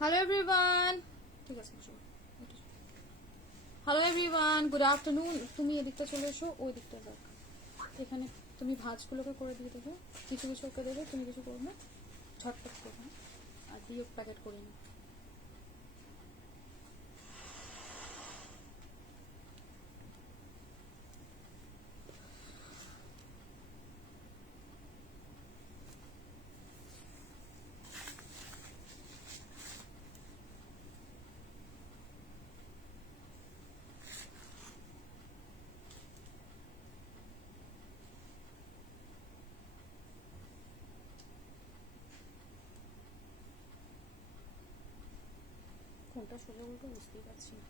Hello everyone, ঠিক আছে। Hello everyone, good afternoon. তুমি এদিকটা চলে এসো, ওই দিকটা যাক। এখানে তুমি ভাঁজগুলোকে করে দিয়ে দেবে, কিছু কিছু ওকে দেবে, তুমি কিছু করবে, ঝটপট করবে আর দিয়ে প্যাকেট করে নিও। কোনটা সোজা উল্টো বুঝতেই পারছি না।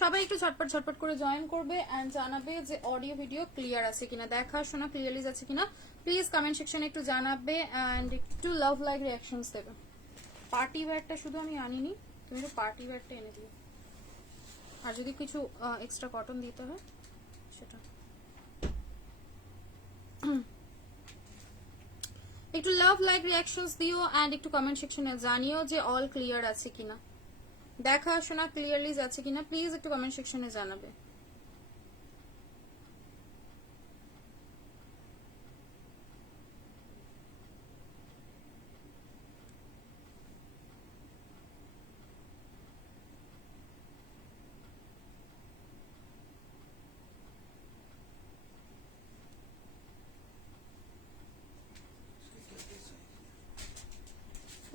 সবাই একটু ঝটপট ঝটপট করে জয়েন করবে এন্ড জানাবে যে অডিও ভিডিও ক্লিয়ার আছে কিনা, দেখা শোনা ক্লিয়ারলি যাচ্ছে কিনা। প্লিজ কমেন্ট সেকশনে একটু জানাবে এন্ড একটু লাভ লাইক রিঅ্যাকশনস দেবে। পার্টি ওয়্যারটা শুধু আমি আনিনি, তুমি তো পার্টি ওয়্যারটা এনে দিও। আর যদি কিছু এক্সট্রা কটন দিতে হয় সেটা একটু লাভ লাইক রিঅ্যাকশনস দিও এন্ড একটু কমেন্ট সেকশনে জানিও যে অল ক্লিয়ার আছে কিনা, দেখা শোনা ক্লিয়ারলি যাচ্ছে কিনা। প্লিজ একটু কমেন্ট সেকশনে জানাবে।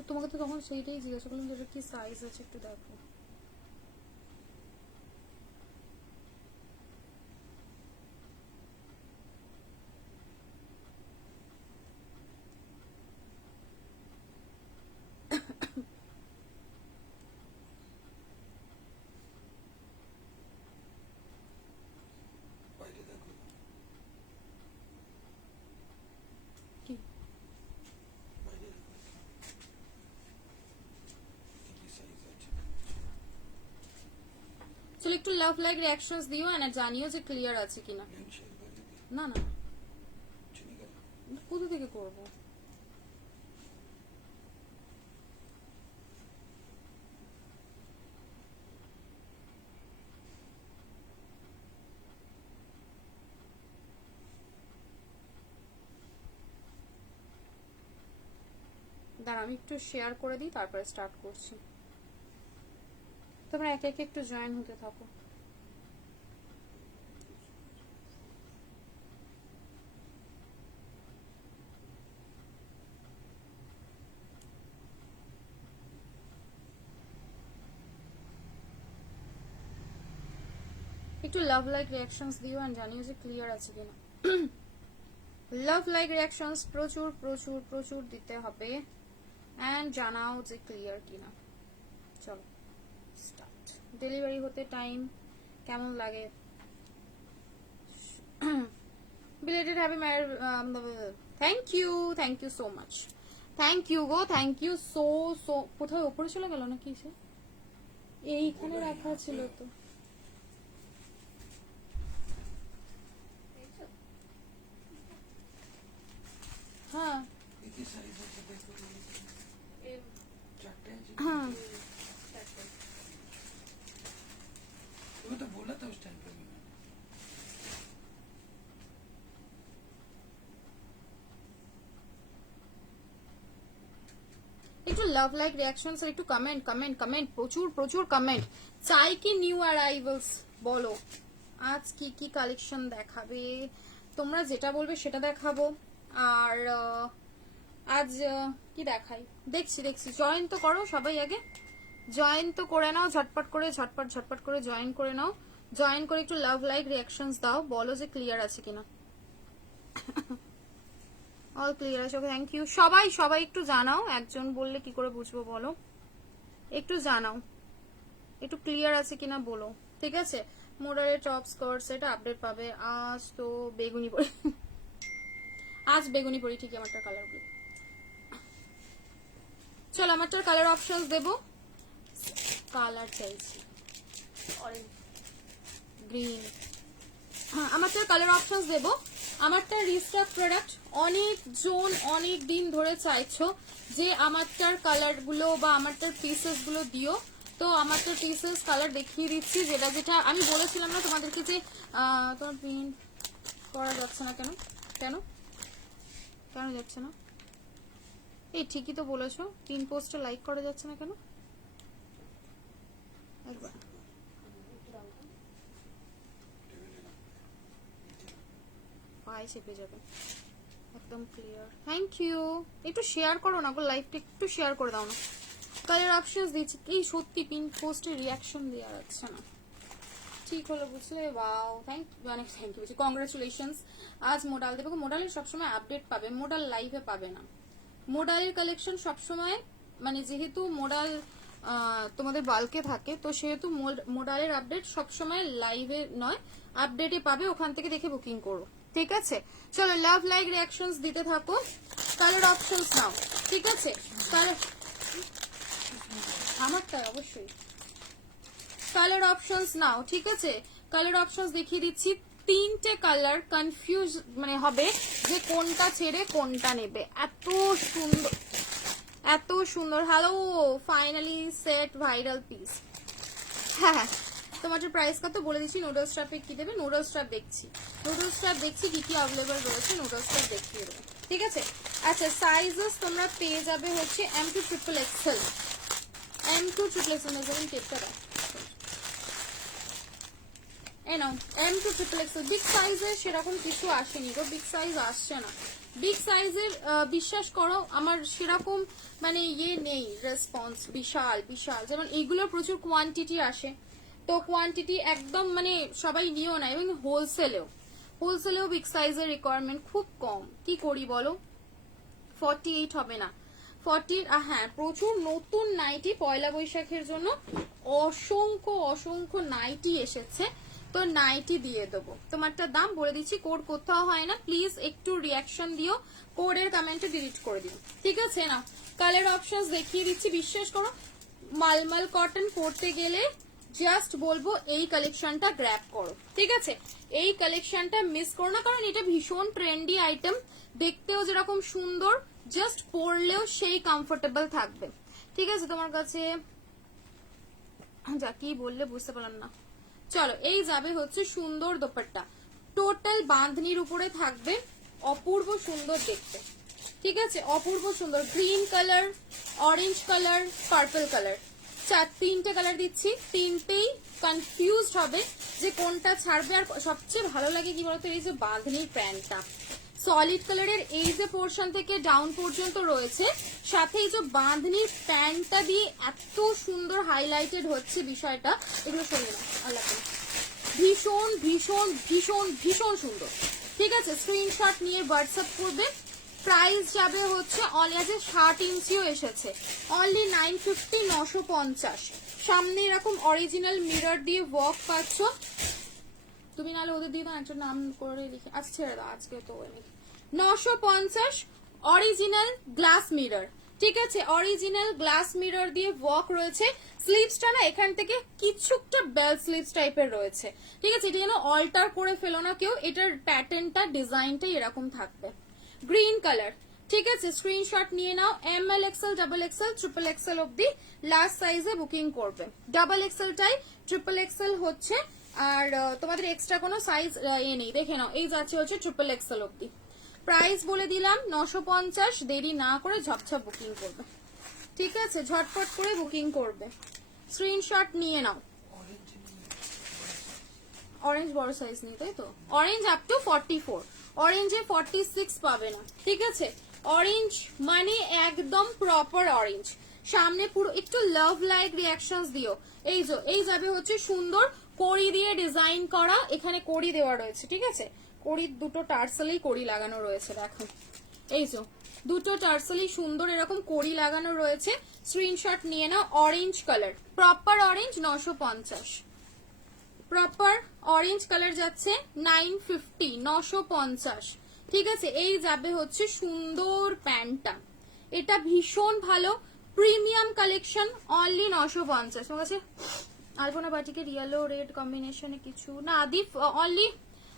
তোমাকে তো তখন সেইটাই জিজ্ঞাসা করলাম যে কি সাইজ আছে, একটু দেখো। চলো একটু লাভ লাইক রিঅ্যাকশনস দিও আর জানিও যে ক্লিয়ার আছে কিনা। না না, কোথা থেকে করব? দাঁড়া আমি একটু শেয়ার করে দিই, তারপরে স্টার্ট করছি। তোমরা একে একে একটু জয়েন হতে থাকো। একটু লাভ লাইক রিঅ্যাকশনস দিও আর জানিও যে ক্লিয়ার আছে কিনা। লাভ লাইক রিঅ্যাকশনস প্রচুর প্রচুর প্রচুর দিতে হবে এন্ড জানাও যে ক্লিয়ার কিনা। চলো স্টার্ট। ডেলিভারি হতে টাইম কেমন লাগে? Belated happy marriage. Thank you so much. Thank you গো, থ্যাংক ইউ সো সো। কোথায় ওপরে চলে গেল নাকি সে? এইখানে রাখা ছিল তো। হ্যাঁ हाँ वो तो बोला था उस टाइम पे भी। একটু লাভ লাইক রিঅ্যাকশনস আর একটু কমেন্ট কমেন্ট কমেন্ট, প্রচুর প্রচুর কমেন্ট। চাই কি নিউ অ্যারাইভালস বলো, আজ কি কি কালেকশন দেখাবে? তোমরা যেটা বলবে সেটা দেখাবো। আর আজ কি দেখাই দেখছি দেখছি। জয়েন তো করো সবাই, আগে জয়েন তো করে নাও ঝটপট করে, ঝটপট ঝটপট করে জয়েন করে নাও। জয়েন করে একটু লাভ লাইক রিঅ্যাকশনস দাও, বলো যে ক্লিয়ার আছে কিনা। অল ক্লিয়ার আছে, ওকে থ্যাংক ইউ। সবাই সবাই একটু জানাও, একজন বললে কি করে বুঝবো বলো, একটু জানাও একটু ক্লিয়ার আছে কিনা বলো, ঠিক আছে? মোডারের টপ স্কার্টস এটা আপডেট পাবে। আজ তো বেগুনি পরি, আজ বেগুনি পরি, ঠিক আমারটার কালার গুলো। চলো আমারটার কালার অপশনস দেবো। কালার চাইছি অরেঞ্জ, গ্রিন, হ্যাঁ, আমারটার কালার অপশনস দেবো। আমারটা রিস্টক প্রোডাক্ট, অনেকজন অনেক দিন ধরে চাইছো যে আমারটার কালারগুলো বা আমারটার পিসেসগুলো দিও, তো আমারটার পিসেস কালার দেখিয়ে দিচ্ছি। যেটা যেটা আমি বলেছিলাম না তোমাদেরকে যে তোমার পিন করা যাচ্ছে না কেন কেন কেন যাচ্ছে না? এই ঠিকই তো বলেছো, পিন পোস্টে লাইক করা যাচ্ছে না কেন? একবার পায়ে চেপে যাবে, একদম ক্লিয়ার। Thank you. একটু শেয়ার করো না গো, লাইভটা একটু শেয়ার করে দাও না। কালার অপশনস দিচ্ছি, এই সত্যি পিন পোস্টে রিয়াকশন দেওয়া যাচ্ছে না, ঠিক হলো বুঝলে? Wow, thank you, congratulations. আজ মোডাল দেবো, মোডালের সবসময় আপডেট পাবে, মোডাল লাইভে পাবে না। মোডালের কালেকশন সবসময় মানে যেহেতু মোডাল তোমাদের বাল্কে থাকে, তো সেহেতু মোডালের আপডেট সবসময় লাইভে নয়, আপডেটে পাবে, ওখান থেকে দেখে বুকিং করো, ঠিক আছে? চলো লাভ লাইক রিয়াকশনস দিতে থাকো, কালার অপশনস নাও, ঠিক আছে? কালার আমারটাই অবশ্যই কালার অপশনস নাও, ঠিক আছে? কালার অপশনস দেখিয়ে দিচ্ছি, তিনটে কালার কনফিউজ মানে হবে যে কোনটা ছেড়ে কোনটা নেবে, এত সুন্দর এত সুন্দর। Hello, finally set viral piece. হ্যাঁ, তোমাদের প্রাইস কত বলে দিচ্ছি। নুডলস স্ট্র্যাপে কি দেবে? নুডলস স্ট্র্যাপ দেখছি, নুডলস স্ট্র্যাপ দেখছি কি কি অ্যাভেলেবল রয়েছে, নুডলস স্ট্র্যাপ দেখিয়ে দেবে, ঠিক আছে? আচ্ছা, সাইজেস তোমরা পেয়ে যাবে হচ্ছে M2 triple XL, M2 triple XL measuring টেপটা দাও, এই নাও M2 ট্রিপল এক্সেল। বিগ সাইজের সেরকম কিছু আসেনি গো, বিগ সাইজ আসছে না। বিগ সাইজের বিশ্বাস করো আমার সেরকম মানে ইয়ে নেই, রেসপন্স বিশাল বিশাল, যেমন এইগুলোর প্রচুর কোয়ান্টিটি আসে, তো কোয়ান্টিটি একদম মানে সবাই নিও না, এবং হোলসেলেও বিগ সাইজের রিকোয়ারমেন্ট খুব কম, কি করি বলো? 48 হবে না, 40। হ্যাঁ, প্রচুর নতুন নাইটি পয়লা বৈশাখের জন্য অসংখ্য অসংখ্য নাইটি এসেছে, তো নাইটি দিয়ে দেবো। তোমারটা দাম বলে দিচ্ছি, কোড কোথাও হয় না, প্লিজ একটু রিয়াকশন দিও, কোডের কমেন্টে ডিলিট করে দিও, ঠিক আছে? না, কালার অপশনস দেখিয়ে দিচ্ছি, বিশ্বাস করো মালমাল কটন পরতে গেলে জাস্ট বলবো এই কালেকশনটা গ্র্যাব করো, ঠিক আছে? এই কালেকশনটা মিস করো না, কারণ এটা ভীষণ ট্রেন্ডি আইটেম, দেখতেও যেরকম সুন্দর, জাস্ট পরলেও সেই কমফোর্টেবল থাকবে, ঠিক আছে? তোমার কাছে যা কি বললে বুঝতে পারলাম না। চলো, এই যাবে হচ্ছে সুন্দর দোপাট্টা, টোটাল বাঁধনির উপরে থাকবে, অপূর্ব সুন্দর দেখতে, ঠিক আছে? অপূর্ব সুন্দর, green colour, orange colour, purple colour, তিনটে কালার দিচ্ছি, তিনটেই কনফিউজড হবে যে কোনটা ছাড়বে। আর সবচেয়ে ভালো লাগে কি বলতো, এই যে বাঁধনির প্যান্টটা সলিড কালারের, এই যে পোর্শন থেকে ডাউন পর্যন্ত রয়েছে, সাথে এই যে বাঁধনির প্যান্টটা দিয়ে এত সুন্দর হাইলাইটেড হচ্ছে বিষয়টা, এগুলো সরিয়ে না আল্লাহ, ভীষণ ভীষণ ভীষণ ভীষণ সুন্দর, ঠিক আছে? স্ক্রিনশট নিয়ে হোয়াটসঅ্যাপ করবে। প্রাইস যাবে হচ্ছে অনলি, আজ 60 ইঞ্চিও এসেছে, অনলি 950, 950। সামনে এরকম অরিজিনাল মিরর দিয়ে ওয়ার্ক পাচ্ছ, তুমি নাহলে ওদের দিয়ে একটা নাম করে লিখে, আচ্ছা ছেড়ে দাও, আজকে তো 950 অরিজিনাল গ্লাস মিরর, ঠিক আছে? অরিজিনাল গ্লাস মিরর দিয়ে ওয়ার্ক রয়েছে, স্লিভসটা না এখান থেকে কিছুটা বেল স্লিভস টাইপের রয়েছে, ঠিক আছে? এটা যেন অল্টার করে ফেলো না কেউ, এটার প্যাটার্নটা ডিজাইনটাই এরকম থাকবে, গ্রিন কালার, ঠিক আছে? স্ক্রিনশট নিয়ে নাও, ML XL double XL triple XL অব্দি লাস্ট সাইজে বুকিং করবে, ডাবল XLটাই ট্রিপল XL হচ্ছে, আর তোমাদের এক্সট্রা কোনো সাইজ এ নেই, দেখে নাও, এই যাচ্ছে হচ্ছে ট্রিপল XL অব্দি। প্রাইস বলে দিলাম 950, দেরি না করে ঝপঝপ বুকিং করবে, ঠিক আছে? ঝটপট করে বুকিং করবে, স্ক্রিনশট নিয়ে নাও। অরেঞ্জ বড় সাইজ নেই তাই তো, অরেঞ্জ আপ টু 44, অরেঞ্জে 46 পাবে না, ঠিক আছে? অরেঞ্জ মানে একদম প্রপার অরেঞ্জ, সামনে পুরো একটু লাভ লাইক রিয়াকশনস দিও। এই যে এই যাবে হচ্ছে সুন্দর কড়ি দিয়ে ডিজাইন করা, এখানে কড়ি দেওয়া রয়েছে, ঠিক আছে? কড়ির দুটো টার্সেলেই কড়ি লাগানো রয়েছে, দেখো এই যে দুটো টার্সেলই সুন্দর এরকম কড়ি লাগানো রয়েছে। স্ক্রিনশট নিয়ে নাও, orange colour, proper orange 950, proper orange colour যাচ্ছে 950, 950, ঠিক আছে? এই যাবে হচ্ছে সুন্দর প্যান্টটা, এটা ভীষণ ভালো প্রিমিয়াম কালেকশন, অনলি 950। তোমার কাছে আলপনা বাটিকের ইয়েলো রেড কম্বিনেশনে কিছু না, আদিপ অনলি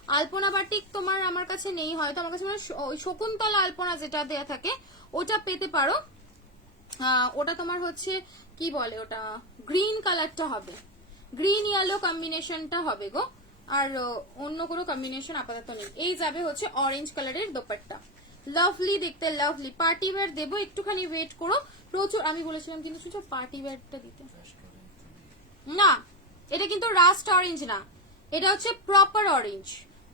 আলপনা বাটিক তোমার আমার কাছে নেই, হয়তো আমার কাছে মানে ওই শকুন্তলা আলপনা যেটা দেয়া থাকে ওটা পেতে পারো। ওটা তোমার হচ্ছে কি বলে, ওটা গ্রিন কালারটা হবে, গ্রিন ইয়েলো কম্বিনেশনটা হবে গো, আর অন্য কোনো কম্বিনেশন আপাতত নেই। এই যাবে হচ্ছে অরেঞ্জ কালারের দোপাট্টা, লাভলি দেখতে, লাভলি পার্টি ওয়্যার দেবো, একটুখানি ওয়েট করো। প্রচুর আমি বলেছিলাম কিন্তু শুনছো পার্টি ওয়্যারটা দিতে না, এটা কিন্তু রাস্ট অরেঞ্জ না, এটা হচ্ছে প্রপার অরেঞ্জ,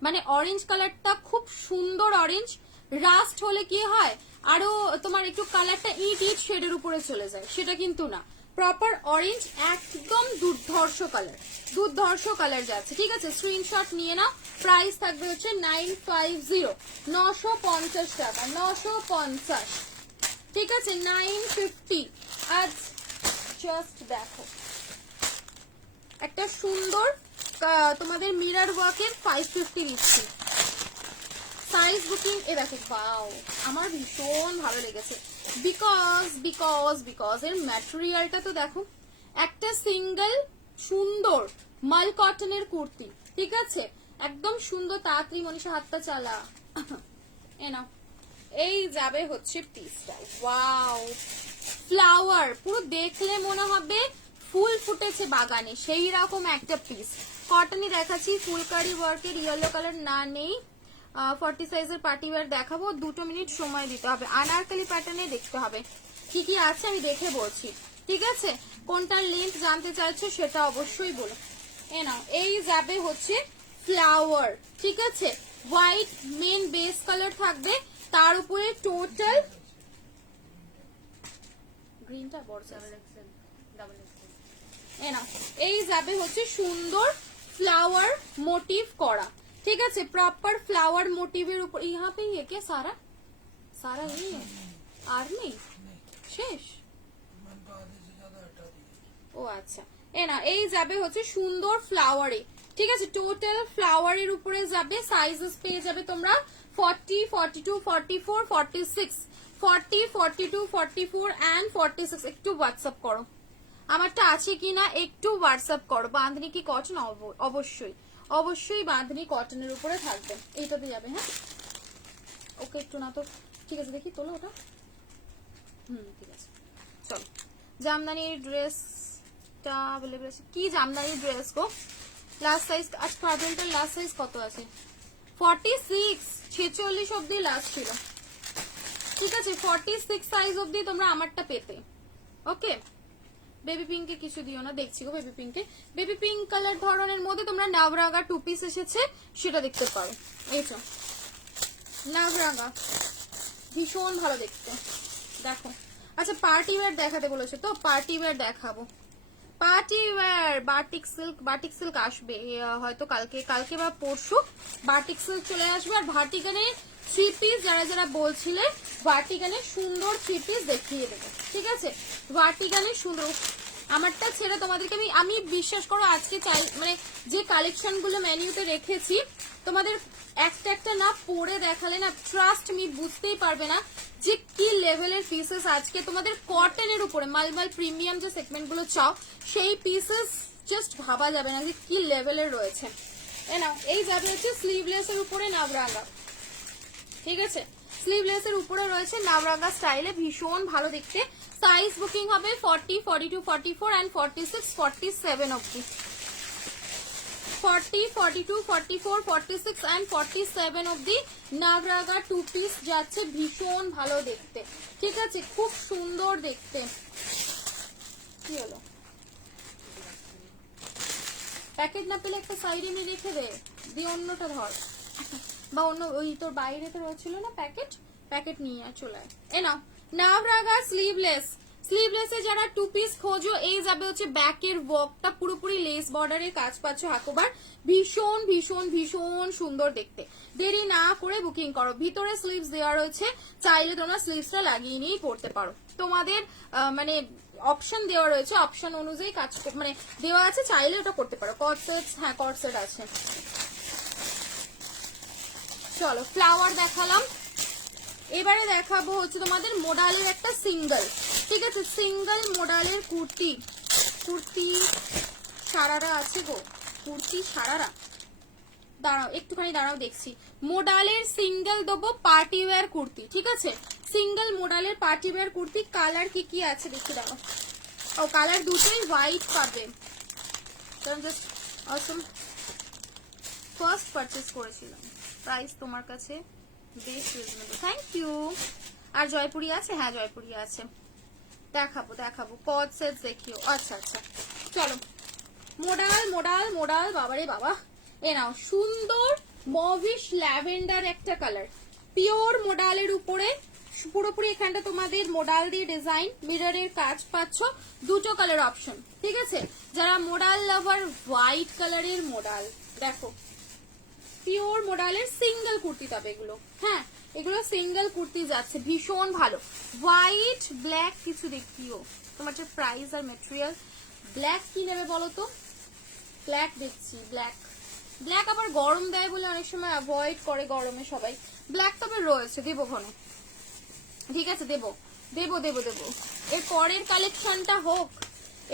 মানে অরেঞ্জ কালারটা খুব সুন্দর অরেঞ্জ। রাস্ট হলে কি হয় আরো তোমার একটু কালারটা ইট ইট শেডের উপরে চলে যায়, সেটা কিন্তু না, প্রপার অরেঞ্জ, একদম দুর্ধর্ষ কালার, দুর্ধর্ষ কালার যাচ্ছে। ঠিক আছে, স্ক্রিনশট নিয়ে নাও। প্রাইস থাকবে হচ্ছে 950, 950 টাকা, 950। ঠিক আছে, 950। আজ জাস্ট দেখো একটা সুন্দর তোমাদের মিরর ওয়ার্কের 550 দিচ্ছি। সাইজ বুকিং এ দেখো, বাও আমার ভীষণ ভালো লেগেছে, বিকজ এর ম্যাটেরিয়ালটা তো দেখো, একটা সিঙ্গেল সুন্দর মাল কটনের কুর্তি, ঠিক আছে একদম সুন্দর। তাড়াতাড়ি মনীষা হাতটা চালা, এ নাও, এই যাবে হচ্ছে পিসটা, ওয়াও ফ্লাওয়ার, পুরো দেখলে মনে হবে ফুল ফুটেছে বাগানে, সেই রকম একটা পিস। কটনই দেখাচ্ছি, ফুলকারি ওয়ার্কের, ইয়েলো কালার না নেই। 40 সাইজের পার্টি ওয়্যার দেখাবো, 2 মিনিট সময় দিতে হবে, আনারকলি প্যাটার্নে দেখতে হবে কি কি আছে, আমি দেখে বলছি। ঠিক আছে, কোনটার লেন্থ জানতে চাইছো সেটা অবশ্যই বলো। এ নাও, এই যাবে হচ্ছে ফ্লাওয়ার, ঠিক আছে হোয়াইট মেন বেস কালার থাকবে, তার উপরে টোটাল গ্রিনটা বড় এই যাবে হচ্ছে সুন্দর ফ্লাওয়ার মোটিভ করা, ঠিক আছে প্রপার ফ্লাওয়ার মোটিভের উপর। यहाँ पे ये क्या सारा सारा यही है, আর নেই, শেষ। ও আচ্ছা, এ না, এই যাবে হচ্ছে সুন্দর ফ্লাওয়ারে, ঠিক আছে টোটাল ফ্লাওয়ারের উপরে যাবে। সাইজেস পেয়ে যাবে তোমরা 40, 42, 44, 46, 40, 42, 44 and 46। একটু হোয়াটসঅ্যাপ করো, আমারটা আছে কিনা একটু হোয়াটসঅ্যাপ করো। বাঁধনি কি কটন, অবশ্যই অবশ্যই বাঁধনি কটনের উপরে থাকবে, এইটাতে যাবে। হ্যাঁ ওকে, একটু না তো, ঠিক আছে দেখি তোলো ওটা, ঠিক আছে চলো। জামদানির ড্রেসটা অ্যাভেলেবল আছে কি, জামদানির ড্রেস গো লাস্ট সাইজ, আজ ফার্জেন্টের লাস্ট সাইজ কত আছে, 46, 46 অব্দি লাস্ট ছিল, ঠিক আছে 46 সাইজ অব্দি তোমরা আমারটা পেতে। ওকে, বেবি পিঙ্কে কিছু দিও না, দেখছি গো বেবি পিঙ্কে, বেবি পিঙ্ক কালার ধরনের মধ্যে তোমরা নাভরাগা 2 পিস এসেছে, সেটা দেখতে পারো। এই তো নাভরাগা ভীষণ ভালো দেখতে, দেখো। আচ্ছা পার্টি ওয়্যার দেখাতে বলেছে তো, পার্টি ওয়্যার দেখাবো। পার্টি ওয়্যার বাটিক সিল্ক আসবে হয়তো কালকে বা পরশু বাটিক সিল্ক চলে আসবে। আর ভার্টিকানে 3 পিস যারা যারা বলছিলে, ভার্টিকানে সুন্দর 3 পিস দেখিয়ে দেবো, ঠিক আছে ভার্টিকানে সুন্দর। আমারটা ছেড়ে তোমাদেরকে আমি বিশ্বাস করো আজকে মানে যে কালেকশন গুলো মেনুতে রেখেছি তোমাদের একটা একটা না পরে দেখালে না, ট্রাস্ট মি বুঝতেই পারবে না যে কি লেভেলের পিসেস আজকে তোমাদের কটনের উপরে মালমাল প্রিমিয়াম যে সেগমেন্ট গুলো চাও সেই পিসেস জাস্ট ভাবা যাবে না যে কি লেভেলের রয়েছে। নাও, এই যাবে হচ্ছে স্লিভলেস এর উপরে নাভরাঙ্গা, ঠিক আছে স্লিভলেস এর উপরে রয়েছে নাভরাঙ্গা স্টাইলে, ভীষণ ভালো দেখতে। সাইজ বুকিং হবে 40, 42, 44 and 46, 47 অবধি। 40, 42, 44, 46 and 47 অবধি নাভরাগা 2 পিস যাচ্ছে, ভীষণ ভালো দেখতে, ঠিক আছে খুব সুন্দর দেখতে। কি হলো, প্যাকেট না পেলে একটা সাইডে নিয়ে রেখে দে, দিয়ে অন্যটা ধর, বা অন্য ওই তোর বাইরেতে রয়েছিল না প্যাকেট নিয়ে চলে আয়। এ নাও নাভরাগা স্লিভলেস, স্লিভলেসে যারা 2 পিস খোঁজো, এই যাবে হচ্ছে ব্যাকের ওয়ার্কটা পুরোপুরি লেস বর্ডারের কাজ পাচ্ছ হাকোবার, ভীষণ ভীষণ ভীষণ সুন্দর দেখতে। দেরি না করে বুকিং করো, ভিতরে স্লিভস দেওয়া রয়েছে, চাইলে তোমরা স্লিভসটা লাগিয়ে নিয়েই পড়তে পারো, তোমাদের মানে অপশন দেওয়া রয়েছে, অপশন অনুযায়ী কাজ মানে দেওয়া আছে, চাইলে ওটা করতে পারো। কটসেট, হ্যাঁ কটসেট আছে। চলো ফ্লাওয়ার দেখালাম, এবারে দেখাবো হচ্ছে তোমাদের মোডালের একটা সিঙ্গেল, ঠিক আছে সিঙ্গেল মোডালের কুর্তি সারারা আছে গো, কুর্তি সারারা দাঁড়াও একটুখানি দাঁড়াও দেখছি। মোডালের সিঙ্গেল দেবো পার্টি ওয়্যার কুর্তি, ঠিক আছে? সিঙ্গেল মোডালের পার্টি ওয়্যার কুর্তি। কালার কি কি আছে দেখি, দাঁড়াও। ও কালার দুটোই হোয়াইট পাবে, কারণ জাস্ট অসম ফার্স্ট পারচেজ করেছিলাম। প্রাইস তোমার কাছে বেশ রিজনেবল, থ্যাংক ইউ। আর জয়পুরি আছে? হ্যাঁ জয়পুরি আছে, দেখাবো দেখাবো। কড সেট দেখিও। আচ্ছা আচ্ছা চলো, মোডাল মোডাল মোডাল, বাবারে বাবা। এ নাও, সুন্দর মভিশ ল্যাভেন্ডার একটা কালার, পিওর মোডালের উপরে পুরোপুরি এখানটা তোমাদের মোডাল দিয়ে ডিজাইন, মিররের কাজ পাচ্ছ, দুটো কালার অপশন, ঠিক আছে? যারা মোডাল লাভার, হোয়াইট কালারের মোডাল, দেখো পিওর মোডালের সিঙ্গেল কুর্তি তবে এগুলো, হ্যাঁ এগুলো সিঙ্গেল কুর্তি যাচ্ছে, ভীষণ ভালো। হোয়াইট ব্ল্যাক কিছু দেখিও, তোমার যে প্রাইস আর মেটেরিয়াল। ব্ল্যাক কি নেবে বলো তো? ব্ল্যাক দেখছি, ব্ল্যাক ব্ল্যাক আবার গরম দেয় বলে অনেক সময় অ্যাভয়েড করে গরমে সবাই। ব্ল্যাক তবে রয়েছে, দেবো ঘনে, ঠিক আছে দেবো দেবো দেবো দেবো। এর পরের কালেকশনটা হোক,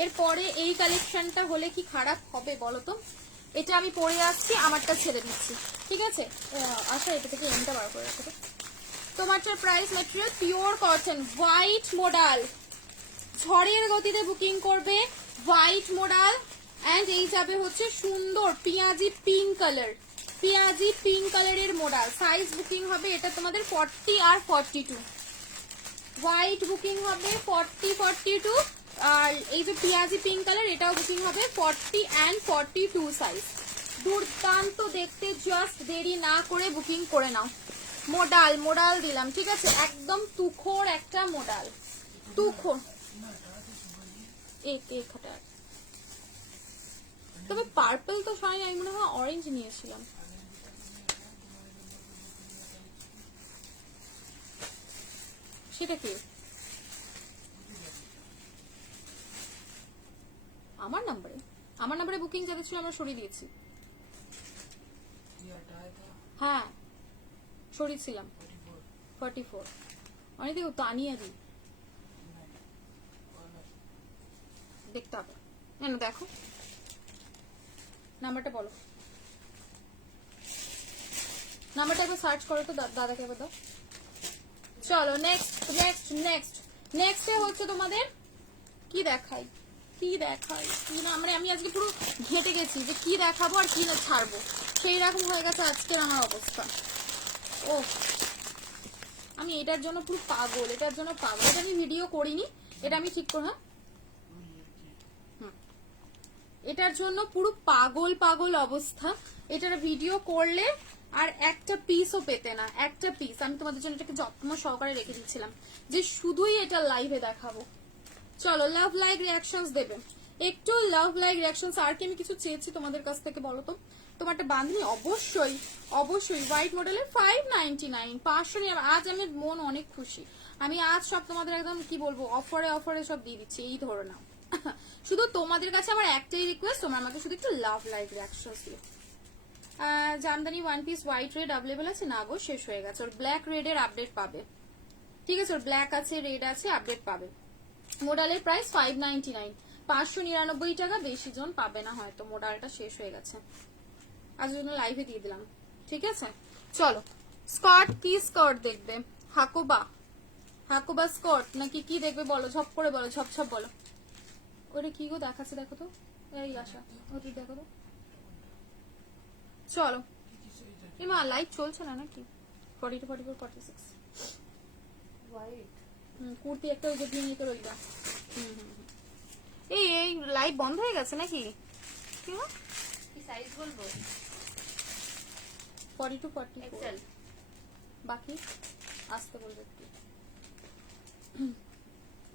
এর পরে এই কালেকশনটা হলে কি খারাপ হবে বলো তো? এটা আমি পরে আসছি, আমারটা ছেড়ে দিচ্ছি, ঠিক আছে? আচ্ছা এটা থেকে এমটা বার করে রাখো। তোমারটার price material pure cotton, white modal, ঝড়ের গতিতে বুকিং করবে, হোয়াইট মোডাল। এন্ড এই যাবে হচ্ছে সুন্দর পিয়াজি পিঙ্ক কালার, পিয়াজি পিঙ্ক কালারের মোডাল। সাইজ বুকিং হবে এটা তোমাদের 40 আর 42, হোয়াইট বুকিং হবে 40 42, আর এই যে পিয়াজি পিঙ্ক কালার এটাও বুকিং হবে 40 and 42 সাইজ। দুর্দান্ত দেখতে, জাস্ট দেরি না করে বুকিং করে নাও। মোডাল মোডাল দিলাম, ঠিক আছে? একদম তুখোর একটা মোডাল, তুখোর। তবে পার্পল তো শাইন, আমি মনে হয় অরেঞ্জ নিয়েছিলাম। সেটা কি আমার নাম্বারে বুকিং যাদের ছিল আমরা সরিয়ে দিয়েছি। হ্যাঁ সরিয়েছিলাম 44। অনেক দেখো তানিয়া দি দেখতে হবে, না দেখো নাম্বারটা বলো, নাম্বারটা একবার সার্চ করো তো, দাদাকে একবার দাও। চলো নেক্সট নেক্সট নেক্সট নেক্সট হচ্ছে তোমাদের কি দেখাই কি না, আমি আজকে পুরো ঘেটে গেছি যে কি দেখাবো আর কি না ছাড়বো, সেই রকম হয়ে গেছে আজকের আমার অবস্থা। ও আমি এটার জন্য পুরো পাগল, এটা আমি ভিডিও করিনি, এটা আমি ঠিক করে, এটার জন্য পুরো পাগল অবস্থা। এটার ভিডিও করলে আর একটা পিসও পেতে না, একটা পিস। আমি তোমাদের জন্য এটাকে যত্ন সহকারে রেখে দিচ্ছিলাম যে শুধুই এটা লাইভে দেখাবো। চলো লাভ লাইক রিয়াকশনস দেবে, একটু লাভ লাইক রিয়াকশনস। আর কি আমি কিছু চেয়েছি তোমাদের কাছ থেকে বলো তো? তোমারটা বাঁধনি অবশ্যই অবশ্যই হোয়াইট মডেলের 599, 500 নিয়ে। আজ আমি মন অনেক খুশি, আমি আজ সব তোমাদের একদম কি বলবো অফারে সব দিয়ে দিচ্ছি, এই ধরে নাও। শুধু তোমাদের কাছে আমার একটাই রিকোয়েস্ট, তোমরা আমাকে শুধু একটু লাভ লাইক রিয়াকশনস দিও। Jamdani one piece white red available আছে না গো? শেষ হয়ে গেছে। ওর ব্ল্যাক রেড এর আপডেট পাবে, ঠিক আছে? ওর ব্ল্যাক আছে, রেড আছে, আপডেট পাবে। মোডালের প্রাইস 599, 599 টাকা, বেশি জন পাবে না হয়তো, মোডালটা শেষ হয়ে গেছে। আজ জন্য লাইভে দিয়ে দিলাম, ঠিক আছে? চলো স্কার্ট, কি স্কার্ট দেখবে? হাকুবা স্কার্ট নাকি কি দেখবে বলো, ঝপ করে বলো, ঝপ বলো। ওটা কি গো দেখাচ্ছে, দেখো তো, এই আশা ওটা দেখো তো। চলো এমা লাইভ চলছে না নাকি? 42 44 46 হোয়াইট কুর্তি একটা ওই যে পিঙ্ক এর ওইটা। এই লাইভ বন্ধ হয়ে গেছে নাকি? কি সাইজ বলবো? 42 44 এক্সেল। বাকি আসতে বলবে একটু।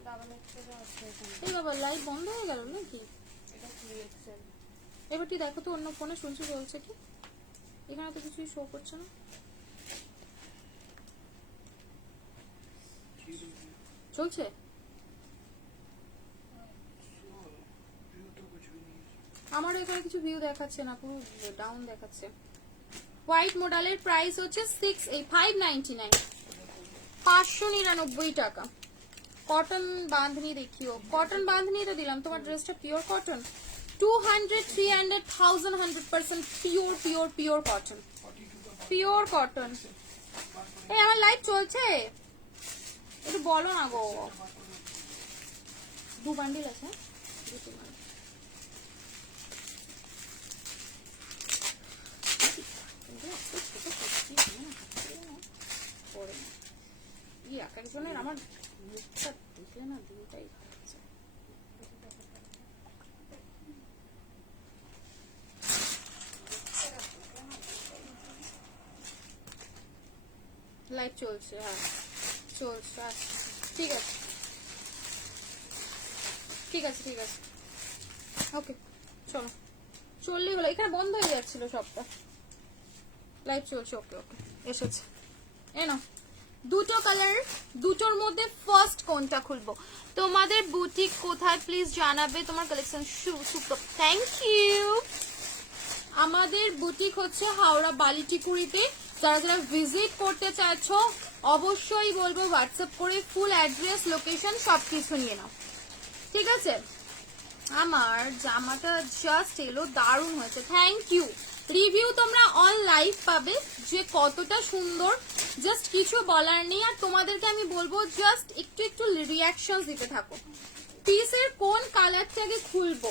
ডাবল এক্সেল আছে এখানে। এই বাবা লাইভ বন্ধ হয়ে গেল নাকি? এটা 3XL। এবার তুই দেখো তো অন্য ফোনে শুনছি চলছে কি, এখানে তো কিছুই শো করছে না। চলছে আমারও এখানে কিছু ভিউ দেখাচ্ছে না, পুরো ডাউন দেখাচ্ছে। হোয়াইট মডেলের প্রাইস হচ্ছে 599, 599 টাকা। কটন বাঁধনি দেখিও, কটন বাঁধনি তো দিলাম, তোমার ড্রেসটা pure cotton, 200, 300, 1000, 100% pure cotton, pure cotton. এই আমার লাইভ চলছে, একটু বলো না গো। 2 বান্ডিল আছে, 2 বান্ডিল। এক একজনের আমার মুখটা দেখলে না দিনটাই খারাপ যায়। লাইভ চলছে, হ্যাঁ চলছে, আচ্ছা ঠিক আছে ঠিক আছে ঠিক আছে, ওকে চলো চললেই হলো। এখানে বন্ধ হয়ে যাচ্ছিল সবটা, লাইভ চলছে। ওকে ওকে এসেছে, এ নাও দুটো কালার, দুটোর মধ্যে ফার্স্ট কোনটা খুলবো? তোমাদের বুটিক কোথায় প্লিজ জানাবে, তোমার কালেকশন সুপার, থ্যাংক ইউ। আমাদের বুটিক হচ্ছে হাওড়া বালিটিকুড়িতে। যারা যারা ভিজিট করতে চাইছো অবশ্যই বলবো হোয়াটসঅ্যাপ করে ফুল অ্যাড্রেস, লোকেশন সবকিছু নিয়ে নাও, ঠিক আছে? আমার জামাটা জাস্ট এলো, দারুণ হয়েছে, থ্যাংক ইউ। রিভিউ তোমরা অন লাইভ পাবে যে কতটা সুন্দর, জাস্ট কিছু বলার নেই। আর তোমাদেরকে আমি বলবো জাস্ট একটু একটু রিয়াকশন দিতে থাকো। পিসের কোন কালারটাকে খুলবো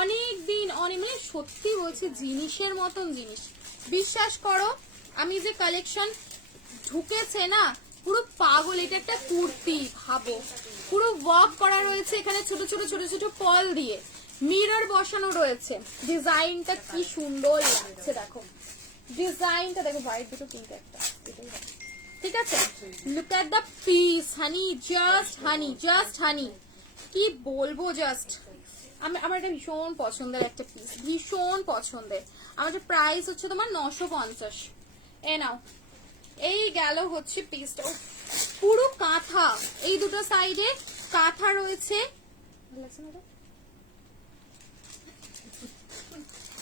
অনেক দিন, অনেক মানে সত্যি বলছি জিনিসের মতন জিনিস, বিশ্বাস করো। আমি যে কালেকশন ঢুকেছে না পুরো পাগল। এটা একটা কুর্তি, ভাবো পুরো ওয়ার্ক করা রয়েছে এখানে, ছোট ছোট ছোট ছোট পল দিয়ে মিরর বসানো রয়েছে। ডিজাইনটা কি সুন্দর লাগছে, দেখো ডিজাইনটা দেখো, হোয়াইট দুটো পিঙ্ক একটা, ঠিক আছে? Look at the piece, honey just honey, just honey, কি বলবো জাস্ট। আমার এটা ভীষণ পছন্দের একটা পিস, ভীষণ পছন্দের। আমাদের প্রাইস হচ্ছে তোমার 950। এ নাও, এই গেল হচ্ছে পিসটা, পুরো কাঁথা, এই দুটো সাইডে কাঁথা রয়েছে,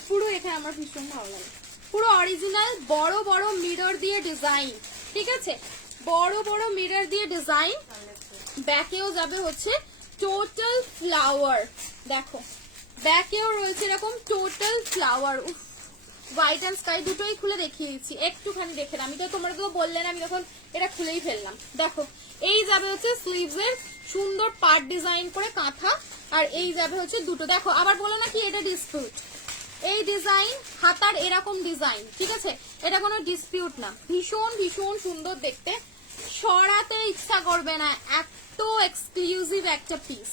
পুরো এখানে আমার ভীষণ ভালো লাগে। পুরো অরিজিনাল বড় বড় মিরর দিয়ে ডিজাইন, ঠিক আছে? বড় বড় মিরর দিয়ে ডিজাইন। ব্যাকেও যাবে হচ্ছে টোটাল ফ্লাওয়ার, দেখো ব্যাকেও রয়েছে এরকম টোটাল ফ্লাওয়ার। উফ, হোয়াইট অ্যান্ড স্কাই দুটোই খুলে দেখিয়ে দিচ্ছি, একটুখানি দেখে আমি তো, তোমরা তো বললে না, আমি তখন এটা খুলেই ফেললাম। দেখো এই যাবে হচ্ছে স্লিভস এর সুন্দর পার্ট ডিজাইন করে কাঁথা, আর এই যাবে হচ্ছে দুটো। দেখো আবার বলো না কি এটা ডিসপিউট, এই ডিজাইন হাতার এরকম ডিজাইন, ঠিক আছে? এটা কোনো ডিসপিউট না, ভীষণ ভীষণ সুন্দর দেখতে, সরাতে ইচ্ছা করবে না, এত এক্সক্লুসিভ একটা পিস,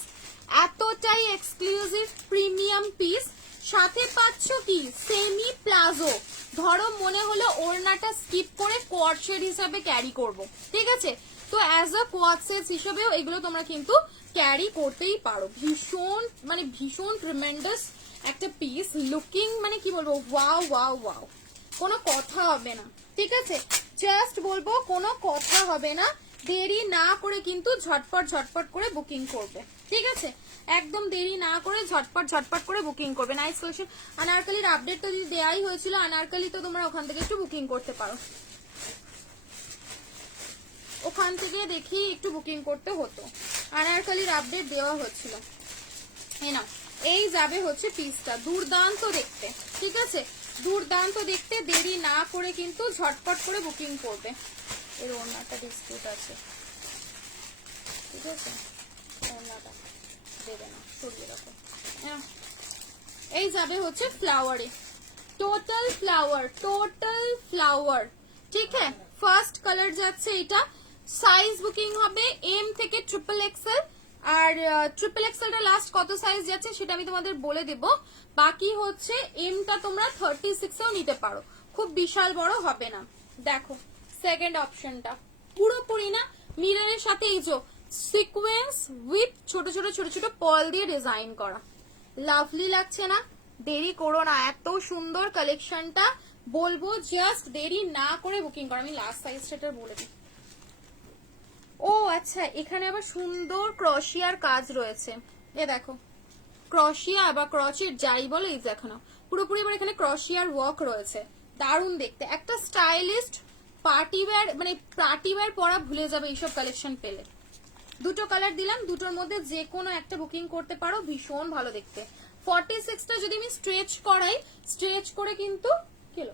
এতটাই এক্সক্লুসিভ প্রিমিয়াম পিস। সাথে পাচ্ছ কি সেমি প্লাজো, ধরো মনে হলো ওড়নাটা স্কিপ করে কোয়ার্ড সেট হিসাবে ক্যারি করব, ঠিক আছে? তো অ্যাজ আ কোয়ার্ড সেট হিসেবেও এগুলো তোমরা কিন্তু ক্যারি করতেই পারো। ভীষণ মানে ভীষণ ট্রিমেন্ডাস একটা পিস, লুকিং মানে কি বলবো, ওয়াও ওয়াও ওয়াও, কোনো কথা হবে না, ঠিক আছে? জাস্ট বলবো কোনো কথা হবে না, দেরি না করে কিন্তু ঝটপট ঝটপট করে বুকিং করবে, ঠিক আছে? একদম দেরি না করে ঝটপট ঝটপট করে বুকিং করবে। Nice collection. আনারকালির আপডেট তো যদি দেয়াই হয়েছিল, আনারকালি তো তোমরা ওখান থেকে একটু বুকিং করতে পারো, ওখান থেকে দেখি একটু বুকিং করতে হতো, আনারকালির আপডেট দেওয়া হচ্ছিল। না এই যাবে হচ্ছে পিসটা, দুর্দান্ত দেখতে, ঠিক আছে? দুর্দান্ত দেখতে, দেরি না করে কিন্তু ঝটপট করে বুকিং করবে। এর ওড়নাটা ডিসপিউট আছে, ঠিক আছে? ওড়নাটা দেবে না, সরিয়ে রাখো। এই যাবে হচ্ছে ফ্লাওয়ারে, টোটাল ফ্লাওয়ার, টোটাল ফ্লাওয়ার, ঠিক আছে? ফার্স্ট কালার যাচ্ছে এটা। সাইজ বুকিং হবে এম থেকে ট্রিপল এক্সেল, আর ট্রিপল এক্সেলটা লাস্ট কত সাইজ যাচ্ছে সেটা আমি তোমাদের বলে দেব। বাকি হচ্ছে এমটা তোমরা 36 এও নিতে পারো, খুব বিশাল বড় হবে না। দেখো সেকেন্ড অপশনটা পুরোপুরি না মিররের সাথে এই যে সিকোয়েন্স উইথ ছোট ছোট ছোট ছোট পল দিয়ে ডিজাইন করা, লাভলি লাগছে না? দেরি করো না, এত সুন্দর কালেকশনটা বলবো জাস্ট দেরি না করে বুকিং করো। আমি লাস্ট সাইজটা বলে দিই। ও আচ্ছা, এখানে আবার সুন্দর ক্রশিয়ার কাজ রয়েছে, এ দেখো ক্রশিয়া বা ক্রচের যাই বলো, এই দেখো না পুরোপুরি এবার এখানে ক্রশিয়ার ওয়ার্ক রয়েছে, দারুণ দেখতে। একটা স্টাইলিস্ট পার্টি ওয়্যার, মানে পার্টি ওয়্যার পরা ভুলে যাবে এইসব কালেকশন পেলে। দুটো কালার দিলাম, দুটোর মধ্যে যে কোনো একটা বুকিং করতে পারো, ভীষণ ভালো দেখতে। 46টা যদি আমি স্ট্রেচ করাই, স্ট্রেচ করে কিন্তু কিলো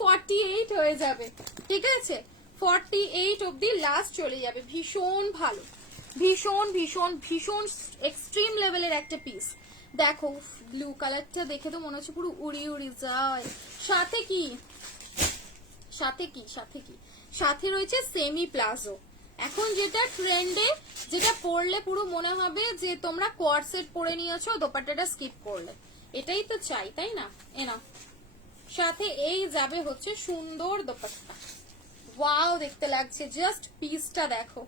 48 হয়ে যাবে, ঠিক আছে? 48 অবধি লাস্ট চলে যাবে। ভীষণ ভালো, ভীষণ ভীষণ ভীষণ এক্সট্রিম লেভেলের একটা পিস। দেখো ব্লু কালারটা দেখে তো মনে হচ্ছে পুরো উড়ি উড়ি যায়। সাথে কি সাথে কি সাথে কি সাথে রয়েছে সেমি প্লাজো। এখন যেটা ট্রেন্ডে, যেটা পরলে পুরো মনে হবে যে তোমরা কোয়ার সেট পরে নিয়েছো, দোপাট্টাটা স্কিপ করলে। এটাই তো চাই, তাই না? এ নাও, সাথে এই যাবে হচ্ছে সুন্দর দোপাট্টা। ওয়াও দেখতে লাগছে, জাস্ট পিসটা দেখো।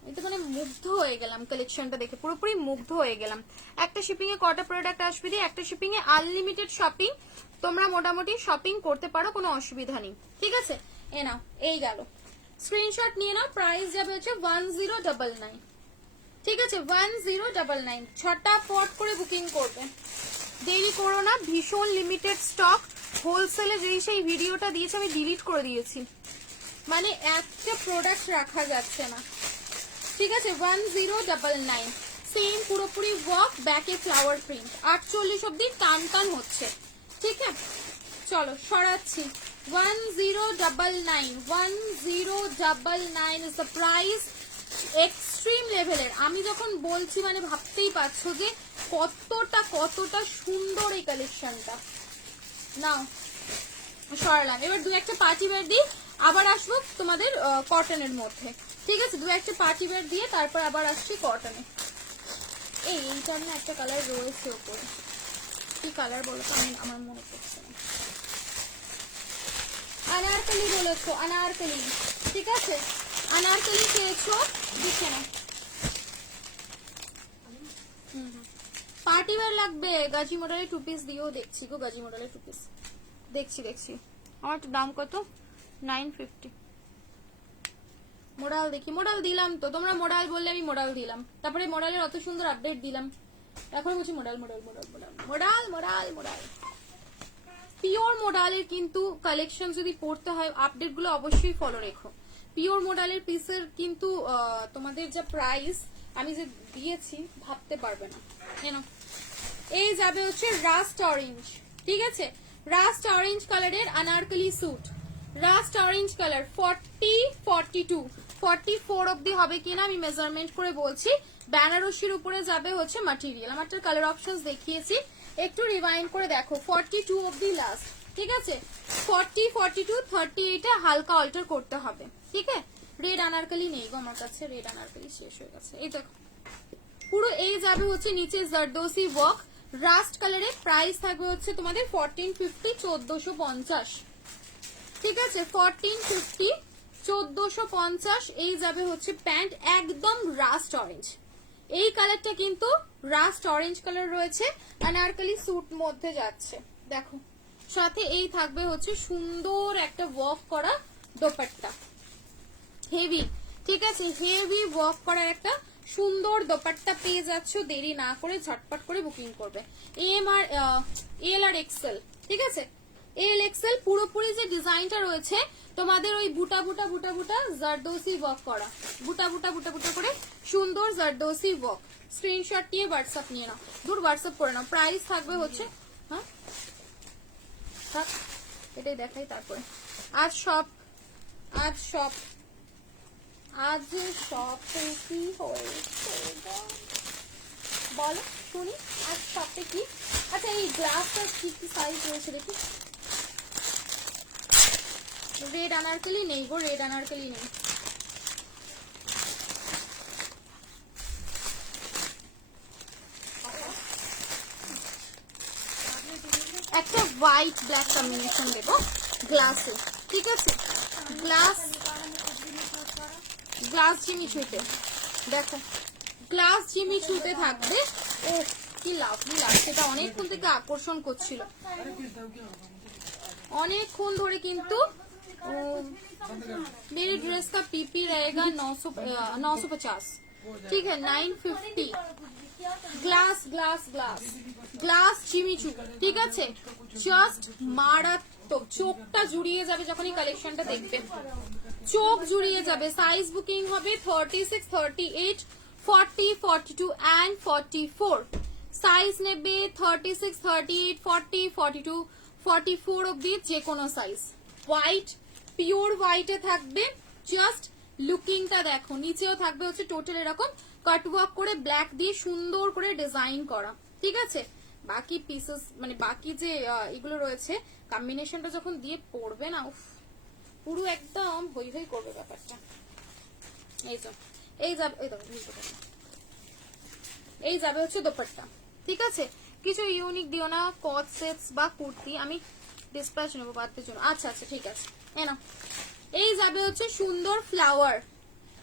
আমি তো মানে মুগ্ধ হয়ে গেলাম কালেকশনটা দেখে, পুরোপুরি মুগ্ধ হয়ে গেলাম। একটা শিপিং এ কটা প্রোডাক্ট আসবে দিয়ে, একটা শিপিং এ আনলিমিটেড শপিং, তোমরা মোটামুটি শপিং করতে পারো, কোনো অসুবিধা নেই, ঠিক আছে? এ নাও, এই গেল, স্ক্রিনশট নিয়ে নাও। প্রাইস যাবে হচ্ছে 1099, ঠিক আছে? 1099। 6টা পট করে বুকিং করবে, দেরি করো না, ভীষণ লিমিটেড স্টক। হোলসেলে যেই সেই ভিডিওটা দিয়েছে আমি ডিলিট করে দিয়েছি, মানে একটা প্রোডাক্ট রাখা যাচ্ছে না, ঠিক আছে? 1099, সেম পুরোপুরি ওয়ার্ক, ব্যাকে ফ্লাওয়ার প্রিন্ট। 48 অব্দি টান টান হচ্ছে, ঠিক আছে? চলো সরাচ্ছি। 1099, 1099 ইজ দ্য প্রাইস। এক্সট্রিম লেভেলের, আমি যখন বলছি মানে ভাবতেই পারছো যে কতটা কতটা সুন্দর এই কালেকশনটা। নাও সরালাম। এবার দু একটা পার্টি ওয়্যার দিই, আবার আসবো তোমাদের কটনের মধ্যে, ঠিক আছে? দু একটা পার্টি ওয়্যার দিয়ে তারপর আবার আসছি কটনে। এইটা না একটা কালার রয়েছে ওপরে, কি কালার বলো তো, আমি আমার মনে পড়ছে না। अनारकली বলেছো, अनारकली, ঠিক আছে? अनारकली চেয়েছো, দেখে না। পার্টি ওয়্যার লাগবে, গাজি মডেলের 2 পিস দিও, দেখছি গো গাজি মডেলের 2 পিস, দেখছি। আমার তো দাম কত? 950। মোডাল দেখি, মোডাল দিলাম তো, তোমরা মোডাল বললে আমি মোডাল দিলাম, তারপরে মোডালের অত সুন্দর আপডেট দিলাম, এখন বলছি modal modal modal modal modal modal modal. Pure মোডালের কিন্তু কালেকশন যদি পড়তে হয়, আপডেট গুলো অবশ্যই ফলো রেখো। পিওর মোডালের পিসের কিন্তু তোমাদের যা প্রাইস আমি যে দিয়েছি ভাবতে পারবে না। এই যাবে হচ্ছে রাস্ট অরেঞ্জ, ঠিক আছে? রাস্ট অরেঞ্জ কালারের Anarkali suit, rust orange colour 40, 42, 44 অব্দি হবে কিনা আমি মেজারমেন্ট করে বলছি। বেনারসির উপরে যাবে হচ্ছে ম্যাটেরিয়াল, আমারটার কালার অপশনস দেখিয়েছি, একটু রিভাইন্ড করে দেখো। 42 অব্দি লাস্ট, ঠিক আছে? 40, 42, 38 হালকা অল্টার করতে হবে, ঠিক আছে? রেড আনারকলি নেই গো আমার কাছে, রেড আনারকলি শেষ হয়ে গেছে। এই দেখো পুরো এই যাবে হচ্ছে নিচে জারদোসি ওয়ার্ক, রাস্ট কালারে। প্রাইস থাকবে হচ্ছে তোমাদের 1450, 1450, ঠিক আছে? 1450, 1450। এই যাবে হচ্ছে প্যান্ট, একদম রাস্ট অরেঞ্জ। এই কালারটা কিন্তু রাস্ট অরেঞ্জ কালার রয়েছে, আনারকলি স্যুট মধ্যে যাচ্ছে, দেখো। সাথে এই থাকবে হচ্ছে সুন্দর একটা ওয়ার্ক করা দোপাট্টা, হেভি, ঠিক আছে? হেভি ওয়ার্ক করার একটা সুন্দর দোপাট্টা পেয়ে যাচ্ছ। দেরি না করে ঝটপট করে বুকিং করবে। এম আর এল আর এক্সেল, ঠিক আছে? এল এক্সেল পুরোপুরি যে ডিজাইনটা রয়েছে তোমাদের ওই বুটা বুটা বুটা বুটা জারদোসি ওয়ার্ক করা, বুটা বুটা বুটা বুটা করে সুন্দর জারদোসি ওয়ার্ক। স্ক্রিনশট নিয়ে হোয়াটসঅ্যাপ নিয়ে নাও, দূর হোয়াটসঅ্যাপ করে নাও। প্রাইস থাকবে হচ্ছে, হ্যাঁ এটাই দেখাই তারপরে। আজ শপে কি হয়েছে বলো শুনি, আজ শপে কি? আচ্ছা এই গ্লাসটা কি কি সাইজ রয়েছে দেখি। রেড আনারকলি নেই গো, রেড আনারকলি নেই। একটা হোয়াইট ব্ল্যাক কম্বিনেশন দেবো গ্লাসে, ঠিক আছে? গ্লাস জিমিচুতে, দেখো গ্লাস জিমিচুতে থাকবে। ও কি লাভলি লাগছে, এটা অনেকক্ষণ থেকে আকর্ষণ করছিল, অনেকক্ষণ ধরে কিন্তু। मेरी ड्रेस का पीपी रहेगा 950, ठीक है? 950। গ্লাস গ্লাস গ্লাস গ্লাস চিমিচু, ঠিক আছে? জাস্ট মারাত্মক, চোখটা জুড়িয়ে যাবে যখন এই কালেকশনটা দেখবে, চোখ জুড়িয়ে যাবে। সাইজ বুকিং হবে 36, 38, 40, 42 and 44। সাইজ নেবে 36, 38, 40, 42, 44 অব্দি যে কোনো সাইজ। হোয়াইট, পিওর হোয়াইটে থাকবে, জাস্ট লুকিংটা দেখো। নিচেও থাকবে হচ্ছে টোটাল এরকম কাটওয়ার্ক করে ব্ল্যাক দিয়ে সুন্দর করে ডিজাইন করা, ঠিক আছে। বাকি পিসেস মানে বাকি যে এগুলো রয়েছে কম্বিনেশনটা যখন দিয়ে পড়বে না, উফ, পুরো একদম হই হই করবে ব্যাপারটা। এই তো এই যাবে, এই যাবে হচ্ছে দোপাট্টা, ঠিক আছে। কিছু ইউনিক দিও না, কট সেটস বা কুর্তি আমি ডিসপ্যাচ নেবো বাদদের জন্য। আচ্ছা আচ্ছা ঠিক আছে, না এই যাবে হচ্ছে সুন্দর ফ্লাওয়ার,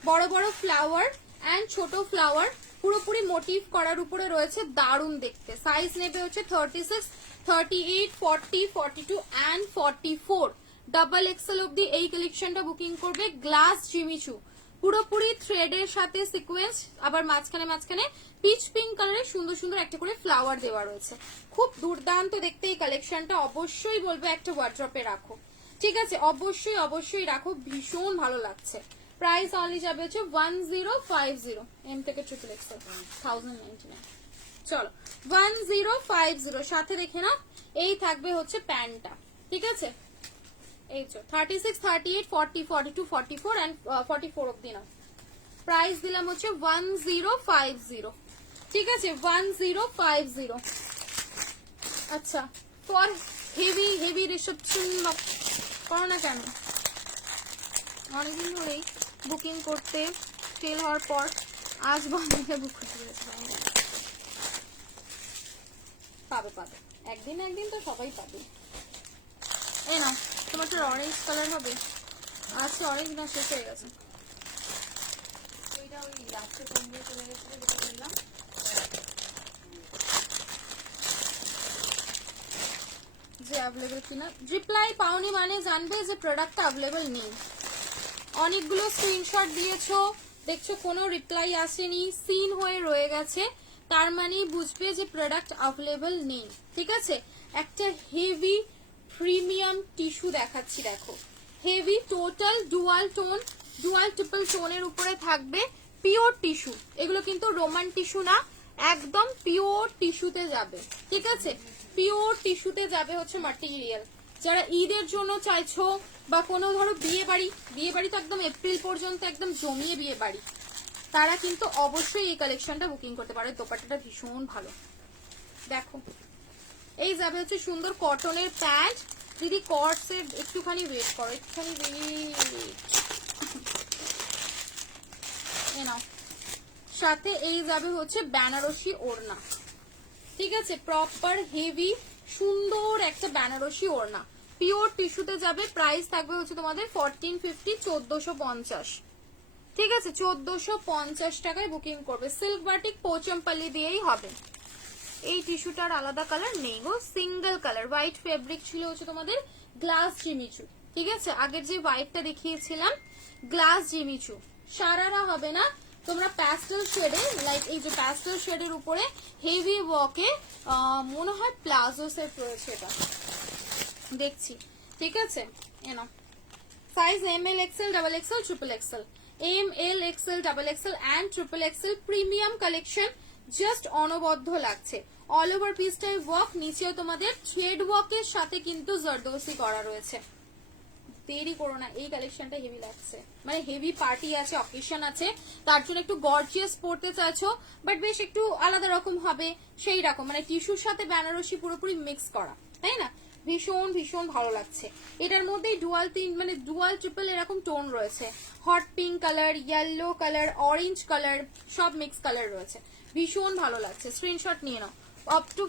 বড় বড় ফ্লাওয়ার এন্ড ছোট ফ্লাওয়ার, পুরোপুরি মোটিভ করার উপরে রয়েছে, দারুণ দেখতে। সাইজ নেবে হচ্ছে 36, 38, 40, 42 এন্ড 44। ডাবল এক্সেল অব্দি এই কালেকশনটা বুকিং করবে। গ্লাস জিমিচু, পুরোপুরি থ্রেডের সাথে সিকোয়েন্স, আবার মাঝখানে মাঝখানে পিচ পিঙ্ক কালারের সুন্দর সুন্দর একটা করে ফ্লাওয়ার দেওয়া রয়েছে। খুব দুর্দান্ত দেখতে এই কালেকশনটা, অবশ্যই বলবো একটা ওয়ার্ড্রপে রাখো, ঠিক আছে। অবশ্যই অবশ্যই রাখো, ভীষণ ভালো লাগছে। প্রাইস অনলি যাবে হচ্ছে 1050, এম থেকে ট্রিপল এক্সেল 1099। চলো 1050, সাথে দেখে না এই থাকবে হচ্ছে প্যান্টটা, ঠিক আছে। এই তো 36, 38, 40, 42, 44 এন্ড 44 অব্দি না। প্রাইস দিলাম হচ্ছে 1050, ঠিক আছে 1050। আচ্ছা, ফর হেভি হেভি রিসেপশন করো না কেন, অনেকদিন ধরেই বুকিং করতে ফেল হওয়ার পর আজ বাংলাদেশে বুক করতে পেরেছি। পাবে পাবে, একদিন একদিন তো সবাই পাবে। এই না তোমার তো অরেঞ্জ কালার হবে, আজকে অরেঞ্জ না শেষ হয়ে গেছে। ওইটা ওই লাস্টে ফোন দিয়ে চলে গেছিল যেটা বললাম। যে অ্যাভেলেবল কিনা, রিপ্লাই পাওনি মানে জানবে যে প্রোডাক্টটা অ্যাভেলেবল নেই। অনেকগুলো স্ক্রিনশট দিয়েছো, দেখছো কোনো রিপ্লাই আসেনি, সিন হয়ে রয়ে গেছে, তার মানে বুঝবে যে প্রোডাক্ট অ্যাভেলেবল নেই, ঠিক আছে। একটা হেভি প্রিমিয়াম টিস্যু দেখাচ্ছি, দেখো heavy total dual tone, dual triple টোনের উপরে থাকবে, পিওর টিস্যু। এগুলো কিন্তু রোমান টিস্যু না, একদম পিওর টিস্যুতে যাবে, ঠিক আছে। পিওর টিস্যুতে যাবে হচ্ছে ম্যাটেরিয়াল। যারা ঈদের জন্য চাইছো বা কোনো ধরো বিয়ে বাড়ি তো একদম এপ্রিল পর্যন্ত একদম জমিয়ে বিয়ে বাড়ি, তারা কিন্তু অবশ্যই এই কালেকশনটা বুকিং করতে পারে। দোপাট্টাটা ভীষণ ভালো, দেখো এই যাবে হচ্ছে সুন্দর কটনের প্যান্ট। দিদি কর্ডসের একটুখানি ওয়েট করো, একটুখানি নাও। সাথে এই যাবে হচ্ছে বেনারসি ওড়না, ঠিক আছে, প্রপার হেভি সুন্দর একটা বেনারসি ওড়না, পিওর টিস্যুতে যাবে। প্রাইস থাকবে হচ্ছে তোমাদের 1450, 1450, ঠিক আছে 1450 টাকায় বুকিং করবে। সিল্ক বাটিক পোচমপল্লি দিয়েই হবে। এই টিস্যুটার আলাদা কালার নেই গো, সিঙ্গেল কালার হোয়াইট ফেব্রিক ছিল হচ্ছে তোমাদের গ্লাস জিমিচু, ঠিক আছে। আগের যে হোয়াইটটা দেখিয়েছিলাম গ্লাস জিমিচু, সারারা হবে না, তোমরা প্যাস্টেল শেডে, লাইক এই যে প্যাস্টেল শেডের উপরে হেভি ওয়ার্কে মনে হয় প্লাজো সেট রয়েছে, এটা দেখছি, ঠিক আছে। এনো size ML, XL, double XL, triple XL, ML, XL, double XL and triple XL. Premium collection, just অনবদ্য লাগছে। অল ওভার পিসটাই ওয়ার্ক, নিচেও তোমাদের থ্রেড ওয়ার্কের সাথে কিন্তু জরদোসি করা রয়েছে। দেরি করো না, এই কালেকশনটা হেভি লাগছে, মানে হেভি পার্টি আছে, অকেশন আছে, তার জন্য একটু গর্জিয়াস পড়তে চাইছো বাট বেশ একটু আলাদা রকম হবে সেই রকম, মানে টিস্যুর সাথে বেনারসি পুরোপুরি মিক্স করা, তাই না। ভীষণ ভীষণ ভালো লাগছে। এটার মধ্যেই ডুয়াল মানে ডুয়াল ট্রিপল এরকম টোন রয়েছে, hot pink colour, yellow colour, orange colour, সব মিক্স কালার রয়েছে, ভীষণ ভালো লাগছে। স্ক্রিনশট নিয়ে নাও। আপ টু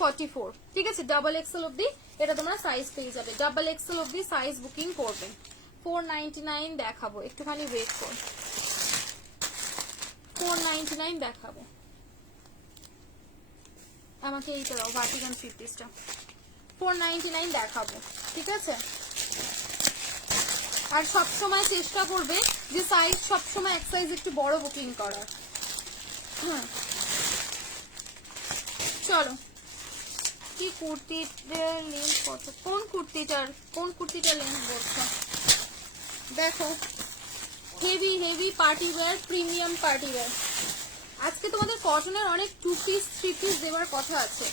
44, ঠিক আছে। ডাবল এক্সেল অব্দি এটা তোমরা সাইজ পেয়ে যাবে, ডাবল এক্সেল অব্দি সাইজ বুকিং করবে। 499 দেখাবো, একটুখানি ওয়েট কর, 499 দেখাবো। আমাকে এইটা দাও, ভার্টিকান 3 পিসটা 499 দেখাবো, ঠিক আছে। আর সবসময় চেষ্টা করবে যে সাইজ সবসময় এক সাইজ একটু বড় বুকিং করার। হ্যাঁ চলো, কি কুর্তিটার লেন্থ কত, কোন কুর্তিটার লেন্থ বলছো, দেখো heavy heavy party wear, premium party wear. আজকে তোমাদের কটনের অনেক 2 পিস 3 পিস দেওয়ার কথা আছে,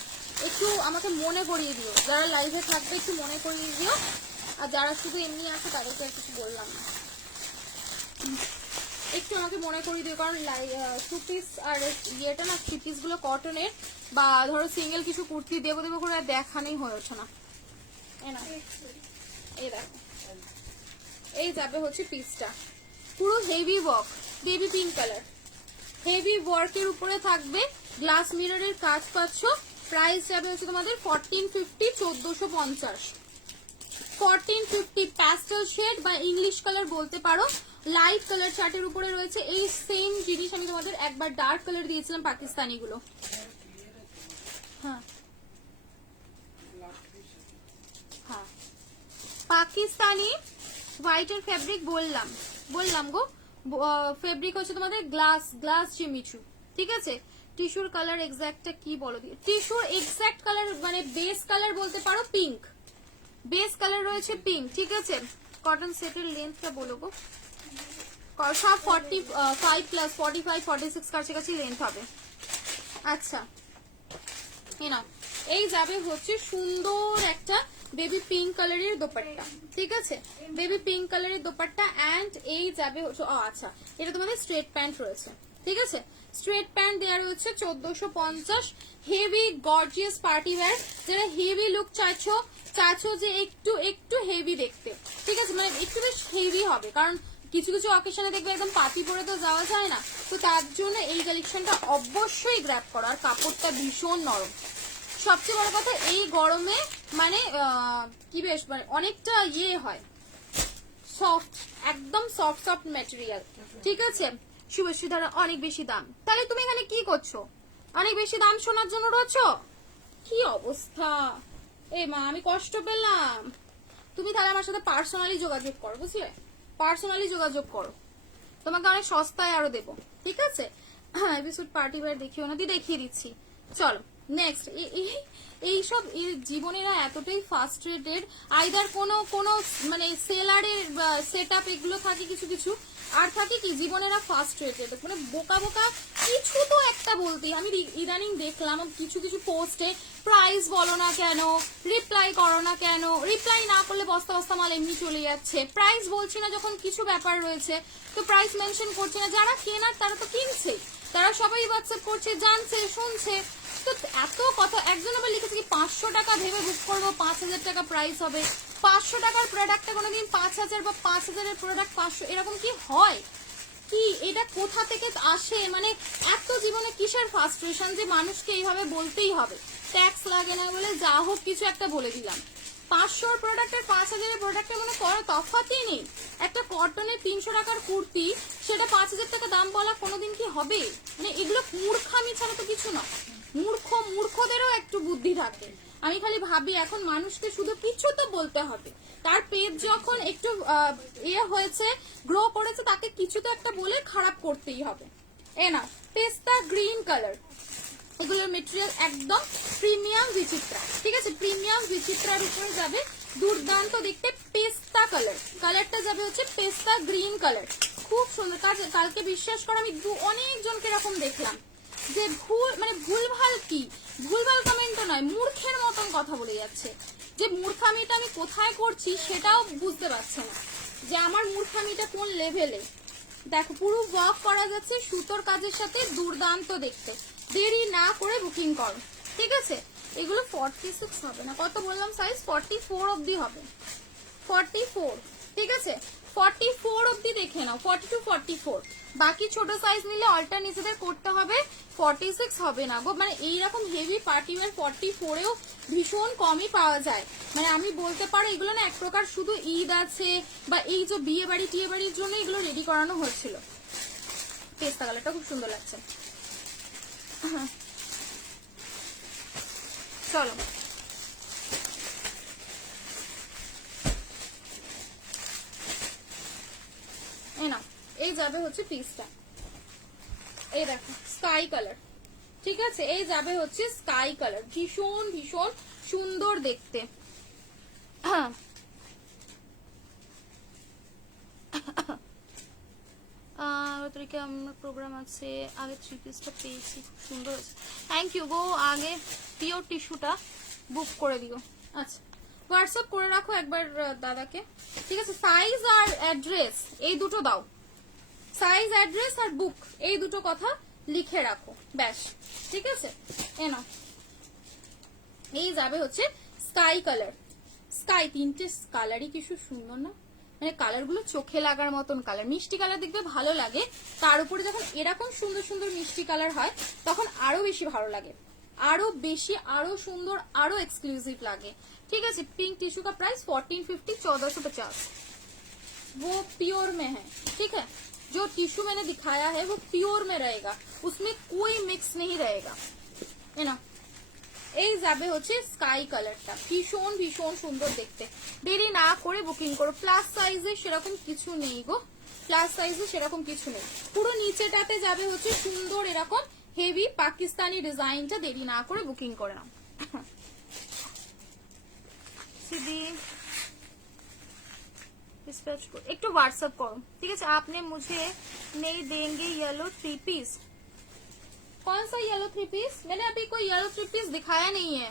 একটু আমাকে মনে করিয়ে দিও, যারা লাইভে থাকবে একটু মনে করিয়ে দিও, আর যারা শুধু এমনি আছে তাদেরকে আর কিছু বললাম না, একটু আমাকে মনে করিয়ে দিও, কারণ 2 পিস আর ইয়েটা না 3 পিস গুলো কটনের, বা ধরো সিঙ্গেল কিছু কুর্তি দেবো দেবো করে আর দেখানেই হয়ে ওঠে না। এই দেখো, এই যাবে হচ্ছে পিসটা, পুরো heavy work, baby pink colour, heavy ওয়ার্কের উপরে থাকবে, গ্লাস মিররের কাজ পাচ্ছ। প্রাইস যাবে হচ্ছে তোমাদের 1450, 1450, 1450। প্যাস্টেল শেড বা ইংলিশ কালার বলতে পারো, লাইট কালার চার্টের উপরে রয়েছে। এই সেম জিনিস আমি তোমাদের একবার ডার্ক কালার দিয়েছিলাম পাকিস্তানি গুলো। হ্যাঁ হ্যাঁ, পাকিস্তানি হোয়াইটের ফেব্রিক বললাম গো, ফেব্রিক হচ্ছে তোমাদের গ্লাস জিমিচু, ঠিক আছে। টিস্যুর কালার এক্স্যাক্টটা কি বলো, টিস্যুর এক্স্যাক্ট কালার মানে বেস কালার বলতে পারো পিঙ্ক, বেস কালার রয়েছে পিঙ্ক, ঠিক আছে। কটন সেটের লেন্থটা বলো গো, সব 45 প্লাস 45 46 কাছাকাছি লেন্থ হবে। আচ্ছা না, এই যাবে হচ্ছে সুন্দর একটা বেবি পিঙ্ক কালারের দোপাট্টা, ঠিক আছে, বেবি পিঙ্ক কালারের দোপাট্টা, এন্ড এই যাবে হচ্ছে আচ্ছা এটা তোমাদের স্ট্রেট প্যান্ট রয়েছে, ঠিক আছে। স্ট্রেট প্যান্ট দেওয়া রয়েছে 1450। হেভি গর্জিয়াস পার্টি ওয়্যার, যারা হেভি লুক চাইছো যে একটু একটু হেভি দেখতে, ঠিক আছে, মানে একটু বেশ হেভি হবে, কারণ কিছু কিছু অকেশনে দেখবে একদম পাতি পরে তো যাওয়া যায় না, তো তার জন্য এই কালেকশনটা অবশ্যই গ্র্যাব করো, আর কাপড়টা ভীষণ নরম। সবচেয়ে বড় কথা এই গরমে মানে কি বেশ মানে অনেকটা ইয়ে হয়, সফট, একদম সফট ম্যাটেরিয়াল, ঠিক আছে। শুভশ্রী ধারা অনেক বেশি দাম, তাহলে তুমি এখানে কি করছো? অনেক বেশি দাম শোনার জন্য রয়েছো? কি অবস্থা, এ মা আমি কষ্ট পেলাম। তুমি তাহলে আমার সাথে পার্সোনালি যোগাযোগ করো, বুঝলে, পার্সোনালি যোগাযোগ করো, তোমাকে অনেক সস্তায় আরো দেবো, ঠিক আছে। হ্যাঁ এপিসোড পার্টি ওয়্যার দেখিও না, দেখিয়ে দিচ্ছি। চলো নেক্সট, এইসব জীবনেরা এতটাই ফার্স্ট্রেটেড, আইদার কোনো কোনো মানে সেলারের সেট আপ এগুলো থাকে কিছু কিছু, আর থাকে কি জীবনেরা ফার্স্ট্রেটেড, মানে বোকা বোকা কিছু তো একটা বলতেই। আমি ইদানিং দেখলাম কিছু কিছু পোস্টে প্রাইস বলো না কেন, রিপ্লাই করো না কেন, রিপ্লাই না করলে বস্তা বস্তা মাল এমনি চলে যাচ্ছে, প্রাইস বলছি না যখন কিছু ব্যাপার রয়েছে তো প্রাইস মেনশন করছে না, যারা কেনার তারা তো কিনছে, তারা সবাই হোয়াটসঅ্যাপ করছে, জানছে, শুনছে, তো এত কথা। একজন আবার লিখেছে কি 500 টাকা ভেবে বুক করবো, 5000 টাকা প্রাইস হবে, 500 টাকার প্রোডাক্টটা কোনোদিন 5000 বা 5000-এর প্রোডাক্ট 500, এরকম কি হয়? কি এটা কোথা থেকে আসে, মানে এত জীবনে কিসের ফ্রাস্ট্রেশন যে মানুষকে এইভাবে বলতেই হবে, ট্যাক্স লাগে না বলে যা হোক কিছু একটা বলে দিলাম। 500 প্রোডাক্টের 5000-এর প্রোডাক্টের মানে কোনো তফাৎই নেই। একটা কটনের 300 টাকার কুর্তি, সেটা 5000 টাকা দাম বলা কোনোদিন কি হবে? মানে এগুলো মূর্খামি ছাড়া তো কিছু না। মূর্খদেরও একটু বুদ্ধি থাকে। আমি খালি ভাবি এখন মানুষকে শুধু কিছু তো বলতে হবে, তার পেজ যখন একটু হয়েছে, গ্রো করেছে, তাকে কিছু তো একটা বলে খারাপ করতেই হবে। এ না পেস্তা গ্রিন কালার, এগুলোর মেটেরিয়াল একদম প্রিমিয়াম বিচিত্রা, ঠিক আছে, প্রিমিয়াম বিচিত্রার উপরে যাবে, দুর্দান্ত দেখতে পেস্তা কালার, কালারটা যাবে হচ্ছে পেস্তা গ্রিন কালার, খুব সুন্দর। কালকে বিশ্বাস করো আমি অনেকজনকে এরকম দেখলাম যে ভুলভাল কি, ভুলভাল কমেন্টও নয়, মূর্খের মতন কথা বলে যাচ্ছে, যে মূর্খামিটা আমি কোথায় করছি সেটাও বুঝতে পারছে না, যে আমার মূর্খামিটা কোন লেভেলে। দেখো পুরো ওয়ার্ক করা যাচ্ছে সুতোর কাজের সাথে, দুর্দান্ত দেখতে। দেরি না করে বুকিং করো, ঠিক আছে। এগুলো 46 হবে না, কত বললাম সাইজ, 44 অবধি হবে, 44, ঠিক আছে, 44 অবধি দেখে নাও, 42 44, বাকি ছোট সাইজ নিলে অল্টার নিচেদের করতে হবে, 46 হবে না গো। মানে এইরকম হেভি পার্টি ওয়্যার 44-এও ভীষণ কমই পাওয়া যায়। মানে আমি বলতে পারো এগুলো না এক প্রকার শুধু ঈদ আছে বা এই যে বিয়ে বাড়ি টিয়ে বাড়ির জন্য এগুলো রেডি করানো হয়েছিল। পেস্তা কালারটা খুব সুন্দর লাগছে। চলো এই যাবে হচ্ছে পিসটা, এই দেখো স্কাই কালার, ঠিক আছে, এই যাবে হচ্ছে স্কাই কালার, ভীষণ ভীষণ সুন্দর দেখতে। কালকে আমার প্রোগ্রাম আছে, আগে 3 পিসটা পেয়েছি, খুব সুন্দর আছে, থ্যাংক ইউ গো। আগে পিওর টিস্যুটা বুক করে দিও। আচ্ছা হোয়াটসঅ্যাপ করে রাখো একবার দাদাকে, ঠিক আছে? সাইজ আর অ্যাড্রেস এই দুটো দাও, সাইজ অ্যাড্রেস আর বুক এই দুটো কথা লিখে রাখো, ব্যাস, ঠিক আছে? এনো এই যাবে হচ্ছে স্কাই কালার, স্কাই, তিনটে কালারই কিছু সুন্দর না, মানে কালার গুলো চোখে লাগার মতন কালার, মিষ্টি কালার দেখবে ভালো লাগে, তার উপরে যখন এরকম সুন্দর সুন্দর মিষ্টি কালার হয় তখন আরো বেশি ভালো লাগে, আরো বেশি, আরো সুন্দর, আরো এক্সক্লুসিভ লাগে, ঠিক আছে? पिंक टिश्यू का प्राइस 1450, 1450, वो प्योर में है, ठीक है? जो टिश्यू मैंने दिखाया है वो प्योर में रहेगा, उसमें कोई मिक्स नहीं रहेगा, है ना? এই যাবে হচ্ছে স্কাই কালারটা, ভীষণ ভীষণ সুন্দর দেখতে, দেরি না করে বুকিং করো। প্লাস সাইজে সেরকম কিছু নেই গো, প্লাস সাইজে সেরকম কিছু নেই, পুরো নিচেটাতে যাবে হচ্ছে সুন্দর এরকম হেভি পাকিস্তানি ডিজাইনটা, দেরি না করে বুকিং করে নাও। सीधी डिस्पैच को एक तो व्हाट्सएप करो, ठीक है? आपने मुझे नहीं देंगे येलो 3 पीस, कौन सा येलो 3 पीस? मैंने अभी कोई येलो 3 पीस दिखाया नहीं है,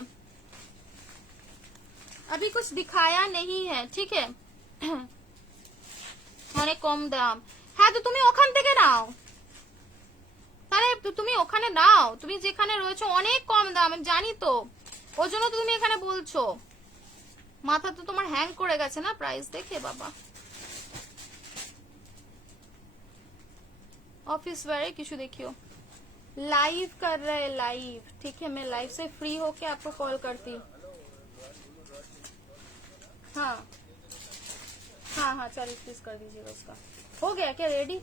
अभी कुछ दिखाया नहीं है, ठीक है? অনেক কম দাম, হ্যাঁ তো তুমি ওখান থেকে নাও, তাহলে তুমি ওখানে নাও, তুমি যেখানে রয়েছে অনেক কম দাম, আমি জানি তো, ওই জন্য তো তুমি এখানে বলছো, মাথা তো তোমার হ্যাং করে গেছে না প্রাইস দেখে বাবা। ऑफिस वेयर किशु देखियो, लाइव कर रहे हैं लाइव, ठीक है? मैं लाइव से फ्री होके आपको कॉल करती हूँ। हाँ हाँ हाँ 40 पीस कर दीजिएगा उसका। हो गया क्या रेडी?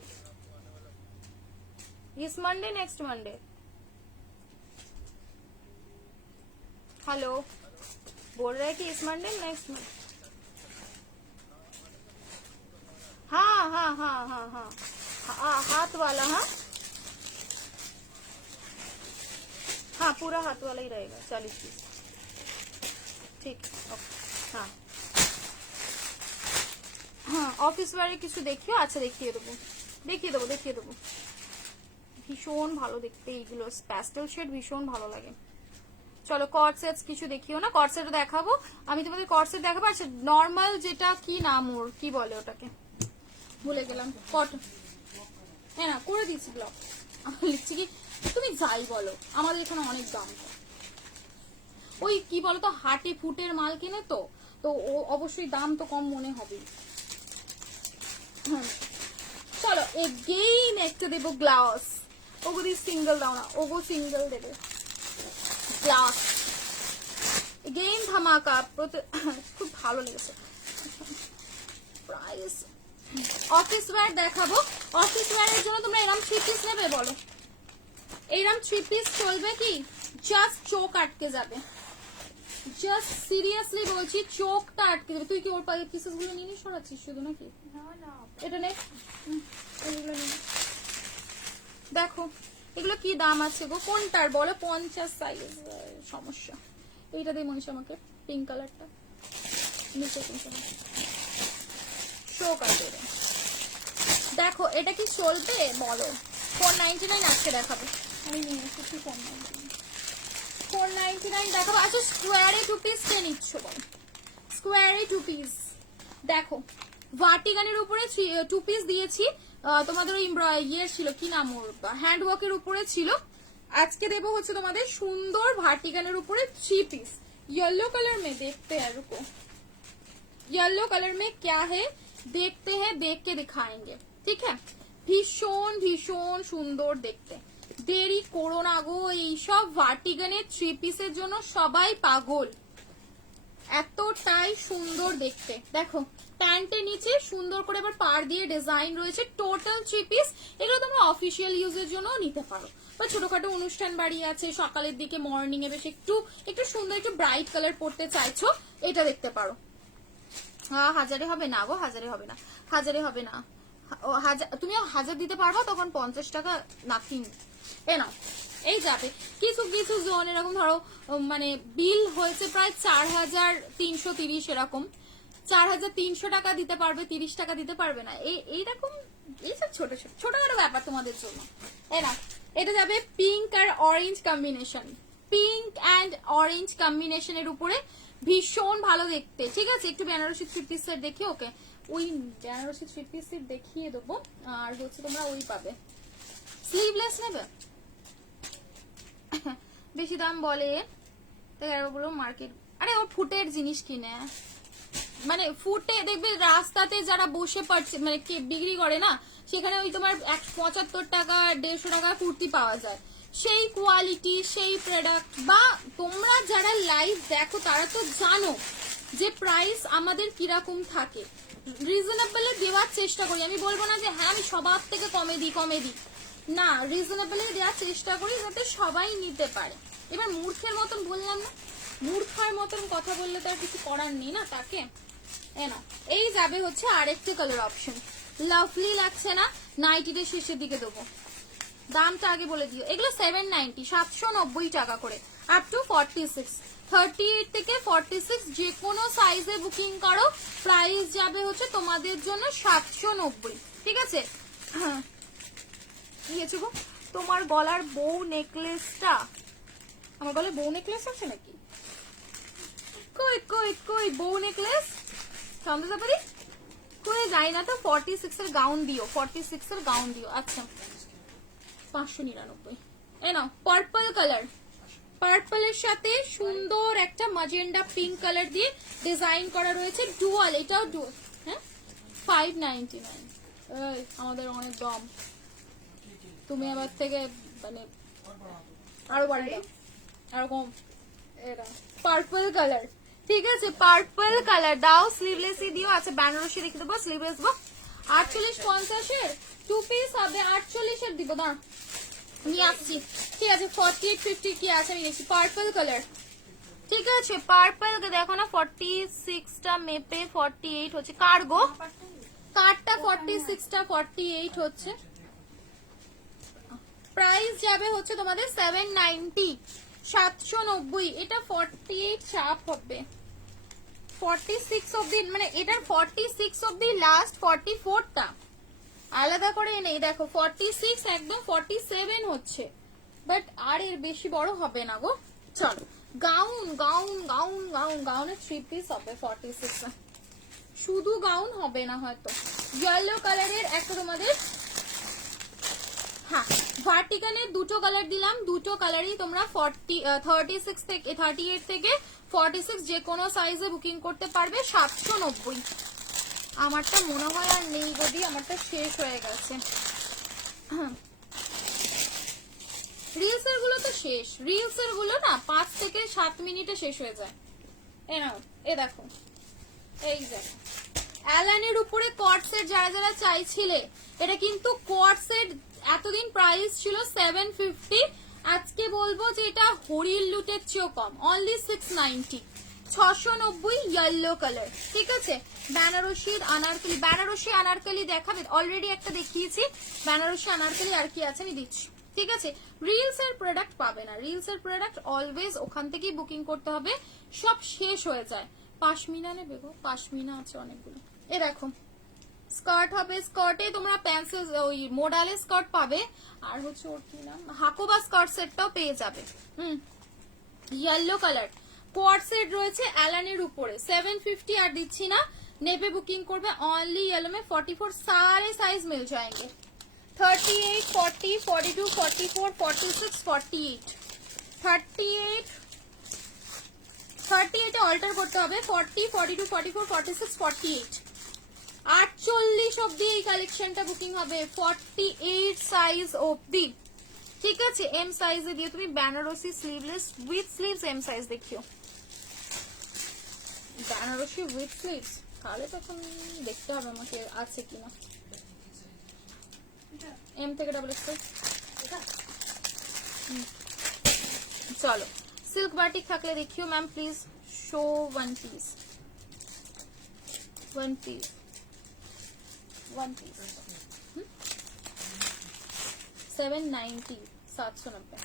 इस मंडे नेक्स्ट मंडे? हेलो बोल रहे हैं कि इस मंडे नेक्स्ट मंडे? हाँ हाँ हाँ हाँ हाँ हाथ वाला, हाँ हाँ पूरा हाथ वाला ही रहेगा, 40 पीस, ठीक है? ओके हाँ हाँ অফিস ওয়্যারে কিছু দেখিও, আচ্ছা দেখিয়ে দেবো, দেখিয়ে দেবো, দেখিয়ে দেবো, ভীষণ ভালো দেখতে এইগুলো, প্যাস্টেল শেড ভীষণ ভালো লাগে। চলো কট সেটস কিছু দেখিও না, কট সেট দেখাবো আমি তোমাদের, কট সেট দেখাবো। আচ্ছা নর্মাল যেটা কি নাম ওর কি বলে ওটাকে ভুলে গেলাম, কটন, হ্যাঁ না করে দিচ্ছি ব্লগ, আমি লিখছি কি তুমি যাই বলো, আমাদের এখানে অনেক দাম, ওই কি বলতো হাটে ফুটের মাল কিনে তো, তো ও অবশ্যই দাম তো কম মনে হবে। চলো এগেইন একটা দেবো গ্লাস, ওগো দি সিঙ্গেল দাও না, ওগো সিঙ্গেল দেবে গ্লাস, এগেইন ধামাকা, খুব ভালো লেগেছে। প্রাইস অফিস ওয়্যার দেখাবো, অফিস ওয়্যারের জন্য তোমরা এরকম 3 পিস নেবে বলো, এরকম 3 পিস চলবে কি? জাস্ট চোখ আটকে যাবে, জাস্ট সিরিয়াসলি বলছি চোখটা আটকে যাবে। তুই কি ওর পায়ে পিসেস গুলো নিয়ে সরাচ্ছিস শুধু নাকি? না না এটা নে, এগুলো নে, দেখো এগুলো কি দাম আছে গো, কোনটার বলো? 50 সাইজ, সমস্যা। এইটা দিয়ে মনীষ আমাকে পিঙ্ক কালারটা নিচে শো করে দেবে, দেখো এটা কি চলবে বলো? 499 আজকে দেখাবো, আমি নিয়ে এসেছি 499 দেখাবো। আচ্ছা স্কোয়ারে 2 পিস কে নিচ্ছ বলো? স্কোয়ারে 2 পিস দেখো, ভার্টিগানের উপরে 2 পিস দিয়েছি, তোমাদের ওই ইয়ে ছিল কি নাম ওর, হ্যান্ড ওয়ার্কের উপরে ছিল। আজকে দেবো হচ্ছে তোমাদের সুন্দর ভার্টিগানের উপরে 3 পিস येलो कलर में, देखते हैं रुको, येलो कलर में क्या है देखते हैं, देख के दिखाएंगे, ठीक है? ভীষণ ভীষণ সুন্দর দেখতে, দেরি করো না গো, এইসব ভার্টিগানের 3 পিসের জন্য সবাই পাগল, এতটাই সুন্দর দেখতে। দেখো প্যান্টের নিচে সুন্দর করে এবার পাড় দিয়ে ডিজাইন রয়েছে, টোটাল 3 পিস। এগুলো তোমরা অফিসিয়াল ইউজের জন্য নিতে পারো, বা ছোটখাটো অনুষ্ঠান বাড়ি আছে, সকালের দিকে মর্নিং এ বেশ একটু একটু সুন্দর একটু ব্রাইট কালার পরতে চাইছো, এটা দেখতে পারো। হাজারে হবে না গো, হাজারে হবে না, হাজারে হবে না, তুমিও 1000 দিতে পারবা, তখন 50 টাকা নাথিং। এ নাও এই যাবে কিছু কিছু জোন এরকম ধরো মানে বিল হয়েছে প্রায় 4330 এরকম, 4300 টাকা দিতে পারবে, 30 টাকা দিতে পারবে না, এইরকম এইসব ছোট ছোট ছোটখাটো ব্যাপার তোমাদের জন্য। এই না, এটা যাবে পিঙ্ক আর orange combination, pink and orange কম্বিনেশনের উপরে ভীষণ ভালো দেখতে। ঠিক আছে, একটু বেনারসি থ্রি পিস সেট দেখি। ওকে, ওই বেনারসি থ্রি পিস সেট দেখিয়ে দেবো। আর হচ্ছে তোমরা ওই পাবে, স্লিভলেস নেবে, বেশি দাম বলে বলো মার্কেট। আরে ও ফুটের জিনিস কিনে, মানে ফুটে দেখবে রাস্তাতে যারা বসে পারছে মানে বিক্রি করে না, সেখানে ওই তোমার 75 টাকা 150 টাকা কুর্তি পাওয়া যায়। সেই কোয়ালিটি, সেই প্রোডাক্ট, বা তোমরা যারা লাইভ দেখো তারা তো জানো যে প্রাইস আমাদের কিরকম থাকে। রিজনেবলে দেওয়ার চেষ্টা করি, আমি বলবো না যে হ্যাঁ আমি সবার থেকে কমে দিই, না, রিজনেবলে দেওয়ার চেষ্টা করি যাতে সবাই নিতে পারে। এবার মূর্খের মতন বললাম না, মূর্খের মতন কথা বললে তো আর কিছু করার নেই না তাকে। না, এই যাবে হচ্ছে আরেকটি কালার অপশন, লাভলি লাগছে না, নাইটির শেষের দিকে দেবো। দামটা আগে বলে দিও, এগুলো 790, 790 টাকা করে, আপ টু 46, 38 থেকে 46 যে কোনো সাইজে বুকিং করো, প্রাইস যাবে হচ্ছে তোমাদের জন্য 790। ঠিক আছে, হ্যাঁ গো, তোমার গলার বউ নেকলেসটা, আমার গলায় বউ নেকলেস আছে নাকি? কই কই কই বউ নেকলেস সন্দেশ পারি কই যাই না তো। 46 এর গাউন দিও, 46 এর গাউন দিও। আচ্ছা 599। এই নাও পার্পল কালার, পার্পলের সাথে সুন্দর একটা ম্যাজেন্ডা পিঙ্ক কালার দিয়ে ডিজাইন করা রয়েছে, ডুয়াল, এটাও ডুয়াল। হ্যাঁ 599। এই আমাদের অনেক দাম, তুমি আমার থেকে মানে আরো বাড়ি দাও, আরো কম। এরা পার্পল কালার, ঠিক আছে পার্পল কালার দাও, স্লিভলেসই দিও। আচ্ছা বেনারসি রেখে দেবো, স্লিভলেস দেবো। 48-50 এর 2 পিস হবে, 48 এর দিব না, নিয়ে আসছি। ঠিক আছে 48-50 কি আছে আমি দেখছি। পার্পল কালার, ঠিক আছে পার্পল দেখো না, 46টা মেপে 48 হচ্ছে। কার্গো কার্ডটা 46টা 48 হচ্ছে। প্রাইস যাবে হচ্ছে তোমাদের 790, 790। এটা 48 চাপ হবে, 46 অব্দি, মানে এটার 46 অব্দি লাস্ট, 44টা আলাদা করে নেই। দেখো 46 একদম 47 হচ্ছে, বাট আর এর বেশি বড় হবে না গো। চলো গাউন গাউন গাউন গাউন গাউনের 3 পিস হবে 46। শুধু গাউন হবে না হয়তো। ইয়েলো কালারের একটা তোমাদের, হ্যাঁ ভার্টিকানে দুটো কালার দিলাম, দুটো কালারই তোমরা 36 থেকে 38 থেকে 46 যে কোনো সাইজে বুকিং করতে পারবে। 790। আমারটা মনে হয় আর নেই গদি, আমারটা শেষ হয়ে গেছে। রিলসের গুলো তো শেষ, রিলসের গুলো না 5 থেকে 7 মিনিটে শেষ হয়ে যায়। এ নাও, এ দেখো, এই দেখো অ্যালানের উপরে কট সেট যারা যারা চাইছিলে, এটা কিন্তু কট সেট এতদিন প্রাইস ছিল 750, আজকে বলবো যে এটা হরির লুটের চেয়েও কম, অনলি 690, 690 ইয়েলো কালার। ঠিক আছে বেনারসির আনারকলি, বেনারসি আনারকলি দেখাবে, অলরেডি একটা দেখিয়েছি। বেনারসি আনারকলি আর কি আছে আমি দিচ্ছি। ঠিক আছে রিলস এর প্রোডাক্ট পাবে না, রিলস এর প্রোডাক্ট অলওয়েজ ওখান থেকেই বুকিং করতে হবে, সব শেষ হয়ে যায়। পাশমিনা নেবে গো, পাশমিনা আছে অনেকগুলো। এ দেখো স্কার্ট হবে, স্কার্টে তোমরা প্যান্সেল ওই মোডালে স্কার্ট পাবে, আর হচ্ছে ওর কি নাম, হাকোবা স্কার্ট সেটটাও পেয়ে যাবে। ইয়েলো কালার কোয়াড সেট রয়েছে অ্যালানের উপরে, 750 আর দিচ্ছি না, নেবে বুকিং করবে অনলি येलो में 44 सारे साइज मिल जाएंगे। 38, 40, 42, 44, 46, 48, 38 এ অল্টার করতে হবে, 40, 42, 44, 46, 48, 48 অব্দি এই কালেকশনটা বুকিং হবে, 48 সাইজ অব্দি। ঠিক আছে এম সাইজে দিয়ে তুমি Banarasi sleeveless with sleeves M size দেখিও, বেনারসি উইথ স্লিভস, তাহলে তখন দেখতে হবে আমাকে আছে কিনা। এম থেকে ডাবল এক্সেল। চলো সিল্ক বাটিক থাকলে দেখিও ma'am, please show one piece, one piece, one piece. 790, 790।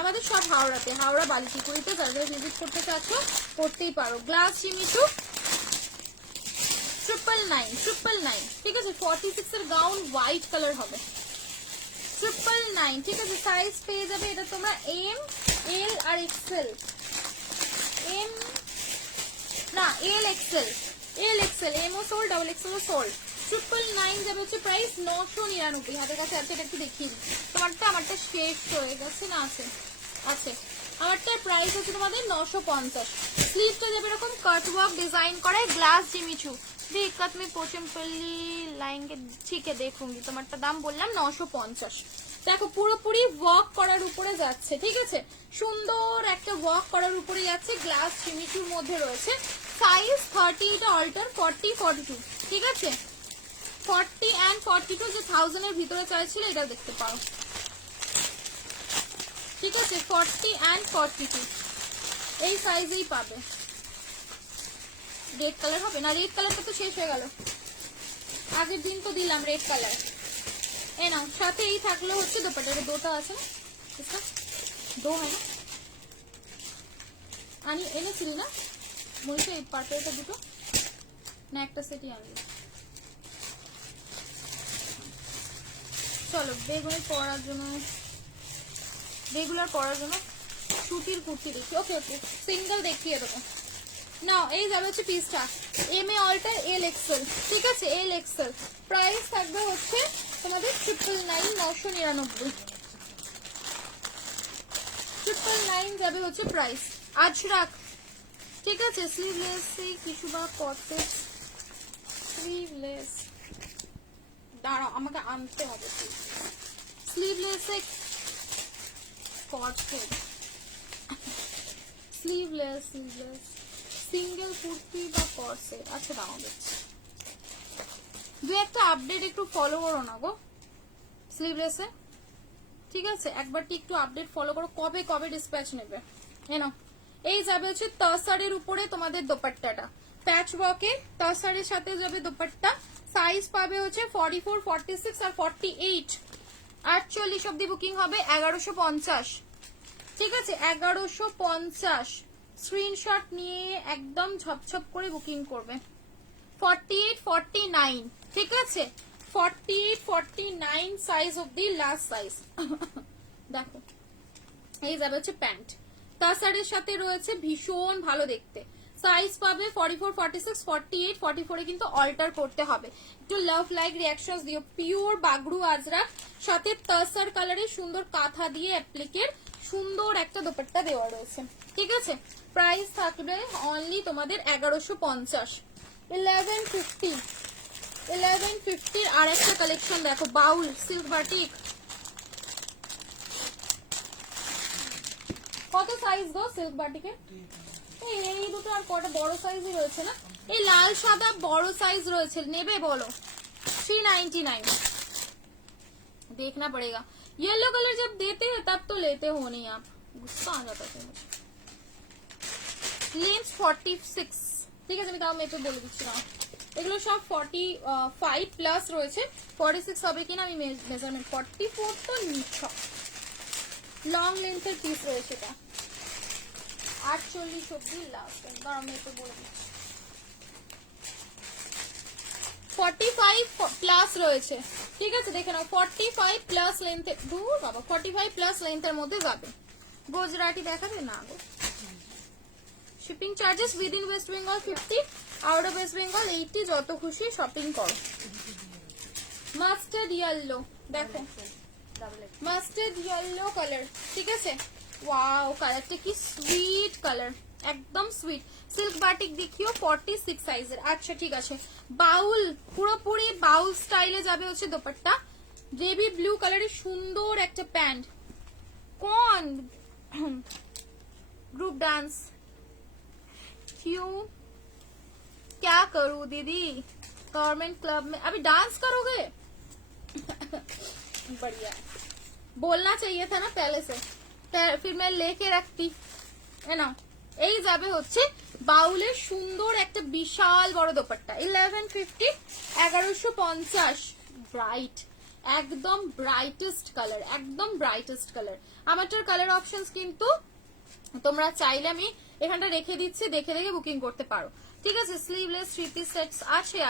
আমাদের সব হাওড়াতে, হাওড়া বালিটিকুড়িতে যারা ভিজিট করতে চাচ্ছ করতেই পারো। গ্লাস চিমিচু 999 999, ঠিক আছে 46 এর গাউন হোয়াইট কালার হবে 999, ঠিক আছে সাইজ পেয়ে যাবে এটা তোমরা এম এল আর এক্সেল, এম না এল এক্সেল, এমও সোল্ড, ডাবল এক্সেলও সোল্ড। 999 যাবে হচ্ছে প্রাইস 999। হাতের কাছে আছে, এটা একটু দেখিয়ে দিই তোমারটা, আমারটা শেষ হয়ে গেছে না, আছে আছে আমারটার প্রাইস হচ্ছে তোমাদের 950। স্লিভটা যাবে এরকম কাট ওয়ার্ক ডিजाइन করে গ্লাস জিমিচু दिक्कत में पोचमपल्ली लाएंगे, ठीक है देखूंगी। তোমারটা দাম বললাম 950। দেখো পুরোপুরি ওয়ার্ক করার উপরে যাচ্ছে, ঠিক আছে সুন্দর একটা ওয়ার্ক করার উপরে যাচ্ছে, গ্লাস জিমিচুর মধ্যে রয়েছে। সাইজ 30 এটা অল্টার 40 42, ঠিক আছে 40 and 42 যে 1000 এর ভিতরে চাইছিল এটা দেখতে পারো, ঠিক আছে 40 and 42 এই সাইজেই পাবে। রেড কালার হবে না, রেড কালারটা তো শেষ হয়ে গেল, আগের দিন তো দিলাম রেড কালার। এ নাও সাথে এই থাকলো হচ্ছে দোপাট্টা, দুটো আছে না इसका दो है ना, আনি এনেছিলি না মহিষা এই পার্পলটা দুটো না একটা সেটই আনলি। চলো বেগুনি পরার জন্য, রেগুলার পরার জন্য সুতির কুর্তি দেখি। ওকে ওকে সিঙ্গেল দেখিয়ে দেবো। নাও এই যাবে হচ্ছে পিসটা M A alter L XL, ঠিক আছে এল এক্সেল। প্রাইস থাকবে হচ্ছে তোমাদের 999 999 যাবে হচ্ছে প্রাইস। আজরাক, ঠিক আছে স্লিভলেস কিছু বা কর্সেট, স্লিভলেস দাঁড়াও আমাকে আনতে হবে sleeveless corset, sleeveless sleeveless single kurti বা কর্সেট। আচ্ছা দাঁড়াও দেখছি, দু একটা আপডেট একটু ফলো করো না গো স্লিভলেসে, ঠিক আছে একবারটি একটু আপডেট ফলো করো, কবে কবে ডিসপ্যাচ নেবে। এনো এই যাবে হচ্ছে তসারের উপরে তোমাদের দোপাট্টাটা, প্যাচ ওয়ার্কে তসারের সাথে যাবে দোপাট্টা। সাইজ পাবে হচ্ছে 44 46 আর 48, 48 অব্দি বুকিং হবে 1150, ঠিক আছে 1150। স্ক্রিনশট নিয়ে একদম ঝপঝপ করে বুকিং করবে। 48 49, ঠিক আছে 48 49 সাইজ অব্দি লাস্ট সাইজ। দেখো এই যাবে হচ্ছে প্যান্ট, তাসারের সাথে রয়েছে ভীষণ ভালো দেখতে। সাইজ পাবে 44 46 48 44 এ কিন্তু অল্টার করতে হবে। একটু লাভ লাইক রিঅ্যাকশনস দিও। পিওর বাগড়ু আজরাক সাথে তাসার কালারের সুন্দর কাঁথা দিয়ে অ্যাপ্লিকের সুন্দর একটা দোপাট্টা দেওয়া রয়েছে, ঠিক আছে প্রাইস থাকবে অনলি তোমাদের 1150। 1150 আর একটা কালেকশন দেখো বাউল সিল্ক বাটিক, কত সাইজ গো সিল্ক বাটিকে? এই দুটো আর কটা বড় সাইজই রয়েছে না, এই লাল সাদা বড় সাইজ রয়েছে, নেবে বলো 399 देखना पड़ेगा। येलो कलर जब देते हैं तब तो लेते हो नहीं आप, गुस्सा आ जाता है मुझे। लेंथ 46, ঠিক আছে আমি তাও মেপে বলে দিচ্ছি না, এগুলো সব 45 প্লাস রয়েছে, 46 হবে কিনা আমি মেজারমেন্ট, 44 তো নিচ্ছ। লং লেন্থের পিস রয়েছে এটা 48 অব্দি লাস্ট, দাঁড়াও মেপে বলে দিচ্ছি 45 প্লাস রয়েছে, ঠিক আছে দেখে নাও 45 প্লাস লেন্থে, দূর বাবা 45 প্লাস লেন্থের মধ্যে যাবে। গুজরাটি দেখাবে না গো, shipping charges within West Bengal 50, out of West Bengal 80, যত খুশি শপিং করো। মাস্টার্ড ইয়েলো দেখো, মাস্টার্ড ইয়েলো কালার, ঠিক আছে ওয়াও কালারটা কি সুইট কালার, একদম সুইট। সিল্ক বাটিক দেখিও 46 সাইজের। আচ্ছা ঠিক আছে বাউল, পুরোপুরি বাউল স্টাইলে যাবে হচ্ছে দোপাট্টা, বেবি ব্লু কালারের সুন্দর একটা প্যান্ট। কোন ग्रुप डांस क्यों, क्या करूं दीदी गवर्नमेंट क्लब में अभी डांस करोगे? बढ़िया बोलना चाहिए था ना पहले से, फिर मैं लेके रखती है ना। এই যাবে হচ্ছে বাউলের সুন্দর একটা বিশাল বড় দোপাট্টা 1150 1150 ব্রাইট, একদম ব্রাইটেস্ট কালার, একদম ব্রাইটেস্ট কালার। আমারটার কালার অপশনস কিন্তু তোমরা চাইলে আমি এখানটা রেখে দিচ্ছি, দেখে দেখে বুকিং করতে পারো, ঠিক আছে, স্লিভলেস 3 পিস সেটস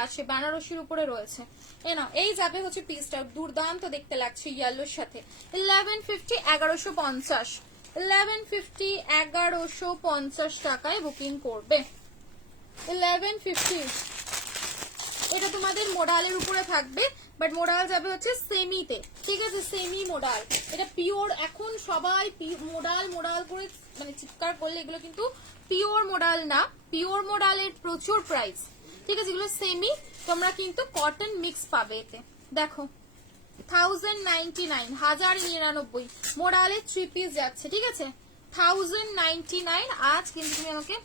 আছে বেনারসির উপরে রয়েছে। এ নাও, এই যাবে হচ্ছে পিসটা, দুর্দান্ত দেখতে লাগছে ইয়েলোর সাথে। 1150 1150 1150 1150 টাকায় বুকিং করবে। 1150 এটা তোমাদের মোডালের উপরে থাকবে, বাট মোডাল যাবে হচ্ছে সেমিতে, ঠিক আছে, সেমি মোডাল। এটা পিওর, এখন সবাই মোডাল মোডাল করে মানে চিৎকার করলে, এগুলো কিন্তু পিওর মোডাল না, পিওর মোডালের প্রচুর প্রাইস, ঠিক আছে, এগুলো সেমি, তোমরা কিন্তু কটন মিক্স পাবে এতে। দেখো 1099 1099 মোডালের 3 পিস যাচ্ছে, ঠিক আছে, 1099 আজ কিন্তু তুমি আমাকে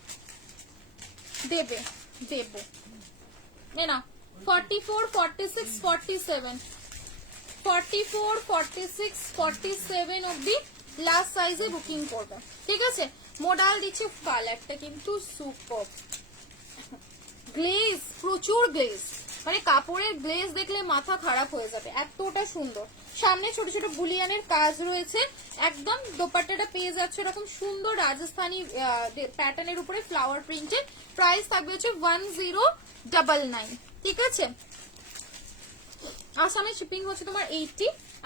দেবে দেবো। এ না 44 46 47 44 46 47 অবধি লাস্ট সাইজে বুকিং করবে, ঠিক আছে। মোডাল দিচ্ছে, কালারটা কিন্তু সুপার, গ্লেজ, প্রচুর গ্লেজ, মানে কাপড়ের গ্লেজ দেখলে মাথা খারাপ হয়ে যাবে, এতটা সুন্দর। সামনে ছোট ছোট বুলিয়ানের কাজ রয়েছে, একদম দোপাট্টাটা পেয়ে যাচ্ছে এরকম সুন্দর রাজস্থানি প্যাটার্নের উপরে ফ্লাওয়ার প্রিন্টে। প্রাইস থাকবে হচ্ছে 1099, ঠিক আছে। আসামে শিপিং হচ্ছে তোমার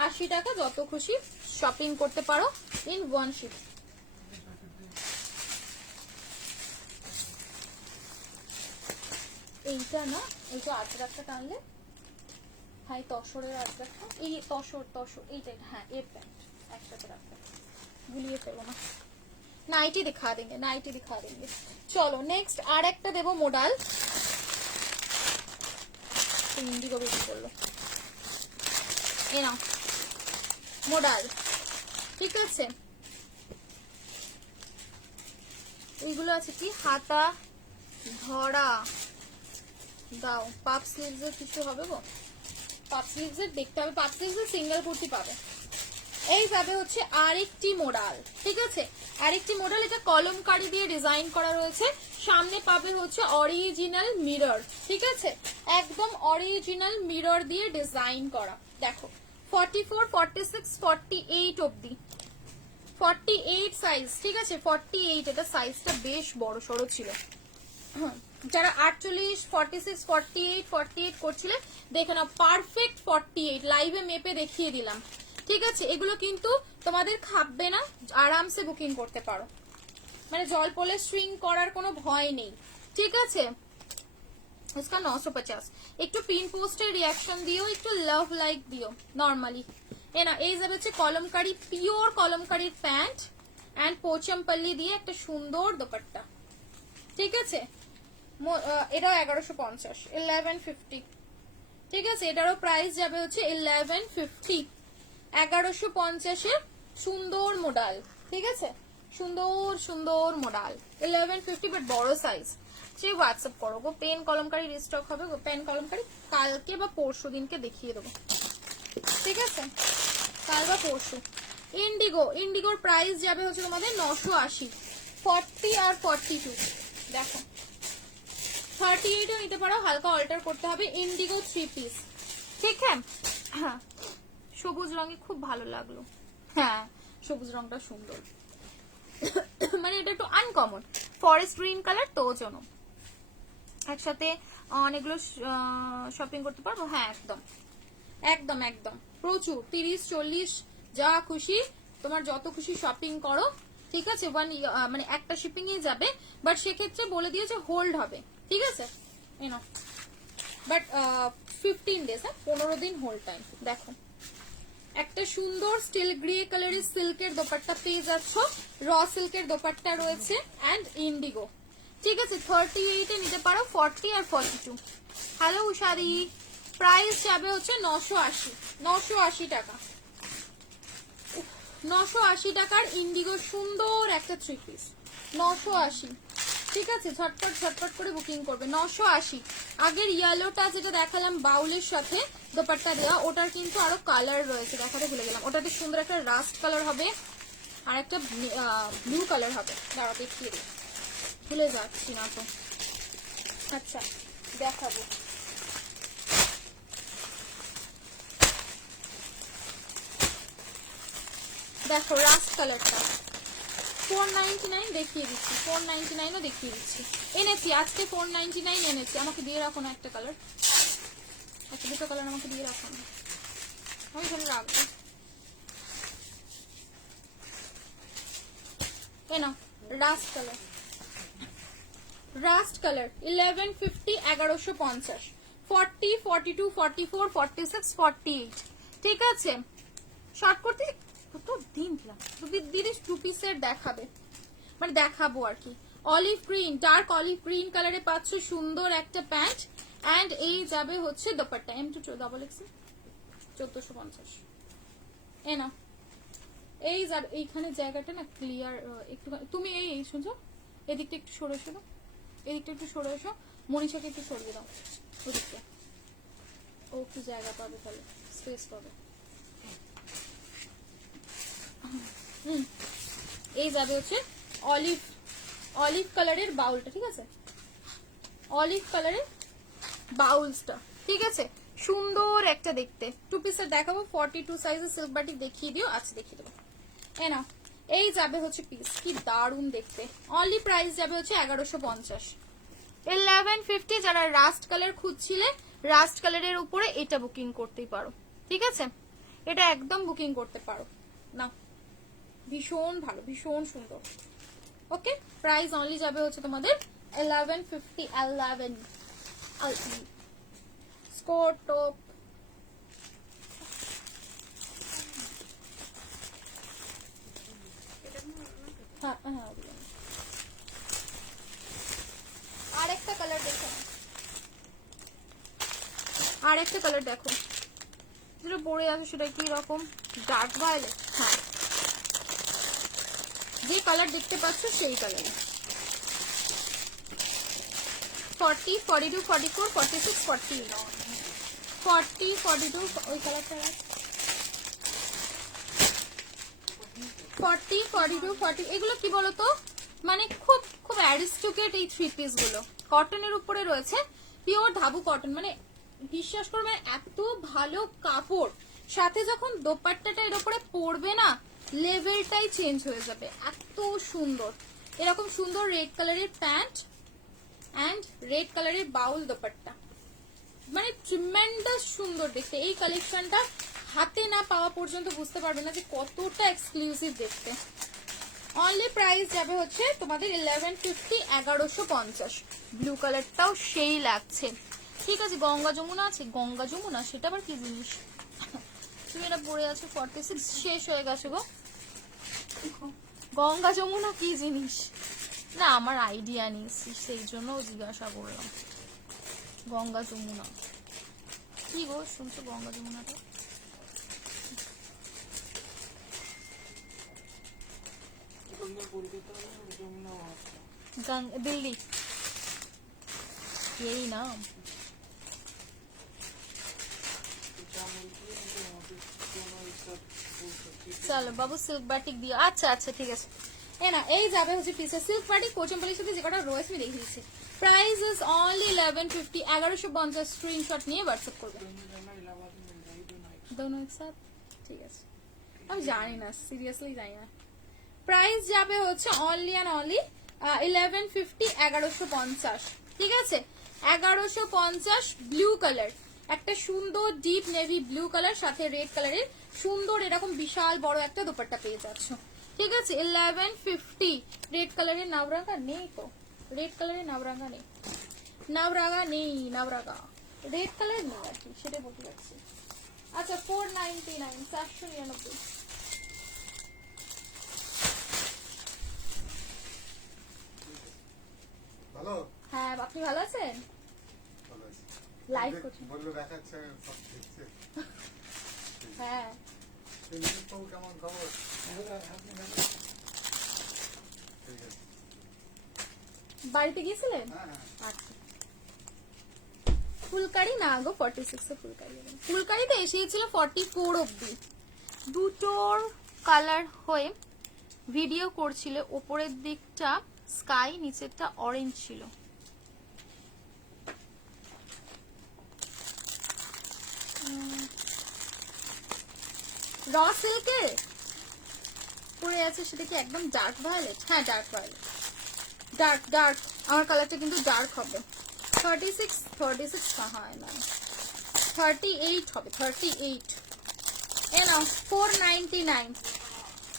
80 টাকা, যত খুশি শপিং করতে পারো ইন ওয়ান শিপ। এইটা না, এইটা আজরাকটা টানলে, হ্যাঁ তসরের আজরাকটা, এই তসর এইটা, হ্যাঁ এর প্যান্ট একসাথে রাখতে, ভুলিয়ে ফেলো না। নাইটি দিখা দেंगे, নাইটি দিখা দেंगे। চলো নেক্সট আর একটা দেবো মোডাল, ইন্ডিগো বেশি করলো, এ নাও মোডাল, ঠিক আছে। এইগুলো আছে কি হাতা ধরা, দাও পাপ স্লিভস এর কিছু হবে গো, পাপ স্লিভস এর দেখতে হবে, পাপ স্লিভস এর সিঙ্গেল কুর্তি পাবে। এই যাবে হচ্ছে আরেকটি মোডাল, ঠিক আছে, আরেকটি মোডাল, এটা কলমকারি দিয়ে ডিজাইন করা রয়েছে, সামনে পাবে হচ্ছে অরিজিনাল মিরর, ঠিক আছে, একদম অরিজিনাল মিরর দিয়ে ডিজাইন করা। দেখো 44 46 48 অবধি, 48 সাইজ, ঠিক আছে, 48, এটা সাইজটা বেশ বড় সড়ো ছিল। যারা 48 46 48 48 করছিলে দেখে নাও, পারফেক্ট 48 লাইভে মেপে দেখিয়ে দিলাম, ঠিক আছে। এগুলো কিন্তু তোমাদের খাববে না, আরামসে বুকিং করতে পারো, মানে জল পড়লে স্ট্রিং করার কোনো ভয় নেই, ঠিক আছে। इसका 950, একটু পিন পোস্টের রিয়াকশন দিও, একটু লাভ লাইক দিও নরমালি। এ না, এই যাবে হচ্ছে kalamkari, pure কলমকারির pant and Pochampally দিয়ে একটা সুন্দর দোপাট্টা, ঠিক আছে। এটাও 1150, 1150, ঠিক আছে, এটারও প্রাইস যাবে হচ্ছে 1150, 1150 এর সুন্দর মোডাল, ঠিক আছে, সুন্দর সুন্দর মোডাল 1150, বাট বড় সাইজ। সে হোয়াটসঅ্যাপ করো গো, পেন কলমকারি রিস্টক হবে গো, পেন কলমকারি কালকে বা পরশু দিনকে দেখিয়ে দেবো, ঠিক আছে, কাল বা পরশু। ইন্ডিগোর প্রাইস যাবে হচ্ছে তোমাদের 980, 40 আর 42, দেখো 38ও নিতে পারো, হালকা অল্টার করতে হবে। ইন্ডিগো 3 পিস, ঠিক হ্যাঁ, সবুজ রঙে খুব ভালো লাগলো, হ্যাঁ সবুজ রংটা সুন্দর, মানে এটা একটু আনকমন, ফরেস্ট গ্রিন কালার, তো জন্য একসাথে অনেকগুলো শপিং করতে পারবো, হ্যাঁ একদম একদম একদম, প্রচুর 30 40 যা খুশি তোমার, যত খুশি শপিং করো, ঠিক আছে। মানে একটা শিপিং এ যাবে, বাট সেক্ষেত্রে বলে দিয়েছে হোল্ড হবে, ঠিক আছে, এনো বাট 15 ডেজ, হ্যাঁ 15 দিন হোল্ড টাইম। দেখো একটা সুন্দর স্টিল গ্রে কালারের সিল্কের দোপাট্টা পেয়ে যাচ্ছ, র সিল্কের দোপাট্টা রয়েছে এন্ড ইন্ডিগো, ঠিক আছে। 38 এ নিতে পারো, 40 আর 42। হ্যালো উষাদি, প্রাইস যাবে হচ্ছে 980 টাকা, 980 টাকার ইন্ডিগো সুন্দর একটা 3 পিস, 980, ঠিক আছে। ঝটপট ঝটপট করে বুকিং করবে, 980। আগের ইয়েলোটা যেটা দেখালাম বাউলের সাথে দোপাট্টা দেওয়া, ওটার কিন্তু আরো কালার রয়েছে, দেখাতে ভুলে গেলাম, ওটাতে সুন্দর একটা রাস্ট কালার হবে আর একটা ব্লু কালার হবে, দাঁড়াও দেখিয়ে দিই, ভুলে যাচ্ছি না তো, আচ্ছা দেখাবো। দেখো রাস্ট কালারটা, 499 দেখিয়ে দিচ্ছি, 499ও দেখিয়ে দিচ্ছি। এনেছি আজকে 499 এনেছি। আমাকে দিয়ে রাখো না একটা কালার, একটা দুটো কালার আমাকে দিয়ে রাখো না, আমি ধরে রাখবো। এ নাও রাস্ট কালার, রাস্ট কালার 1150 1150 40 42 44 46 48। ঠিক আছে, শর্ট করতে কত দিন দিলাম দিদি। 2 পিসের দেখাবে মানে দেখাবো আর কি। Olive green, dark olive green কালারে পাচ্ছ সুন্দর একটা প্যান্ট এন্ড এই যাবে হচ্ছে দোপাট্টা M2 ডাবল এক্সেল 1450। এ না এই এইখানে জায়গাটা না ক্লিয়ার একটু, তুমি এই শুনছো এদিকটা একটু সরে এসো, এদিকটা একটু সরে এসো, মনীষাকে একটু সরিয়ে দাও ওদিকটা, ও একটু জায়গা পাবে, তাহলে স্পেস পাবে। এই যাবে হচ্ছে অলিভ, অলিভ কালারের বাউলটা, ঠিক আছে, অলিভ কালারের বাউলসটা, ঠিক আছে, সুন্দর একটা দেখতে। 2 পিসের দেখাবো, 42 সাইজের সিল্ক বাটিক দেখিয়ে দিও। আচ্ছা দেখিয়ে দেবো। এ নাও এই যাবে হচ্ছে পিস, কি দারুন দেখতে। অনলি প্রাইস যাবে হচ্ছে 1150 1150। যারা রাস্ট কালার খুঁজছিলে, রাস্ট কালারের উপরে এটা বুকিং করতেই পারো, ঠিক আছে, এটা একদম বুকিং করতে পারো না, ভীষণ ভালো, ভীষণ সুন্দর। ওকে, প্রাইস অনলি যাবে হচ্ছে তোমাদের 1150। 11 স্কোর টপ, হ্যাঁ হ্যাঁ, আরেকটা কালার দেখো, আরেকটা কালার দেখো যেটা পরে আছে সেটা কি রকম, ডার্ক ভায়োলেট। হ্যাঁ, যে কালার দেখতে পাচ্ছ সেই কালার। 40 42 44 46 48 40 42 ওই কালারটা 40 42 40। এগুলো কি বলতো, মানে খুব খুব অ্যারিস্টোক্রেট এই 3 পিস গুলো কটনের উপরে রয়েছে, পিওর ধাবু কটন, মানে বিশ্বাস করো মানে এত ভালো কাপড়, সাথে যখন দোপাট্টাটা এর উপরে পরবে না লেভেলটাই চেঞ্জ হয়ে যাবে, এত সুন্দর। এরকম সুন্দর রেড কালারের প্যান্ট এন্ড রেড কালারের বাউল দোপাট্টা, মানে ট্রিমেন্ডাস সুন্দর দেখতে। এই কালেকশনটা হাতে না পাওয়া পর্যন্ত বুঝতে পারবে না যে কতটা এক্সক্লুসিভ দেখতে। অনলি প্রাইস যাবে হচ্ছে তোমাদের 1150 1150। ব্লু কালারটাও সেই লাগছে, ঠিক আছে। গঙ্গা যমুনা আছে, গঙ্গা যমুনা সেটা আবার কি জিনিস, তুমি এটা পরে আছো 46 শেষ হয়ে গেছে গো। গঙ্গা যমুনা কি জিনিস না আমার আইডিয়া নেই, সেই জন্য জিজ্ঞাসা করলাম। গঙ্গা যমুনা কি গো শুনছো, গঙ্গা যমুনাটা দিল্লি यही नाम। চলো বাবু সিল্ক বাটিক দিও। আচ্ছা আচ্ছা ঠিক আছে। এ না এই যাবে হচ্ছে পিসে সিল্ক বাটিক কোচম্পলির সাথে যে কটা রয়েছে আমি দেখিয়ে দিচ্ছি। Price is only 1150 1150। স্ক্রিনশট নিয়ে হোয়াটসঅ্যাপ করবে। दोनों एक साथ ঠিক আছে। আমি জানি না, সিরিয়াসলি জানি না। প্রাইস যাবে হচ্ছে অনলি এন্ড অনলি 1150 1150, ঠিক আছে। 1150 ব্লু কালার, একটা সুন্দর ডিপ নেভি ব্লু কালার সাথে রেড কালারের সুন্দর এরকম বিশাল বড় একটা দোপাট্টা পেয়ে যাচ্ছ, ঠিক আছে। 1150। রেড কালারের নাওরাগা নেই তো, রেড কালারের নাওরাগা নেই, নাওরাগা নেই, নাওরাগা রেড কালার নেই আর কি, সেটা বলতে পারছি। আচ্ছা 499 499। ভালো, হ্যাঁ আপনি ভালো আছেন? ভালো আছি। লাইভ করছেন? বললো দেখাচ্ছে সব দেখছে। হ্যাঁ দিলীপ বাবু কেমন খবর? ঠিক আছে। বাড়িতে গিয়েছিলেন? হ্যাঁ হ্যাঁ। আচ্ছা ফুলকারি না গো 46 এ ফুলকারি, ফুলকারিতে এসেছিল 44 অবধি। দুটোর কালার হয়ে ভিডিও করছিল, উপরের দিকটা স্কাই নিচেরটা অরেঞ্জ ছিল। র সিল্কে পরে আছে সেটা কি একদম ডার্ক ভায়োলেট? হ্যাঁ ডার্ক ভায়োলেট, ডার্ক ডার্ক। আমার কালারটা কিন্তু ডার্ক হবে। 36 হয় না, 38 হবে, 38। এ নাও 499,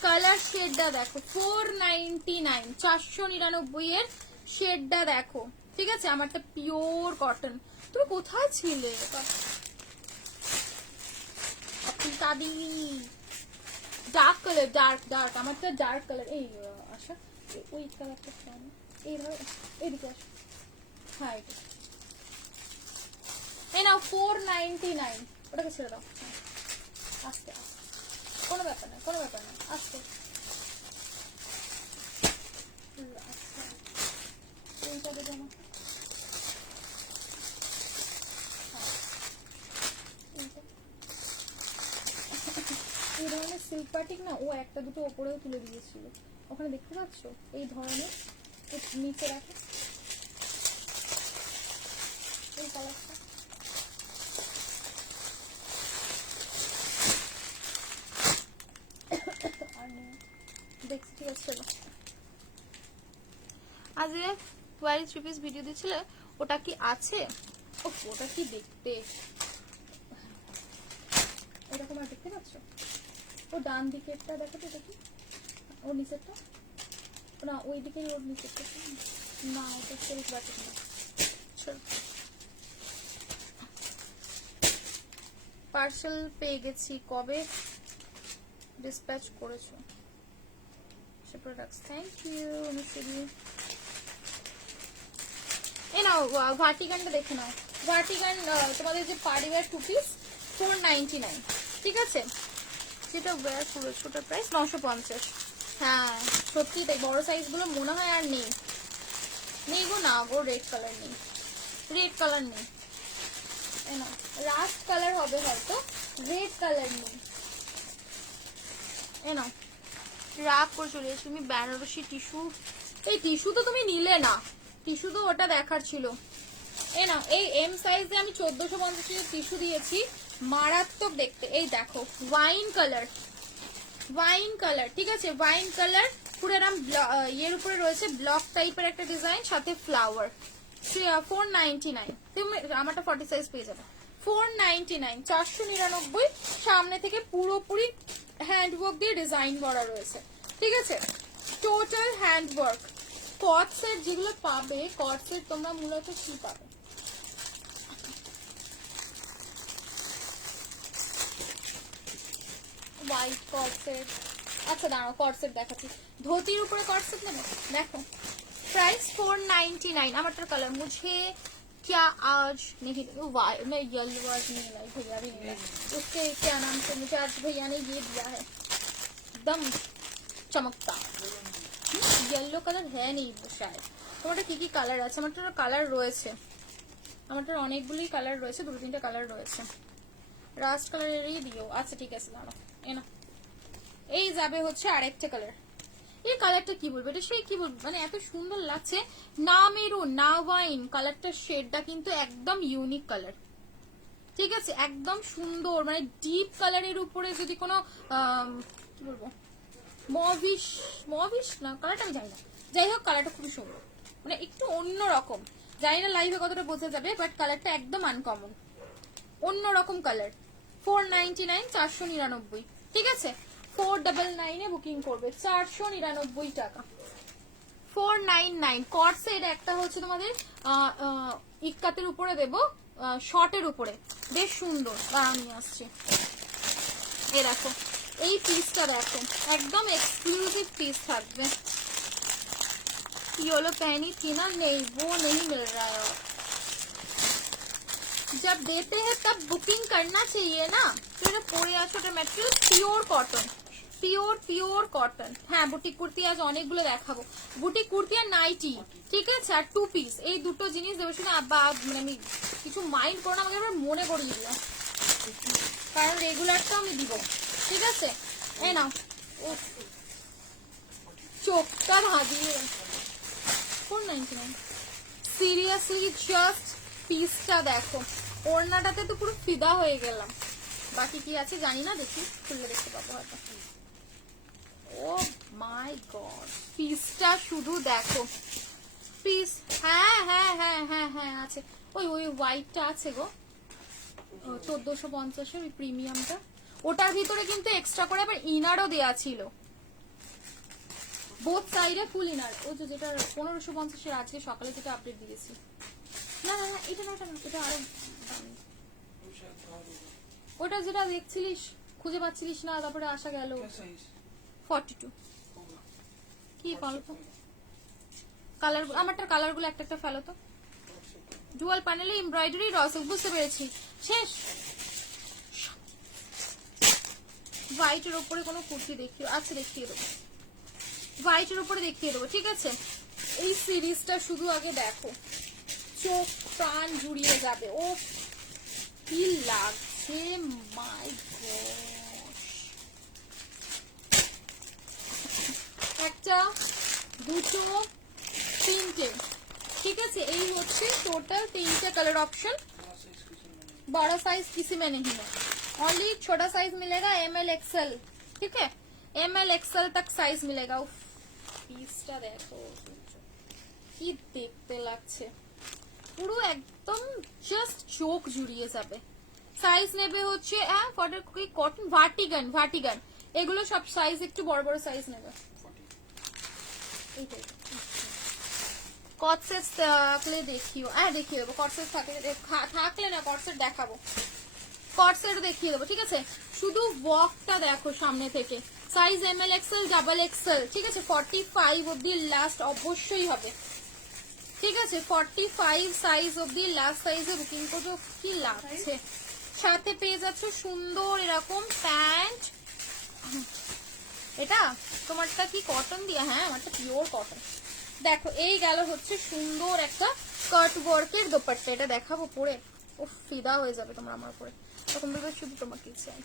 কালার শেডটা দেখো 499, 499 এর শেডটা দেখো, ঠিক আছে? আমারটা পিওর কটন। তুমি কোথায় ছিলে দাদি? ডার্ক কালার, ডার্ক ডার্ক, আমারটা ডার্ক কালার। এই আশা ওই কালারটা এইভাবে এদিকে আসো। হ্যাঁ এটা এই নাও 499, ওটাকে ছেড়ে দাও। আস্তে আস্তে, কোনো ব্যাপার না, কোনো ব্যাপার না, আস্তে। এইটা দেবো আমাকে। এই ধরনের সিল্ক পার্টিক না ও একটা দুটো ওপরেও তুলে দিয়েছিল, ওখানে দেখতে পাচ্ছ? এই ধরনের নিচে রাখো এই কালারটা। দেখছি, ঠিক আছে। আজ 23 পিস ভিডিও দিয়েছিলে, ওটা কি আছে? ওটা কি দেখতে এরকম আর দেখতে পাচ্ছ? ও ডান দিকেরটা দেখো তো, দেখি ওর নিচেরটা না, ওই দিকের ওর নিচেরটা না, ওটা সিল্ক বাটিক না। পার্সেল পেয়ে গেছি। কবে ডিসপ্যাচ করেছো সে প্রোডাক্টস? Thank you Anushree. এ নাও ভার্টিগানটা দেখে নাও। ভার্টিগান তোমাদের যে পারিবার 2 পিস 499, ঠিক আছে? যেটা ওয়্যার করেছো ওটার প্রাইস 950। হ্যাঁ সত্যি তাই, বড় সাইজগুলো মনে হয় আর নেই, নেই গো, না গো, রেড কালার নেই, রেড কালার নেই। না রাস্ট কালার হবে হয়তো, রেড কালার নেই। এ নাও রাগ করে চলে এসে তুমি বেনারসি টিস্যু। এই টিস্যু তো তুমি নিলে না, টিস্যু তো ওটা দেখার ছিল। এ নাও এই এম সাইজে আমি 1450 টিস্যু দিয়েছি, মারাত্মক দেখতে। এই দেখো ওয়াইন কালার, ওয়াইন কালার, ঠিক আছে? ওয়াইন কালার পুরো এরকম ইয়ের উপরে রয়েছে ব্লক টাইপের একটা ডিজাইন, সাথে ফ্লাওয়ার। 499, তুমি আমারটা 40 সাইজ পেয়ে যাবে। 499, 499। সামনে থেকে পুরোপুরি হ্যান্ডওয়ার্ক দিয়ে ডিজাইন করা রয়েছে, ঠিক আছে? Total handwork. কট সেট যেগুলো পাবে, কট সেট তোমরা মূলত কি পাবে? হোয়াইট কট সেট। আচ্ছা দাঁড়াও, কট সেট দেখাচ্ছি। ধোতির উপরে কট সেট নেবে, দেখো प्राइस 499। আমারটার কালার मुझे क्या आज नहीं, मैं येलो आज नहीं लाई, भैया भी नहीं लाई। उसके क्या नाम से मुझे आज भैया ने ये दिया है, एकदम चमकता येलो कलर है नहीं वो शायद। তোমারটা কি কি কালার আছে? আমারটার কালার রয়েছে, আমারটার অনেকগুলোই কালার রয়েছে, 2-3টা কালার রয়েছে। রাস্ট কালারেরই দিও। আচ্ছা ঠিক আছে দাঁড়াও, এ না এই যাবে হচ্ছে আরেকটা কালার। এই কালারটা কি বলবো, এটা সেই কি বলবো, মানে এত সুন্দর লাগছে না। মেরুন না ওয়াইন কালারটা, শেডটা কিন্তু একদম ইউনিক কালার, ঠিক আছে? একদম সুন্দর, মানে ডিপ কালারের উপরে যদি কোনো কি বলবো মভিশ, মভিশ না কালারটা আমি জানি না, যাই হোক কালারটা খুবই সুন্দর, মানে একটু অন্যরকম। জানি না লাইভে কতটা বোঝা যাবে, বাট কালারটা একদম আনকমন, অন্যরকম কালার। 499, 499, ঠিক আছে? 499 এ বুকিং করবে, 499 টাকা। 499 কর্সের একটা হচ্ছে তোমাদের ইক্কাতের উপরে দেব, শর্টের উপরে, বেশ সুন্দর। আমি আসছি, এই দেখো এই পিসটা দেখো, একদম এক্সক্লুসিভ পিস থাকবে। येलो पहनी थी ना, नहीं वो नहीं मिल रहा है, जब देते हैं तब बुकिंग करना चाहिए ना। तो এটা পরে আসো, এটা material pure cotton, pure pure cotton. হ্যাঁ বুটিক কুর্তি আজ অনেকগুলো দেখাবো, বুটিক কুর্তি আর নাইটি, ঠিক আছে? আর 2 পিস, এই দুটো জিনিস দেবো। শুনে মানে আমি কিছু মাইন্ড করো না, আমাকে এবার মনে করিয়ে দিও, কারণ রেগুলারটা আমি দিব, ঠিক আছে? এই নাও চোখটা ভাজিয়ে। 499 সিরিয়াসলি জাস্ট পিসটা দেখো, ওড়নাটাতে তো পুরো ফিদা হয়ে গেলাম। বাকি কি আছে জানি না, দেখি খুললে দেখতে পাবো হয়তো। ও মাই গড, পিসটা শুধু দেখো, পিস। হ্যাঁ হ্যাঁ হ্যাঁ হ্যাঁ হ্যাঁ আছে, ওই ওই হোয়াইটটা আছে গো, 1450 ওই প্রিমিয়ামটা। ওটার ভিতরে কিন্তু এক্সট্রা করে আবার ইনারও দেয়া ছিল, বোথ সাইডে ফুল ইনার। ওই যে যেটা 1550 আজকে সকালে যেটা আপডেট দিয়েছি। না না না, এটা না, এটা না, এটা আরো দামি। ওটা যেটা দেখছিলিস খুঁজে পাচ্ছিলিস না, তারপরে আসা গেল। 42 কি বলো তো কালার, আমারটার কালার গুলো একটা একটা ফেলো তো। ডুয়াল প্যানেলে এমব্রয়ডারি রসক, বুঝতে পেরেছি। শেষ। হোয়াইটের উপরে কোনো কুর্তি দেখিও, আচ্ছা দেখিয়ে দেবো, হোয়াইটের উপরে দেখিয়ে দেবো, ঠিক আছে। এই সিরিজটা শুধু আগে দেখো, চোখ প্রাণ জুড়িয়ে যাবে। ও কি লাগছে, মাই গড। একটা, দুটো, তিনটে, ঠিক আছে। এই হচ্ছে টোটাল 3টে কালার ऑप्शन। बड़ा साइज किसी में नहीं है, ओनली छोटा साइज मिलेगा ML XL, ठीक है। ML XL तक साइज मिलेगा। उफ, পিসটা দেখো কি দেখতে লাগছে, পুরো একদম জাস্ট চোখ জুড়িয়ে যাবে। সাইজ নেবে হচ্ছে কটন ভার্টিগান, ভার্টিগান এগুলো সব সাইজ একটু বড় বড় সাইজ নেবে। এইটাই কটসেট থাকলে দেখিও, হ্যাঁ দেখিয়ে দেবো। কটসেট থাকলে না, কটসেট দেখাবো, কটসেট দেখিয়ে দেবো, ঠিক আছে। শুধু ওয়ার্কটা দেখো সামনে থেকে। Size ML XL, double XL, ঠিক আছে। 45 অব্দি লাস্ট অবশ্যই হবে, ঠিক আছে। 45 সাইজ অব্দি লাস্ট সাইজে বুকিং করছো। কি লাগছে, সাথে পেয়ে যাচ্ছ সুন্দর এরকম প্যান্ট। এটা তোমারটা কি কটন দিয়া? হ্যাঁ আমারটা পিওর কটন। দেখো এই গেল হচ্ছে সুন্দর একটা কাট ওয়ার্কের দোপাট্টা। এটা দেখাবো পরে, ও ফিদা হয়ে যাবে তোমরা আমার উপরে, তখন বলবে শুধু তোমাকে চাই।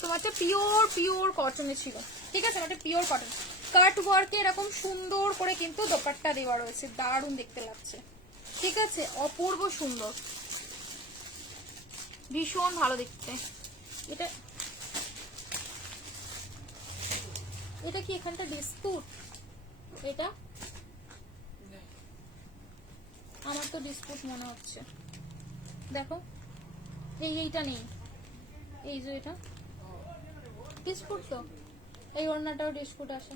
তোমারটা পিওর পিওর কটনে ছিল, ঠিক আছে। এটা পিওর কটন, কাট ওয়ার্কে এরকম সুন্দর করে কিন্তু দোপাট্টা দেওয়া রয়েছে, দারুণ দেখতে লাগছে, ঠিক আছে। অপূর্ব সুন্দর, ভীষণ ভালো দেখতে। এটা এটা কি এখানটা ডিসপুট? এটা আমার তো ডিসপুট মনে হচ্ছে, দেখো এইটা নেই, এই যে এটা ডিসপুট, তো এই ওড়নাটাও ডিসপুট আসে।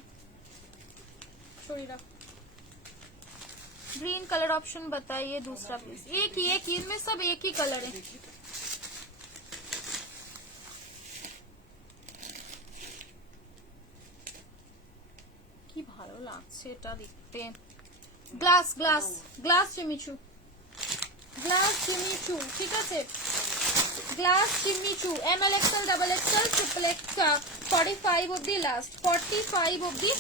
शरीर ग्रीन कलर ऑप्शन बताइए दूसरा प्लीज। एक ही इनमें सब एक ही कलर है। কি ভালো লাগছে এটা দেখতে। গ্লাস গ্লাস গ্লাস চিমিচু, গ্লাস চিমিচু, ঠিক আছে। গ্লাস চিমিচু ML XL, double XL, triple XL, 45 অবধি লাস্ট, 45 অবধি,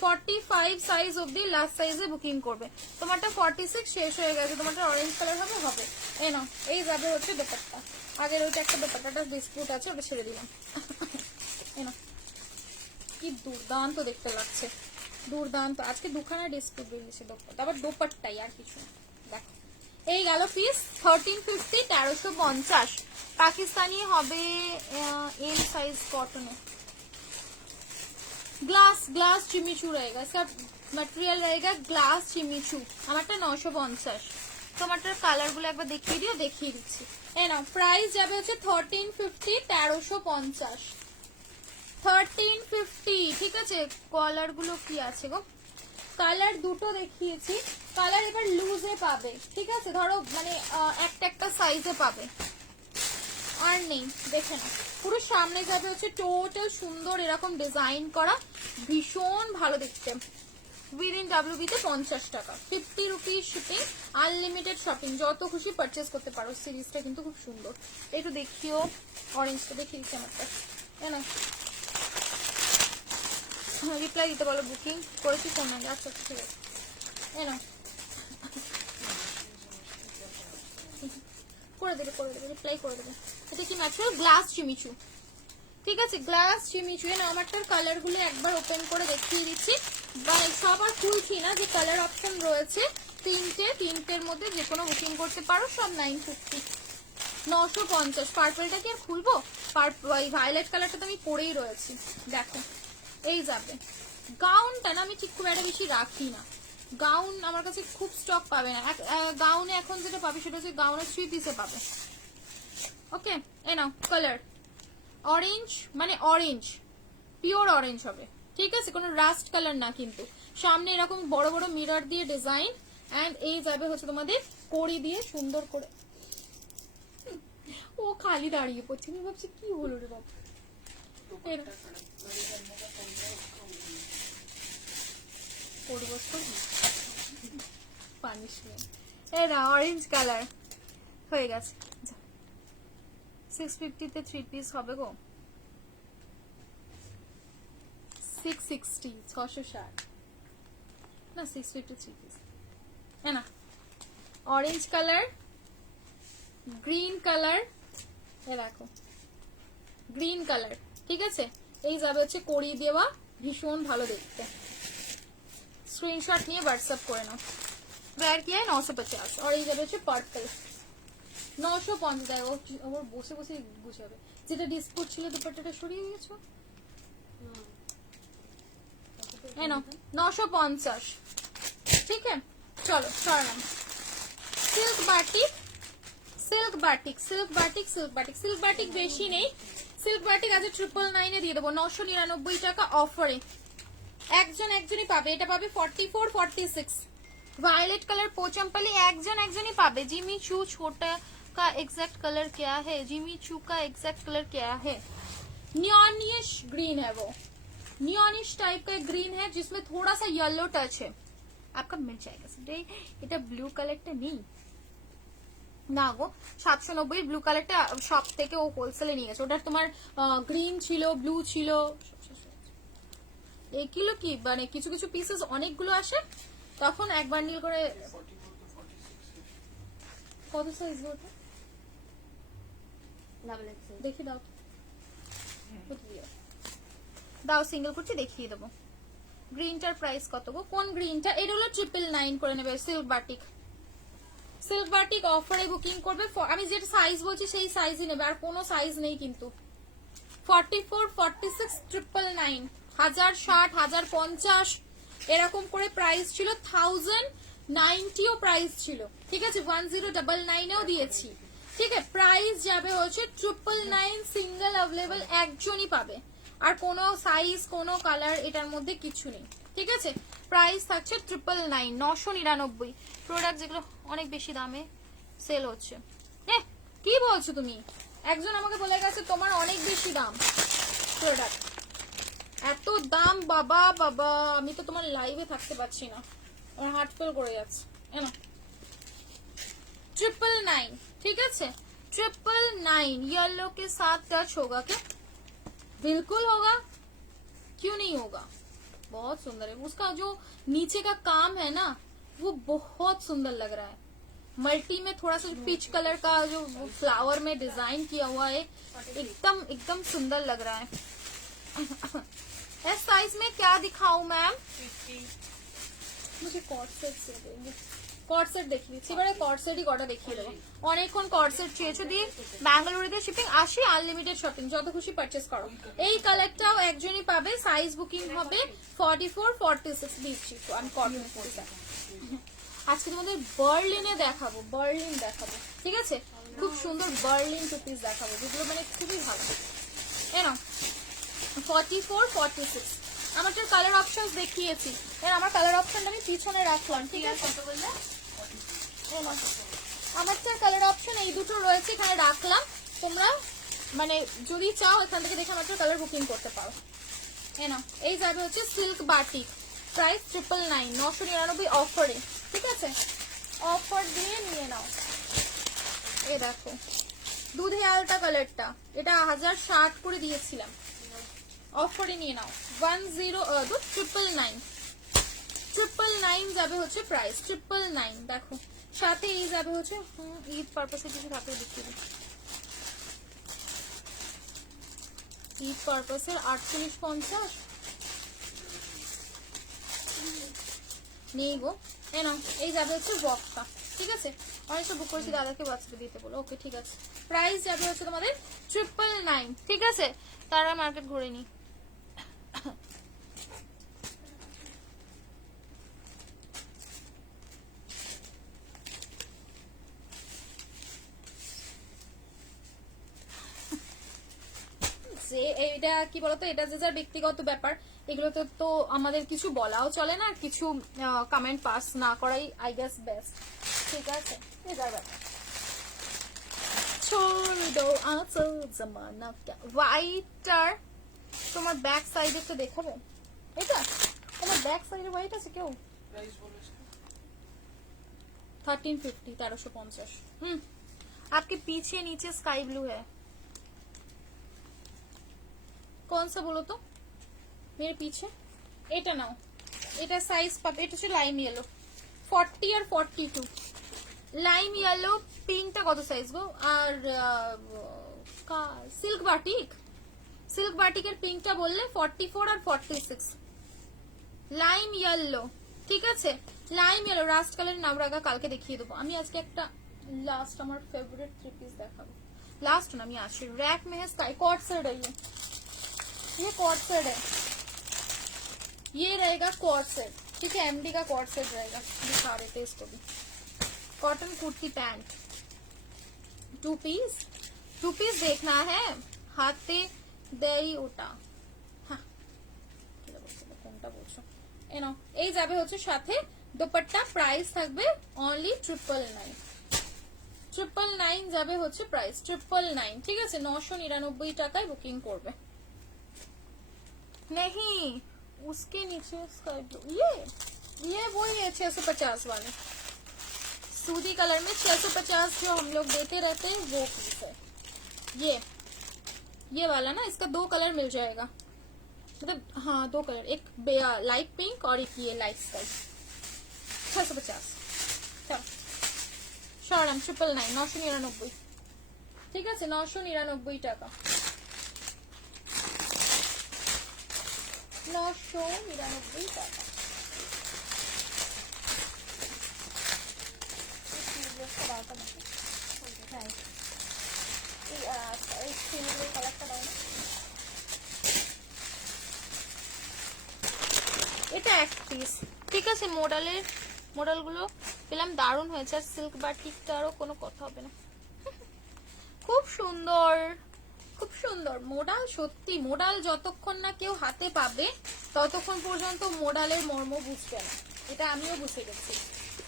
45 সাইজ অবধি লাস্ট সাইজে বুকিং করবে। তোমারটা 46 শেষ হয়ে গেছে, তোমারটা অরেঞ্জ কালার হবে, হবে। এই নাও, এই যাবে হচ্ছে দোপাট্টা। আগের ওইটা একটা দোপাট্টাটা ডিসপুট আছে, ওটা ছেড়ে দিলাম। এই নাও, কি দুর্দান্ত দেখতে লাগছে, দুর্দান্ত। আজকে দুখানা ডিসপুট বেরিয়েছে দোপাট্টা, আবার দোপাট্টাই আর কিছু। দেখো এই গেল পিস 1350, 1350। পাকিস্তানি হবে এম সাইজ কটনে। ग्लास ग्लास चिमिचू रहेगा, सब मटेरियल रहेगा ग्लास चिमिचू। আমারটা 950। তোমারটার কালার গুলো একবার দেখিয়ে দিও, দেখিয়ে দিচ্ছি। এই নাও, প্রাইস যাবে হচ্ছে 1350, 1350, 1350, ঠিক আছে। কালার গুলো কি আছে গো? কালার দুটো দেখিয়েছি, কালার এবার লুজে পাবে, ঠিক আছে। ধরো মানে একটা একটা সাইজে পাবে, আর নেই, দেখে না। পুরো সামনে যাবে হচ্ছে টোটাল সুন্দর এরকম ডিজাইন করা, ভীষণ ভালো দেখতে। উইদিন WB তে 50 টাকা, 50 রুপিস শিপিং, আনলিমিটেড শপিং, যত খুশি পারচেস করতে পারো। সিরিজটা কিন্তু খুব সুন্দর। একটু দেখিও, অরেঞ্জটা দেখিয়ে দিচ্ছি আমারটা। না রিপ্লাই দিতে বলো, বুকিং করেছি ফোন নাম্বার। আচ্ছা ঠিক আছে, না করে দেবে, করে দেবে, রিপ্লাই করে দেবে। এটা কি ম্যাটেরিয়াল? গ্লাস চিমিচু, ঠিক আছে। গ্লাস চিমিচু। না আমারটার কালার গুলো একবার ওপেন করে দেখিয়ে দিচ্ছি, সবার খুলছি না, যে কালার অপশন রয়েছে তিনটের মধ্যে যে কোনো বুকিং করতে পারো, সব 950। 950। পার্পলটা কি আর খুলবো? ভায়োলেট কালারটা তো আমি পরেই রয়েছি। দেখো এই যাবে গাউনটা না, আমি ঠিক খুব একটা বেশি রাখি না গাউন, আমার কাছে খুব স্টক পাবে না। গাউনে এখন যেটা পাবে সেটা হচ্ছে গাউনের 3 পিসে পাবে। ওকে, এ নাও কালার অরেঞ্জ, মানে অরেঞ্জ পিওর অরেঞ্জ হবে, ঠিক আছে? কোনো রাস্ট কালার না কিন্তু। সামনে এরকম বড় বড় মিরর দিয়ে ডিজাইন, এন্ড এই যাবে হচ্ছে তোমাদের কড়ি দিয়ে সুন্দর করে। ও খালি দাঁড়িয়ে পড়ছে, আমি ভাবছি কি হলো রে বাবা। পানিশমেন্ট। এরা অরেঞ্জ কালার হয়ে গেছে। 650 তে 3 পিস হবে গো। 660 660 না 650 3 পিস। না অরেঞ্জ কালার, গ্রিন কালার, এ দেখো গ্রিন কালার, ঠিক আছে? এই যাবে হচ্ছে কড়ি দেওয়া, ভীষণ ভালো দেখতে। স্ক্রিনশট নিয়ে হোয়াটসঅ্যাপ করে নাও। ব্র্যান্ড কি है 950, और এই যাবে হচ্ছে পার্পল 950 দেয়। ওর বসে বসে গুছাবে। যেটা ডিসপুট ছিল দুপাট্টাটা সরিয়ে গেছো, এই নাও 950, ঠিক আছে? চলো সরালাম। Silk batik, silk batik, silk batik, silk batik, silk batik বেশি নেই। সিল্ক বাটিক আজ 999 এ দিয়ে দেবো, 999 টাকা অফারে। একজনই পাবে, এটা পাবে 44 46। वायलेट कलर पोचमपल्ली একজনই পাবে। जिमी चू छोटा का एग्जैक्ट कलर क्या है? जिमी चू का एग्जैक्ट कलर क्या है? नियॉनिश ग्रीन है वो, नियॉनिश टाइप का ग्रीन है जिसमें थोड़ा सा येलो टच है। आपका मिल जाएगा সেটাই। এটা ব্লু কালারটা নেই না গো, 790 ব্লু কালারটা শপ থেকে ও হোলসেলে নিয়ে গেছে। ওটা তোমার গ্রিন ছিল, ব্লু ছিল, এইগুলো কি মানে কিছু কিছু পিসেস অনেকগুলো আসে, তখন এক বান্ডিল করে। কত সাইজ ওটা ডাবল এক্সেল দেখি দাও, দাও সিঙ্গেল করছি দেখিয়ে দেবো। গ্রিনটার প্রাইস কত গো? কোন গ্রিনটা? এটা হলো 999 করে নেবে। সিল্ক বাটিক, সিল্ক বাটিক অফারে বুকিং করবে। আমি যেটা সাইজ বলছি সেই সাইজই নেবে, আর কোনো সাইজ নেই কিন্তু। 44 46 999, 1060 1050 এরকম করে প্রাইস ছিল। 1090ও প্রাইস ছিল, ঠিক আছে? 1099এও দিয়েছি, ঠিক আছে? প্রাইস যাবে হচ্ছে 999, সিঙ্গেল অ্যাভেলেবল একজনই পাবে, আর কোনো সাইজ কোনো কালার এটার মধ্যে কিছু নেই, ঠিক আছে? প্রাইস থাকছে 999, 999। প্রোডাক্ট যেগুলো অনেক বেশি দামে সেল হচ্ছে। কি বলছো তুমি? একজন আমাকে বলে গেছে তোমার অনেক বেশি দাম প্রোডাক্ট। এত দাম বাবা বাবা, আমি তো তোমার লাইভে থাকতে পারছি না, আমার হার্ট ফেল করে যাচ্ছে। 999, ঠিক আছে? 999 येलो के साथ टच होगा क्या? बिल्कुल होगा, क्यों नहीं होगा? बहुत सुंदर है। उसका जो नीचे का काम है ना, वो बहुत सुंदर लग रहा है। मल्टी में थोड़ा सा पीच कलर का जो फ्लावर में डिजाइन किया हुआ है, एकदम एकदम सुंदर लग रहा है। इस साइज में क्या दिखाऊं मैम? मुझे कॉर्ड सेट से देंगे, কর্ড সেট দেখিয়ে দিচ্ছি এবারে। কর্ড সেটই কটা দেখিয়ে দেবো। অনেকক্ষণ কর্ড সেট চেয়েছো দিয়ে ব্যাঙ্গালোরে শিপিং 80, আনলিমিটেড শপিং, যত খুশি পারচেস করো। এই কালারটাও একজনই পাবে, সাইজ বুকিং হবে 44 46 দিচ্ছি আমি কটন পরিটা। আজকে তোমাদের বার্লিনে দেখাবো, বার্লিন দেখাবো, ঠিক আছে? খুব সুন্দর বার্লিন টু পিস দেখাবো, যেগুলো মানে খুবই ভালো। এনো 44 46 আমারটার কালার অপশন দেখিয়েছি। এর আমার কালার অপশনটা আমি পিছনে রাখলাম, ঠিক আছে? কত বললে? আমারটার কালার অপশন এই দুটো রয়েছে, এখানে রাখলাম। তোমরা মানে যদি চাও এখান থেকে দেখে আমাদের কালার বুকিং করতে পারো। এই যাবে হচ্ছে সিল্ক বাটিক, প্রাইস 999, 999 অফারে, ঠিক আছে? অফার দিয়ে নিয়ে নাও। এই দেখো দুধে আলতা কালারটা, এটা 1060 করে দিয়েছিলাম, অফারে নিয়ে নাও। 999 যাবে হচ্ছে প্রাইস 999। দেখো সাথে এই যাবে হচ্ছে ঈদ পারপাসে কিছু থাকলে দেখিয়ে দিই। ঈদ পারপাসের 4850 নেই গো। এই যাবে হচ্ছে বক্সটা, ঠিক আছে? অনেকটা বুক করেছি দাদাকে হোয়াটসঅ্যাপে দিতে বলো। ওকে ঠিক আছে, প্রাইস যাবে হচ্ছে তোমাদের 999, ঠিক আছে? তারা মার্কেট ঘুরে নি। যে এটা কি বলতো, এটা যে যার ব্যক্তিগত ব্যাপার, এগুলোতে তো আমাদের কিছু বলাও চলে না, কিছু কমেন্ট পাস না করাই আই গেস বেস্ট, ঠিক আছে? এটার ব্যাপার। छोड़ दो आंसू जमाना क्या হোয়াইটার তোমার ব্যাক সাইডে তো দেখাবে, এটা তোমার ব্যাক সাইডে হোয়াইট আছে কেউ? प्राइस बोलो इसका 1350 1350। आपके पीछे नीचे स्काई ब्लू है, कौन सा बोलो तो? मेरे पीछे এটা নাও, এটা সাইজ পাবে, এটা হচ্ছে লাইম ইয়েলো 40 আর 42। লাইম ইয়েলো পিঙ্কটা কত সাইজ গো? আর সিল্ক বাটিক, সিল্ক বাটিকের পিঙ্কটা বললে 44 আর 46। লাইম ইয়েলো, ঠিক আছে? লাইম ইয়েলো রাস্ট কালার নাওরাগা কালকে দেখিয়ে দেবো। আমি আজকে একটা লাস্ট আমার ফেভারিট 3 পিস দেখাবো। लास्ट ना मैं आज रैक में है स्काई कॉर्ड सेट है, ये कॉर्ड सेट है, ये रहेगा कॉर्ड सेट, ठीक है? एमडी का कॉर्ड सेट रहेगा, दिखा रहे थे इसको भी। Cotton kurti pant 2 piece, 2 piece देखना है हाथे देरी ওটা। হ্যাঁ কোনটা বলছো? এই নাও, এই যাবে হচ্ছে সাথে দোপাট্টা, প্রাইস থাকবে অনলি 999, 999 যাবে হচ্ছে প্রাইস 999, ঠিক আছে? 999 টাকায় বুকিং করবে। नहीं उसके नीचे स्काई ब्लू, ये वही है 650 वाले सूदी कलर में 650 जो हम लोग देते रहते हैं वो पीस है। ये वाला ना, इसका 2 कलर मिल जाएगा, मतलब हाँ 2 कलर, एक लाइट पिंक और एक ये लाइट स्काई। 650 शॉर्टम 999 999, ঠিক আছে? 999 টাকা, 999 টাকা। এটা এক পিস, ঠিক আছে? মডেলগুলো পেলাম, দারুণ হয়েছে। আর সিল্ক বাটিকটারও কোনো কথা হবে না, খুব সুন্দর খুব সুন্দর মোডাল। সত্যি মোডাল যতক্ষণ না কেউ হাতে পাবে ততক্ষণ পর্যন্ত মোডালের মর্ম বুঝবে না, এটা আমিও বুঝে গেছি।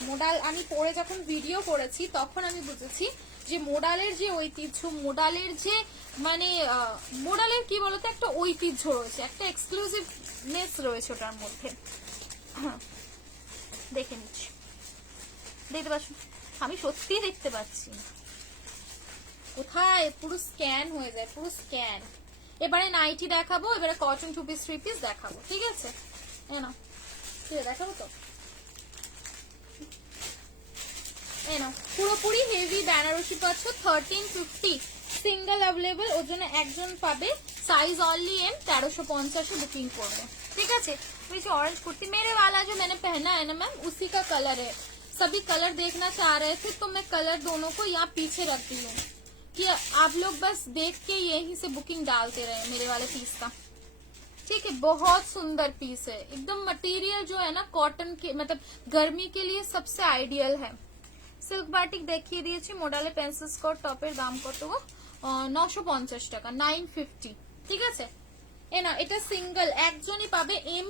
মোডাল আমি পরে যখন ভিডিও করেছি তখন আমি বুঝেছি যে মোডালের যে ঐতিহ্য, মোডালের যে মানে মোডালের কি বলতো একটা ঐতিহ্য রয়েছে, একটা এক্সক্লুসিভনেস রয়েছে ওটার মধ্যে। দেখে নিচ্ছি, দেখতে পাচ্ছ? আমি সত্যি দেখতে পাচ্ছি কোথায় পুরো স্ক্যান হয়ে যায়, পুরো স্ক্যান। এবারে নাইটি দেখাবো, এবারে কটন 2 পিস 3 পিস দেখাবো, ঠিক আছে? না দেখাবো তো, পুরোপুরি হেভি বেনারসি পাচ্ছ 1350 সিঙ্গেল अवेलेबल, ওর জন্য একজন পাবে, साइज ऑनली एम 1350 बुकिंग করবে, ঠিক আছে? मुझे ऑरेंज कुर्ती मेरे वाला जो मैंने पहना है ना मैम, उसी का कलर है। सभी कलर देखना चाह रहे थे तो मैं कलर दोनों को यहाँ पीछे रख दी हूँ कि आप लोग बस देख के यहीं से बुकिंग डालते रहे मेरे वाले पीस का, ठीक है? बहुत सुंदर पीस है, एकदम मटेरियल जो है ना कॉटन के, मतलब गर्मी के लिए सबसे आइडियल है। सिल्क बाटिक देखिए दिए मॉडल पेंसिल स्कार्ट टॉपर दाम कत गो 950 টাকা 950, ঠিক আছে? না এটা সিঙ্গেল একজনই পাবে, এম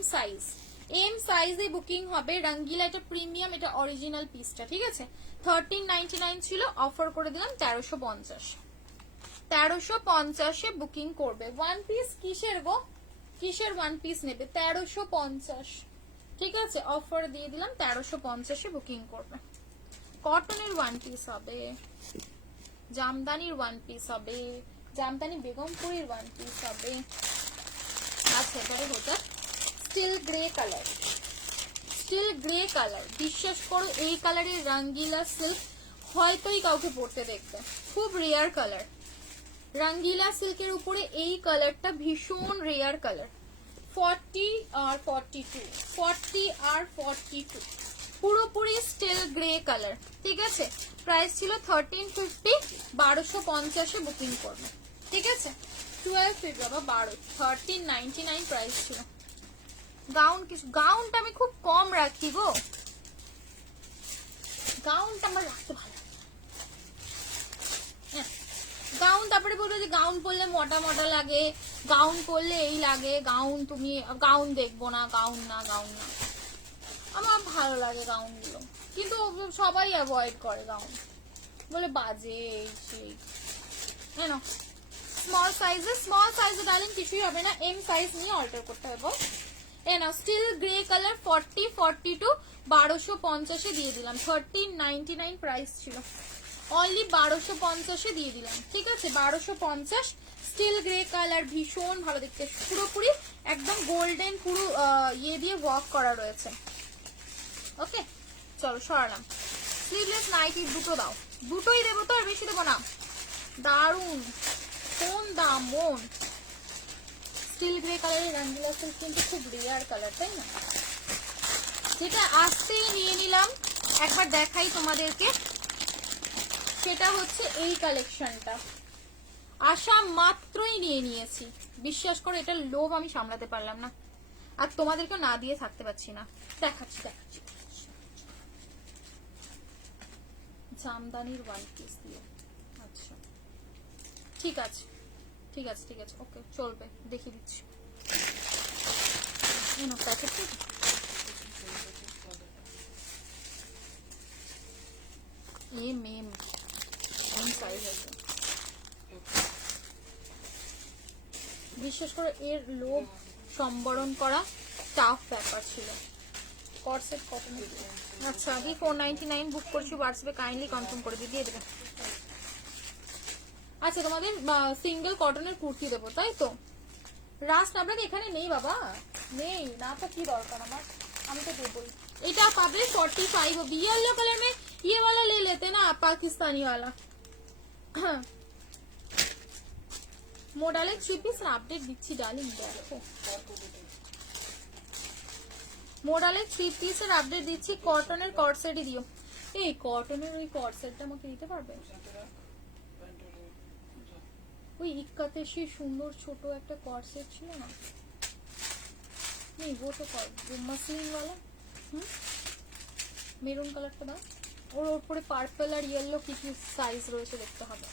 সাইজে বুকিং হবে। রঙ্গিলা এটা প্রিমিয়াম, এটা অরিজিনাল পিসটা, ঠিক আছে? 1399 ছিল, অফার করে দিলাম 1350 বুকিং করবে। ওয়ান পিস কিসের গো, কিসের ওয়ান পিস নেবে? 1350, ঠিক আছে? অফার দিয়ে দিলাম 1350 বুকিং করবে। কটনের ওয়ান পিস হবে, জামদানির ওয়ান পিস হবে, জামদানি বেগমপুরের ওয়ান পিস হবে। আচ্ছা এবারে হচ্ছে still grey colour, still grey colour, বিশ্বাস করো এই কালারের রঙ্গিলা সিল্ক হয়তোই কাউকে পরতে দেখবে, খুব রেয়ার কালার। রঙ্গিলা সিল্কের উপরে এই কালারটা ভীষণ রেয়ার কালার। 40 আর 42, 40 আর 42 পুরোপুরি স্টিল গ্রে কালার, ঠিক আছে। প্রাইস ছিল 1350, 1250-এ বুকিং করবে, ঠিক আছে। 12 ফিট বাবা, 12, 1399 প্রাইস ছিল। গাউন কিছু, গাউনটা আমি খুব কম রাখি গো, গাউনটা আমার রাখতে ভালো লাগে। হ্যাঁ, গাউন তারপরে বলবো যে গাউন পরলে মোটা মোটা লাগে, গাউন পরলে এই লাগে, গাউন তুমি গাউন দেখবো না, গাউন না, গাউন না। আমার ভালো লাগে গাউনগুলো, কিন্তু সবাই অ্যাভয়েড করে গাউন, বলে বাজে এই সেই। হ্যাঁ না, স্মল সাইজে ডার্লিং কিছুই হবে না, এম সাইজ নিয়ে অল্টার করতে হবে। এ না স্টিল গ্রে কালার 40, 42, 1250-এ দিয়ে দিলাম। 1399 প্রাইস ছিল, অনলি 1250-এ দিয়ে দিলাম, ঠিক আছে। 1250, স্টিল গ্রে কালার, ভীষণ ভালো দেখতে, পুরোপুরি একদম গোল্ডেন, পুরো ইয়ে দিয়ে ওয়ার্ক করা রয়েছে। ওকে, চলো সরালাম। স্লিভলেস নাইটি দুটো দাও, দুটোই দেবো তো, আর বেশি দেবো না। দারুন, কোন দাম মন। স্টিল গ্রে কালারের রঙ্গিলা সিল্ক কিন্তু খুব রেয়ার কালার, তাই না? যেটা আসতেই নিয়ে নিলাম, একবার দেখাই তোমাদেরকে, সেটা হচ্ছে এই কালেকশনটা। আসা মাত্রই নিয়ে নিয়েছি, বিশ্বাস করো এটার লোভ আমি সামলাতে পারলাম না, আর তোমাদেরকে না দিয়ে থাকতে পারছি না। দেখাচ্ছি দেখাচ্ছি, জামদানির ওয়ান পিস দিয়ে। আচ্ছা ঠিক আছে ঠিক আছে ঠিক আছে, ওকে চলবে, দেখিয়ে দিচ্ছি। প্যাকেট বিশ্বাস করে এর লোভ সম্বরণ করা টাফ ব্যাপার ছিল। কটসেট কত? আচ্ছা, আমি 499 বুক করছি, হোয়াটসঅ্যাপে কাইন্ডলি কনফার্ম করে দিয়ে দেবে। আচ্ছা, তোমাদের সিঙ্গেল কটনের কুর্তি দেবো, তাই তো? রাস্ট আপনাকে এখানে নেই বাবা, নেই না তো কি দরকার আমার, আমি তো দেবই। এটা পাবে 45, येलो कलर में ये वाला ले लेते ना, पाकिस्तानी वाला। মোডালের 3 পিস আপডেট দিচ্ছি ডার্লিং, দেখো মোডালের 3 পিসের আপডেট দিচ্ছি। কটনের কটসেটই দিও। এই কটনের ওই কটসেটটা আমাকে দিতে পারবে? ওই ইক্কাতে সেই সুন্দর ছোট একটা কটসেট ছিল না, নেই वो तो कर वो मसलिन वाला, মেরুন কালারটা দাও, ওর উপরে পার্পল আর ইয়েলো কি কি সাইজ রয়েছে দেখতে হবে।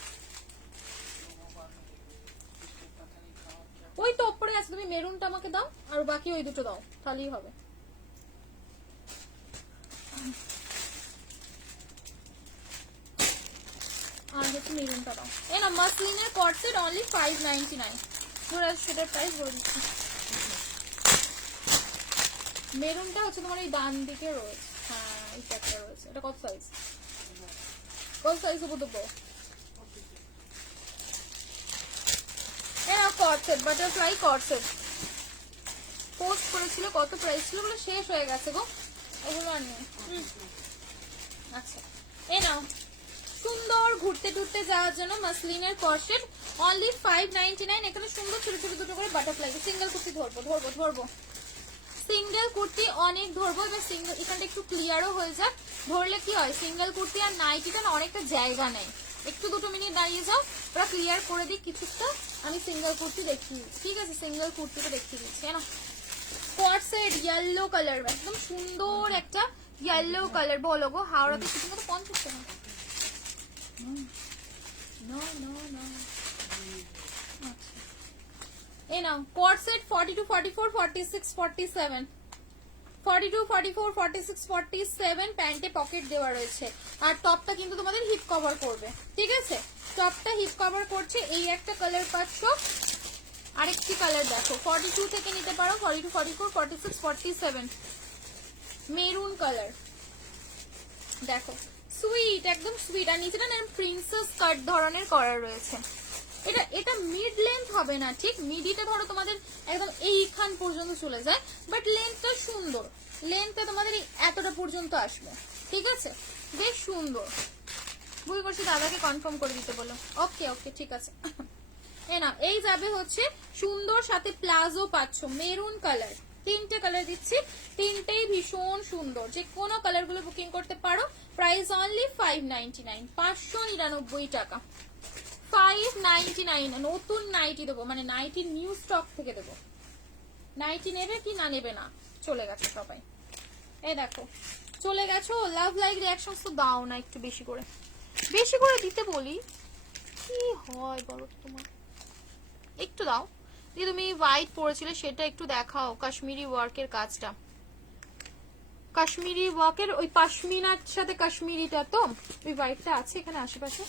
ওই তো উপরে আছে, তুমি মেরুনটা আমাকে দাও, আর বাকি ওই দুটো দাও, তাহলেই হবে। আর হচ্ছে মেরুনটা দাও। এই না মাসলিনের কটসেট অনলি 599, পুরো সেটার প্রাইস বলে দিচ্ছি। মেরুনটা হচ্ছে তোমার এই ডান দিকে রয়েছে, হ্যাঁ এই একটা রয়েছে। এটা কত সাইজ? কত সাইজ হবে দেবো? কটসেট, বাটারফ্লাই কটসেট পোস্ট করেছিল, কত প্রাইস ছিল বলে শেষ হয়ে গেছে গো, এগুলো আর নেই। আচ্ছা, এই নাও সুন্দর ঘুরতে টুরতে যাওয়ার জন্য মাসলিনের কটসেট অনলি 599। এখানে সুন্দর ছোট ছোট দুটো করে বাটারফ্লাই। সিঙ্গেল কুর্তি ধরবো সিঙ্গেল কুর্তি অনেক ধরবো। এবার সিঙ্গেল এখানটা একটু ক্লিয়ারও হয়ে যাক, ধরলে কি হয় সিঙ্গেল কুর্তি আর নাইটিটা না অনেকটা জায়গা নেয়। একটু 2 মিনিট দাঁড়িয়ে যাও, ওরা ক্লিয়ার করে দিই কিছুটা, আমি সিঙ্গেল কুর্তি দেখিয়ে দিচ্ছি, ঠিক আছে? সিঙ্গেল কুর্তিটা দেখিয়ে দিচ্ছি। না কটসেট ইয়েলো কালার, একদম সুন্দর একটা ইয়েলো কালার। বলো গো, হাওড়াতে কিছু মতো 50 টাকা। এই নাও কটসেট 42, 44, 46, 47, 42, 44, 46, 47। প্যান্টে পকেট দেওয়া রয়েছে, আর টপটা কিন্তু তোমাদের হিপ কভার করবে, ঠিক আছে? টপটা হিপ কভার করছে। এই একটা কালার পাচ্ছ, আরেকটি কালার দেখো 42 থেকে নিতে পারো, 42, 44, 46, 47 মেরুন কালার দেখো, সুইট একদম সুইট। আর নিচেটা না প্রিন্সেস কাট ধরনের করা রয়েছে। এটা মিড লেন্থ হবে না, ঠিক মিডিটা ধরো তোমাদের একদম এইখান পর্যন্ত চলে যায়, বাট লেন্থটা সুন্দর, লেন্থটা তোমাদের এতটা পর্যন্ত আসবে, ঠিক আছে? বেশ সুন্দর। ভুল করছি, দাদাকে কনফার্ম করে দিতে বলো। ওকে ওকে ঠিক আছে। এ না এই যাবে হচ্ছে সুন্দর, সাথে প্লাজো পাচ্ছ মেরুন কালার, তিনটে কালার দিচ্ছি, তিনটেই ভীষণ সুন্দর, যে কোনো কালার গুলো বুকিং করতে পারো। প্রাইস অনলি 599, 599 টাকা। 599 নতুন নাইটি দেবো, মানে নাইটি নিউ স্টক থেকে দেবো। নাইটি নেবে কি না নেবে না, চলে গেছে সবাই। এই দেখো চলে গেছো। লাভ লাইক রিঅ্যাকশন তো দাও না একটু বেশি করে, বেশি করে দিতে বলি, কি হয় বলো তোমার, একটু দাও। দিয়ে তুমি হোয়াইট পরেছিলে সেটা একটু দেখাও, কাশ্মীরি ওয়ার্কের কাজটা, কাশ্মীরি ওয়ার্কের ওই পাশমিনার সাথে কাশ্মীরিটা তো, ওই হোয়াইটটা আছে এখানে আশেপাশে,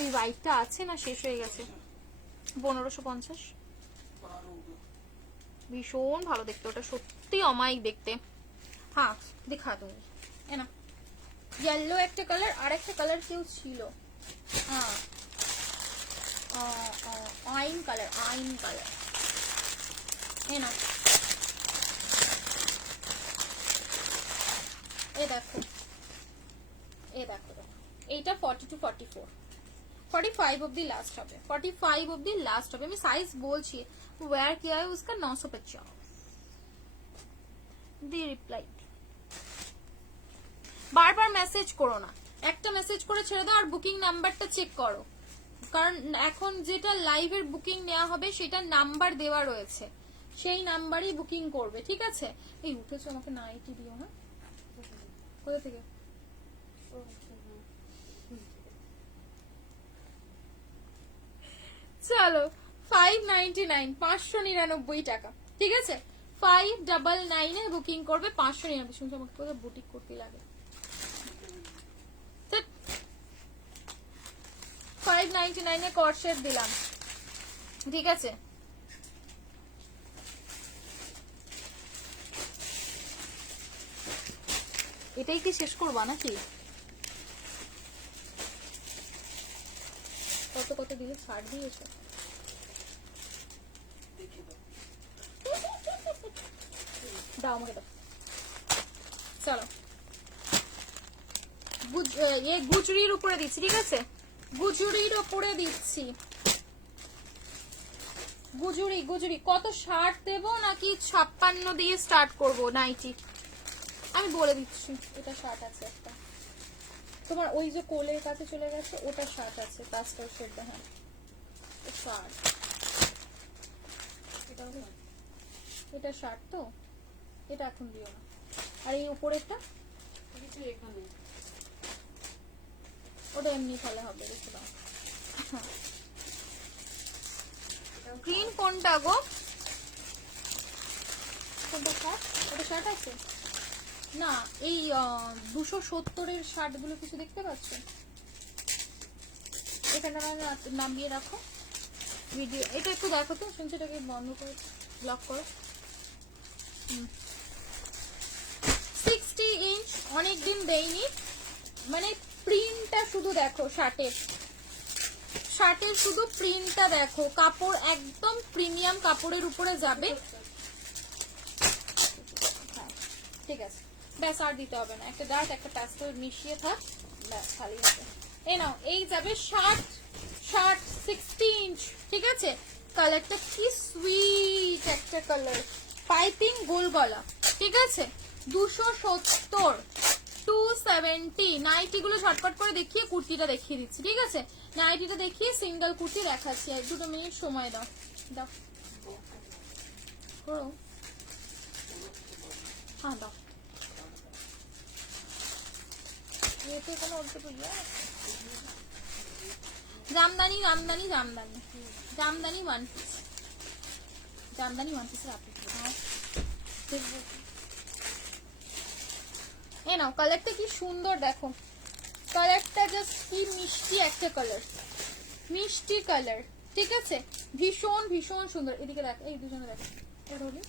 ওই হোয়াইটটা আছে না শেষ হয়ে গেছে? 1550, ভীষণ ভালো দেখতে, ওটা সত্যি অমায়িক দেখতে। হ্যাঁ দেখা তুমি না, ইয়েলো একটা কালার, আর একটা কালার কেউ ছিল, হ্যাঁ আইন কালার, আইন কালার, না এ দেখো, এ দেখো এইটা 40 to 44, 45 অব্দি লাস্ট হবে, 45 অব্দি লাস্ট হবে। আমি সাইজ বলছি, ওয়্যার কিয়া है उसका 950 দি রিপ্লাই। বারবার মেসেজ করো না, একটা মেসেজ করে ছেড়ে দাও, আর বুকিং নাম্বারটা চেক করো, কারণ এখন যেটা লাইভের বুকিং নেওয়া হবে সেটা নাম্বার দেওয়া রয়েছে, সেই নাম্বারই বুকিং করবে, ঠিক আছে? এই উঠেছো, আমাকে নাইটি দিও না, কোথা থেকে? চলো 599, 599 টাকা, ঠিক আছে? 599 এ বুকিং করবে, 599। শুনছো আমাকে কোথায় বুটিক করতে লাগে, 599 এ কট সেট দিলাম, ঠিক আছে? এটাই কি শেষ করবা নাকি? কত কত দিলে ছাড় দিয়েছে? দাও আমাকে দাও। চলো গুজরির উপরে দিচ্ছি, ঠিক আছে? গুজরির উপরে দিচ্ছি, গুজরি গুজরি। কত 60 দেবো নাকি 56 দিয়ে স্টার্ট করব নাইটি? আমি বলে দিচ্ছি, এটা 60 আছে একটা, তোমার ওই যে কোলের কাছে চলে গেছে ওটা 60 আছে, পাঁচটার সেট, হ্যাঁ 60, এটা 60 তো, এটা এখন দিও না। আর এই উপরেরটা কিছু এখানে ওটা এমনি ফেলা হবে, রেখে দাও। গ্রিন কোনটা গো? কোনটা 60? ওটা 60 আছে না? এই 270 শার্ট গুলো কিছু দেখতে পাচ্ছ? এখানটা নামিয়ে রাখো ভিডিও, এটা একটু দেখো তো, শুনছি এটাকে বন্ধ করে ব্লক করো। 60 ইঞ্চ অনেকদিন দেয়নি, মানে প্রিন্টটা শুধু দেখো, শার্টের শুধু প্রিন্টটা দেখো, কাপড় একদম প্রিমিয়াম কাপড়ের উপরে যাবে, ঠিক আছে? ব্যাস আর দিতে হবে না, একটা ডার্ক একটা প্যাস্টেল মিশিয়ে থাক, ব্যাস খালি হবে। এই নাও, এই যাবে 60 ইঞ্চ, ঠিক আছে? কালারটা কি সুইট একটা কালার, পাইপিং গোল গলা, ঠিক আছে? 270, 270। নাইটি গুলো ঝটপট করে দেখিয়ে কুর্তিটা দেখিয়ে দিচ্ছি, ঠিক আছে? নাইটিটা দেখিয়ে সিঙ্গেল কুর্তি দেখাচ্ছি, 1-2 মিনিট সময় দাও, দাও করো, হ্যাঁ দাও। এতে কোনো অল্প ইয়ে আছে? Jamdani Jamdani Jamdani Jamdani one piece, Jamdani one পিসের আপনি এ নাও। কালারটা কি সুন্দর দেখো, কালারটা জাস্ট কি মিষ্টি একটা কালার, মিষ্টি কালার, ঠিক আছে? ভীষণ ভীষণ সুন্দর। এদিকে দেখ, এই দুজনে দেখ, এটা হলি,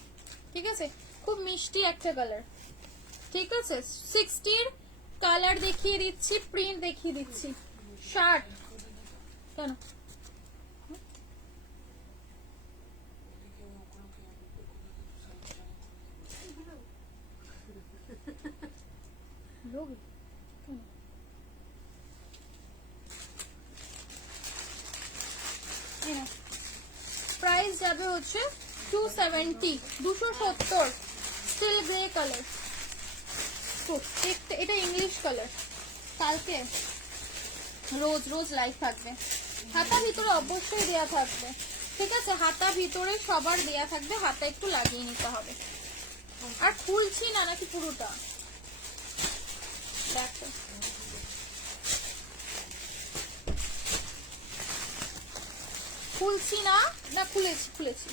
ঠিক আছে? খুব মিষ্টি একটা কালার, ঠিক আছে? 60 কালার দেখিয়ে দিচ্ছি, প্রিন্ট দেখিয়ে দিচ্ছি। শার্ট কেন লোক প্রাইস যাবে হচ্ছে 270 270 স্টিল গ্রে কালার। তো এটা ইংলিশ কালার। কালকে রোজ রোজ লাইভ থাকবে, হাতা ভিতরে অবশ্যই দেয়া থাকবে, ঠিক আছে? হাতা ভিতরে সবার দেয়া থাকবে, হাতা একটু লাগিয়ে নিতে হবে। আর খুলছি না নাকি পুরোটা? দেখো খুলছি না, না খুলেছি খুলেছি।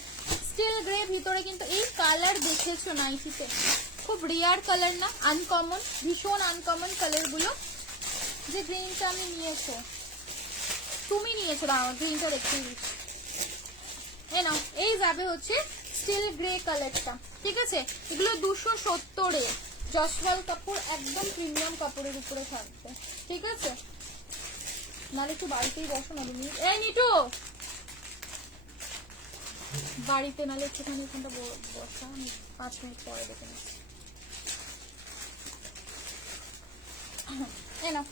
স্টিল গ্রে ভিতরে কিন্তু এই কালার দেখেছো নাইটিতে, খুব রেয়ার কালার না, আনকমন, ভীষণ আনকমন কালার গুলো। যে গ্রিনটা আমি নিয়েছো, তুমি নিয়েছো, দাঁড়াও গ্রিনটা দেখতে দিচ্ছি। এ নাও, এই যাবে হচ্ছে স্টিল গ্রে কালারটা, ঠিক আছে? এগুলো 270-এ জসওয়াল কাপড়, একদম প্রিমিয়াম কাপড়ের উপরে থাকবে, ঠিক আছে? নালে একটু বাড়িতেই বসো না তুমি। এই নিটু, বাড়িতে নালে একটুখানি এখানটা বসা, আমি 5 মিনিট পরে দেখে নিচ্ছি। এ নাও,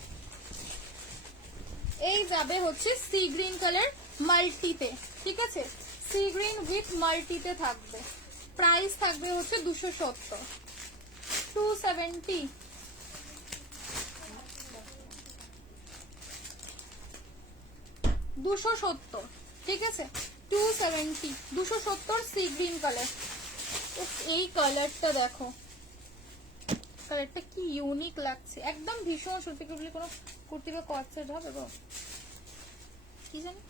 এই যাবে হচ্ছে সি গ্রিন কালার মাল্টিতে, ঠিক আছে? সি গ্রিন উইথ মাল্টিতে থাকবে। প্রাইস থাকবে হচ্ছে 270 270 270, ঠিক আছে? 270 270 সি গ্রিন কালার। এই কালারটা দেখো, কালারটা কি ইউনিক লাগছে, একদম ভীষণ সত্যি করে কোনো কুর্তি বা কটসেট হবে গো, কি জানি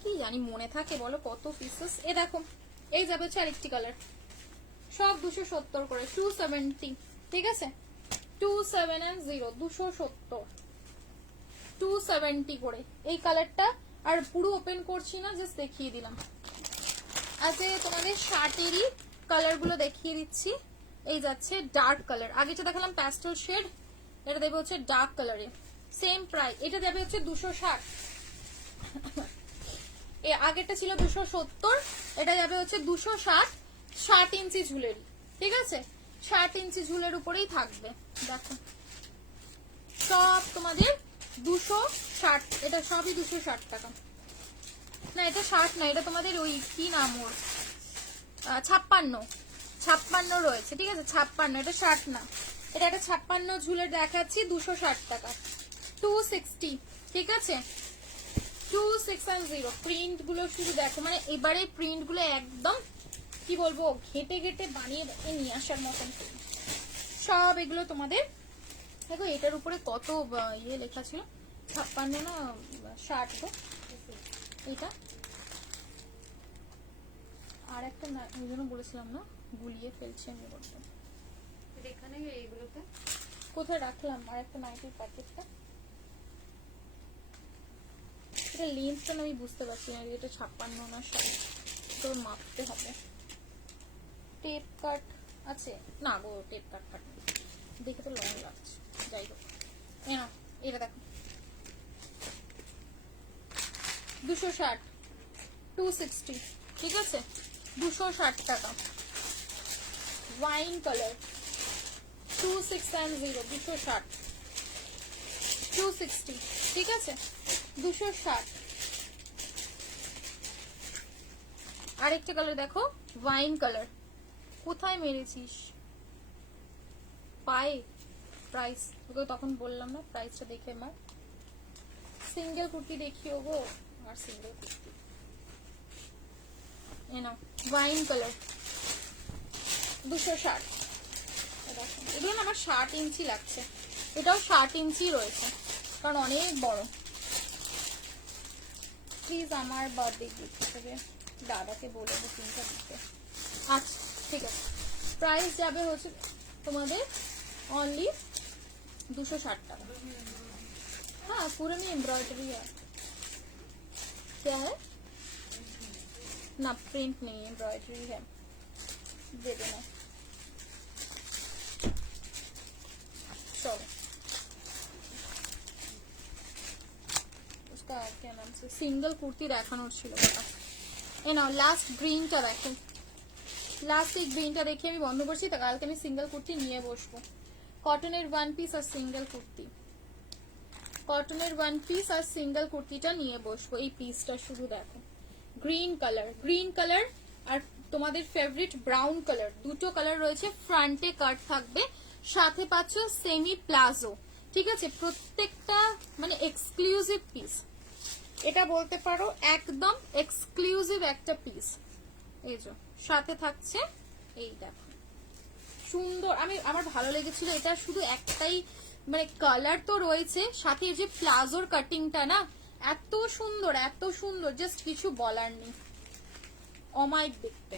কি জানি মনে থাকে বলো কত পিসেস। এ দেখো, এই যাবে হচ্ছে আরেকটি কালার, সব 270 করে, 270, ঠিক আছে? 270 270 270 করে এই কালারটা। আর পুরো ওপেন করছি না, জাস্ট দেখিয়ে দিলাম। আজকে তোমাদের শার্টেরই কালার গুলো দেখিয়ে দিচ্ছি। এই যাচ্ছে ডার্ক কালার, আগেটা দেখালাম প্যাস্টেল শেড, এটা দেবে হচ্ছে ডার্ক কালারে, সেম প্রাইস। এটা দেবে হচ্ছে 260, এ আগেরটা ছিল 270, এটা যাবে হচ্ছে 260। 60 ইঞ্চি ঝুলেরই, ঠিক আছে? 60 ইঞ্চি ঝুলের উপরেই থাকবে। দেখো সব তোমাদের 260, এটা সবই 260 টাকা। না এটা 60 না, এটা তোমাদের ওই কি নাম ওর, 56 রয়েছে, ঠিক আছে? 56, এটা 60 না, এটা একটা 56 ঝুলের দেখাচ্ছি, 260 টাকা। 260, ঠিক আছে? 260 প্রিন্ট গুলো শুধু দেখো, মানে এবারে প্রিন্ট গুলো একদম কি বলবো, ঘেটে ঘেটে বানিয়ে নিয়ে আসার মতন সব এগুলো তোমাদের। দেখো এটার উপরে কত ইয়ে লেখা ছিল, 56 না 60 গো এটা। আর একটা ওই জন্য বলেছিলাম না, গুলিয়ে ফেলছি আমি বলতে। এখানে এইগুলোতে কোথায় রাখলাম আর একটা নাইটির প্যাকেটটা? এটা লেন্থটা আমি বুঝতে পারছি না, এটা 56 না 60, তো মাপতে হবে। টেপ কাট আছে না গো, টেপ কাট দেখে তো লং লাগছে, যাই হোক। না এটা দেখো 260 260, ঠিক আছে? 260 টাকা। ওয়াইন কালার 2660 260 260, ঠিক আছে? 260। আরেকটা কালার দেখো, ওয়াইন কালার, কোথায় মেরেছিস পায়ে? প্রাইস ওকে তখন বললাম না, প্রাইসটা দেখে আমার। সিঙ্গেল কুর্তি দেখিও গো, আর সিঙ্গেল কুর্তি এ নাও, ওয়াইন কালার 260। এগুলো না আমার 60 ইঞ্চি লাগছে, এটাও 60 ইঞ্চি রয়েছে, কারণ অনেক বড়। প্লিজ আমার বার্থডে গিফট হিসেবে দাদাকে বলে বুকিংটা দিতে। আচ্ছা ঠিক আছে, প্রাইস যাবে হচ্ছে তোমাদের অনলি 260 টাকা। हाँ पूरा में एम्ब्रॉयडरी है। क्या है ना, प्रिंट नहीं है, एम्ब्रॉयडरी है, दे देना। चलो उसका क्या नाम से सिंगल कुर्ती দেখানোর ছিল বাবা। এই নাও লাস্ট গ্রিনটা দেখো, লাস্ট এই গ্রিনটা দেখে আমি বন্ধ করছি, তা কালকে আমি সিঙ্গেল কুর্তি নিয়ে বসবো। কটনের ওয়ান পিস আর সিঙ্গেল কুর্তি, কটনের ওয়ান পিস আর সিঙ্গেল কুর্তিটা নিয়ে বসবো। এই পিসটা শুধু দেখো, গ্রিন কালার আর তোমাদের ফেভারিট ব্রাউন কালার, দুটো কালার রয়েছে। ফ্রন্টে কাট থাকবে, সাথে পাচ্ছ সেমি প্লাজো। ঠিক আছে, প্রত্যেকটা মানে এক্সক্লুসিভ পিস, এটা বলতে পারো একদম এক্সক্লুসিভ একটা পিস। এই যে সাথে থাকছে এই দেখো সুন্দর, আমার ভালো লেগেছিল এটা। শুধু একটাই মানে কালার তো রয়েছে, সাথে এই যে প্লাজোর কাটিংটা না এত সুন্দর, জাস্ট কিছু বলার নেই, অমাইক দেখতে।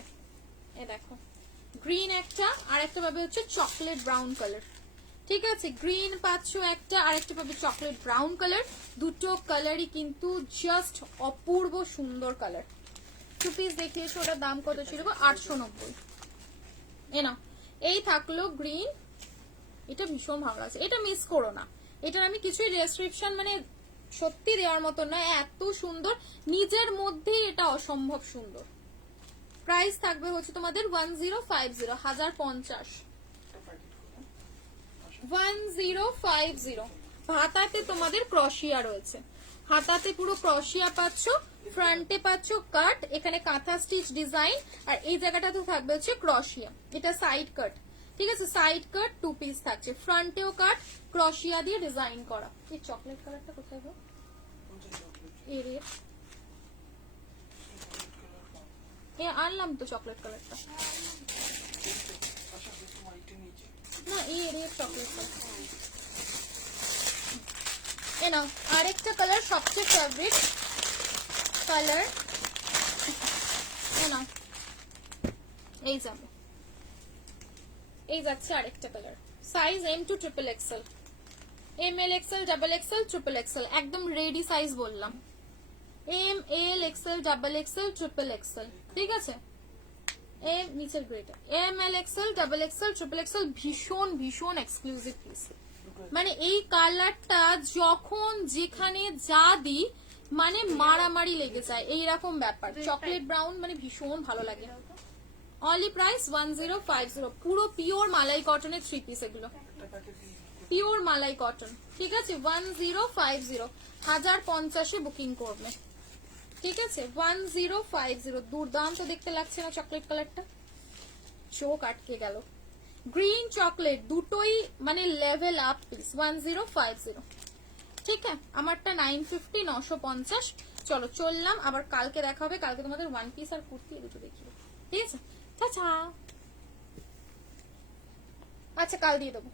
এ দেখো গ্রিন একটা, আর একটা পাবে হচ্ছে চকলেট ব্রাউন কালার। ঠিক আছে, গ্রিন পাচ্ছ একটা, আর একটা পাবে চকলেট ব্রাউন কালার। দুটো কালারই কিন্তু জাস্ট অপূর্ব সুন্দর কালার। 2 পিস দেখিয়েছো, ওটার দাম কত ছিল? 890। এ না, এই থাকলো গ্রিন, এটা ভীষণ ভালো লাগছে, এটা মিস করো না। এটার আমি কিছুই ডেসক্রিপশন মানে সত্যি দেওয়ার মতো নয়, এত সুন্দর, নিজের মধ্যেই এটা অসম্ভব সুন্দর। প্রাইস থাকবে হচ্ছে তোমাদের 1050, 1050। 1050। হাতাতে তোমাদের ক্রশিয়া রয়েছে, হাতাতে পুরো ক্রশিয়া পাচ্ছ, ফ্রন্টে পাচ্ছ কাট, এখানে কাঁথা স্টিচ ডিজাইন, আর এই জায়গাটাতে থাকবে হচ্ছে ক্রশিয়া। এটা সাইড কাট, ঠিক আছে, সাইড কাট 2 পিস থাকছে, ফ্রন্টেও কাট, ক্রশিয়া দিয়ে ডিজাইন করা। এই চকলেট কালারটা কোথায় গো? এর এ আনলাম তো চকলেট কালারটা, না এর চকলেট কালার। এ নাও আরেকটা কালার, সবচেয়ে ফেভারিট কালার। এ নাও, এই যাবে, এই যাচ্ছে আরেকটা colour. Size M to XXL, ML XL double XL triple XL, একদম রেডি সাইজ বললাম। ML XL double XL triple XL, ঠিক আছে। এম নিচের Greta ML XL double XL triple XL, ভীষণ এক্সক্লুসিভ পিস। মানে এই কালারটা যখন যেখানে যা দিই মানে মারামারি লেগে যায়, এইরকম ব্যাপার। চকলেট ব্রাউন মানে ভীষণ ভালো লাগে। অনলি প্রাইস 1050, পুরো পিওর মালাই কটনের 3 পিস এগুলো, পিওর মালাই কটন। ঠিক আছে, 1050, 1050 বুকিং করবে। ঠিক আছে, 1050। দুর্দান্ত দেখতে লাগছে না চকলেট কালারটা? চোখ আটকে গেল। গ্রিন চকলেট দুটোই মানে লেভেল আপ পিস, 1050। ঠিক আছে, আমারটা 950, 950। চলো চললাম, আবার কালকে দেখা হবে। কালকে তোমাদের 1 পিস আর কুর্তি দুটো দেখিয়ে, ঠিক আছে। আচ্ছা কাল দিয়ে দেবো।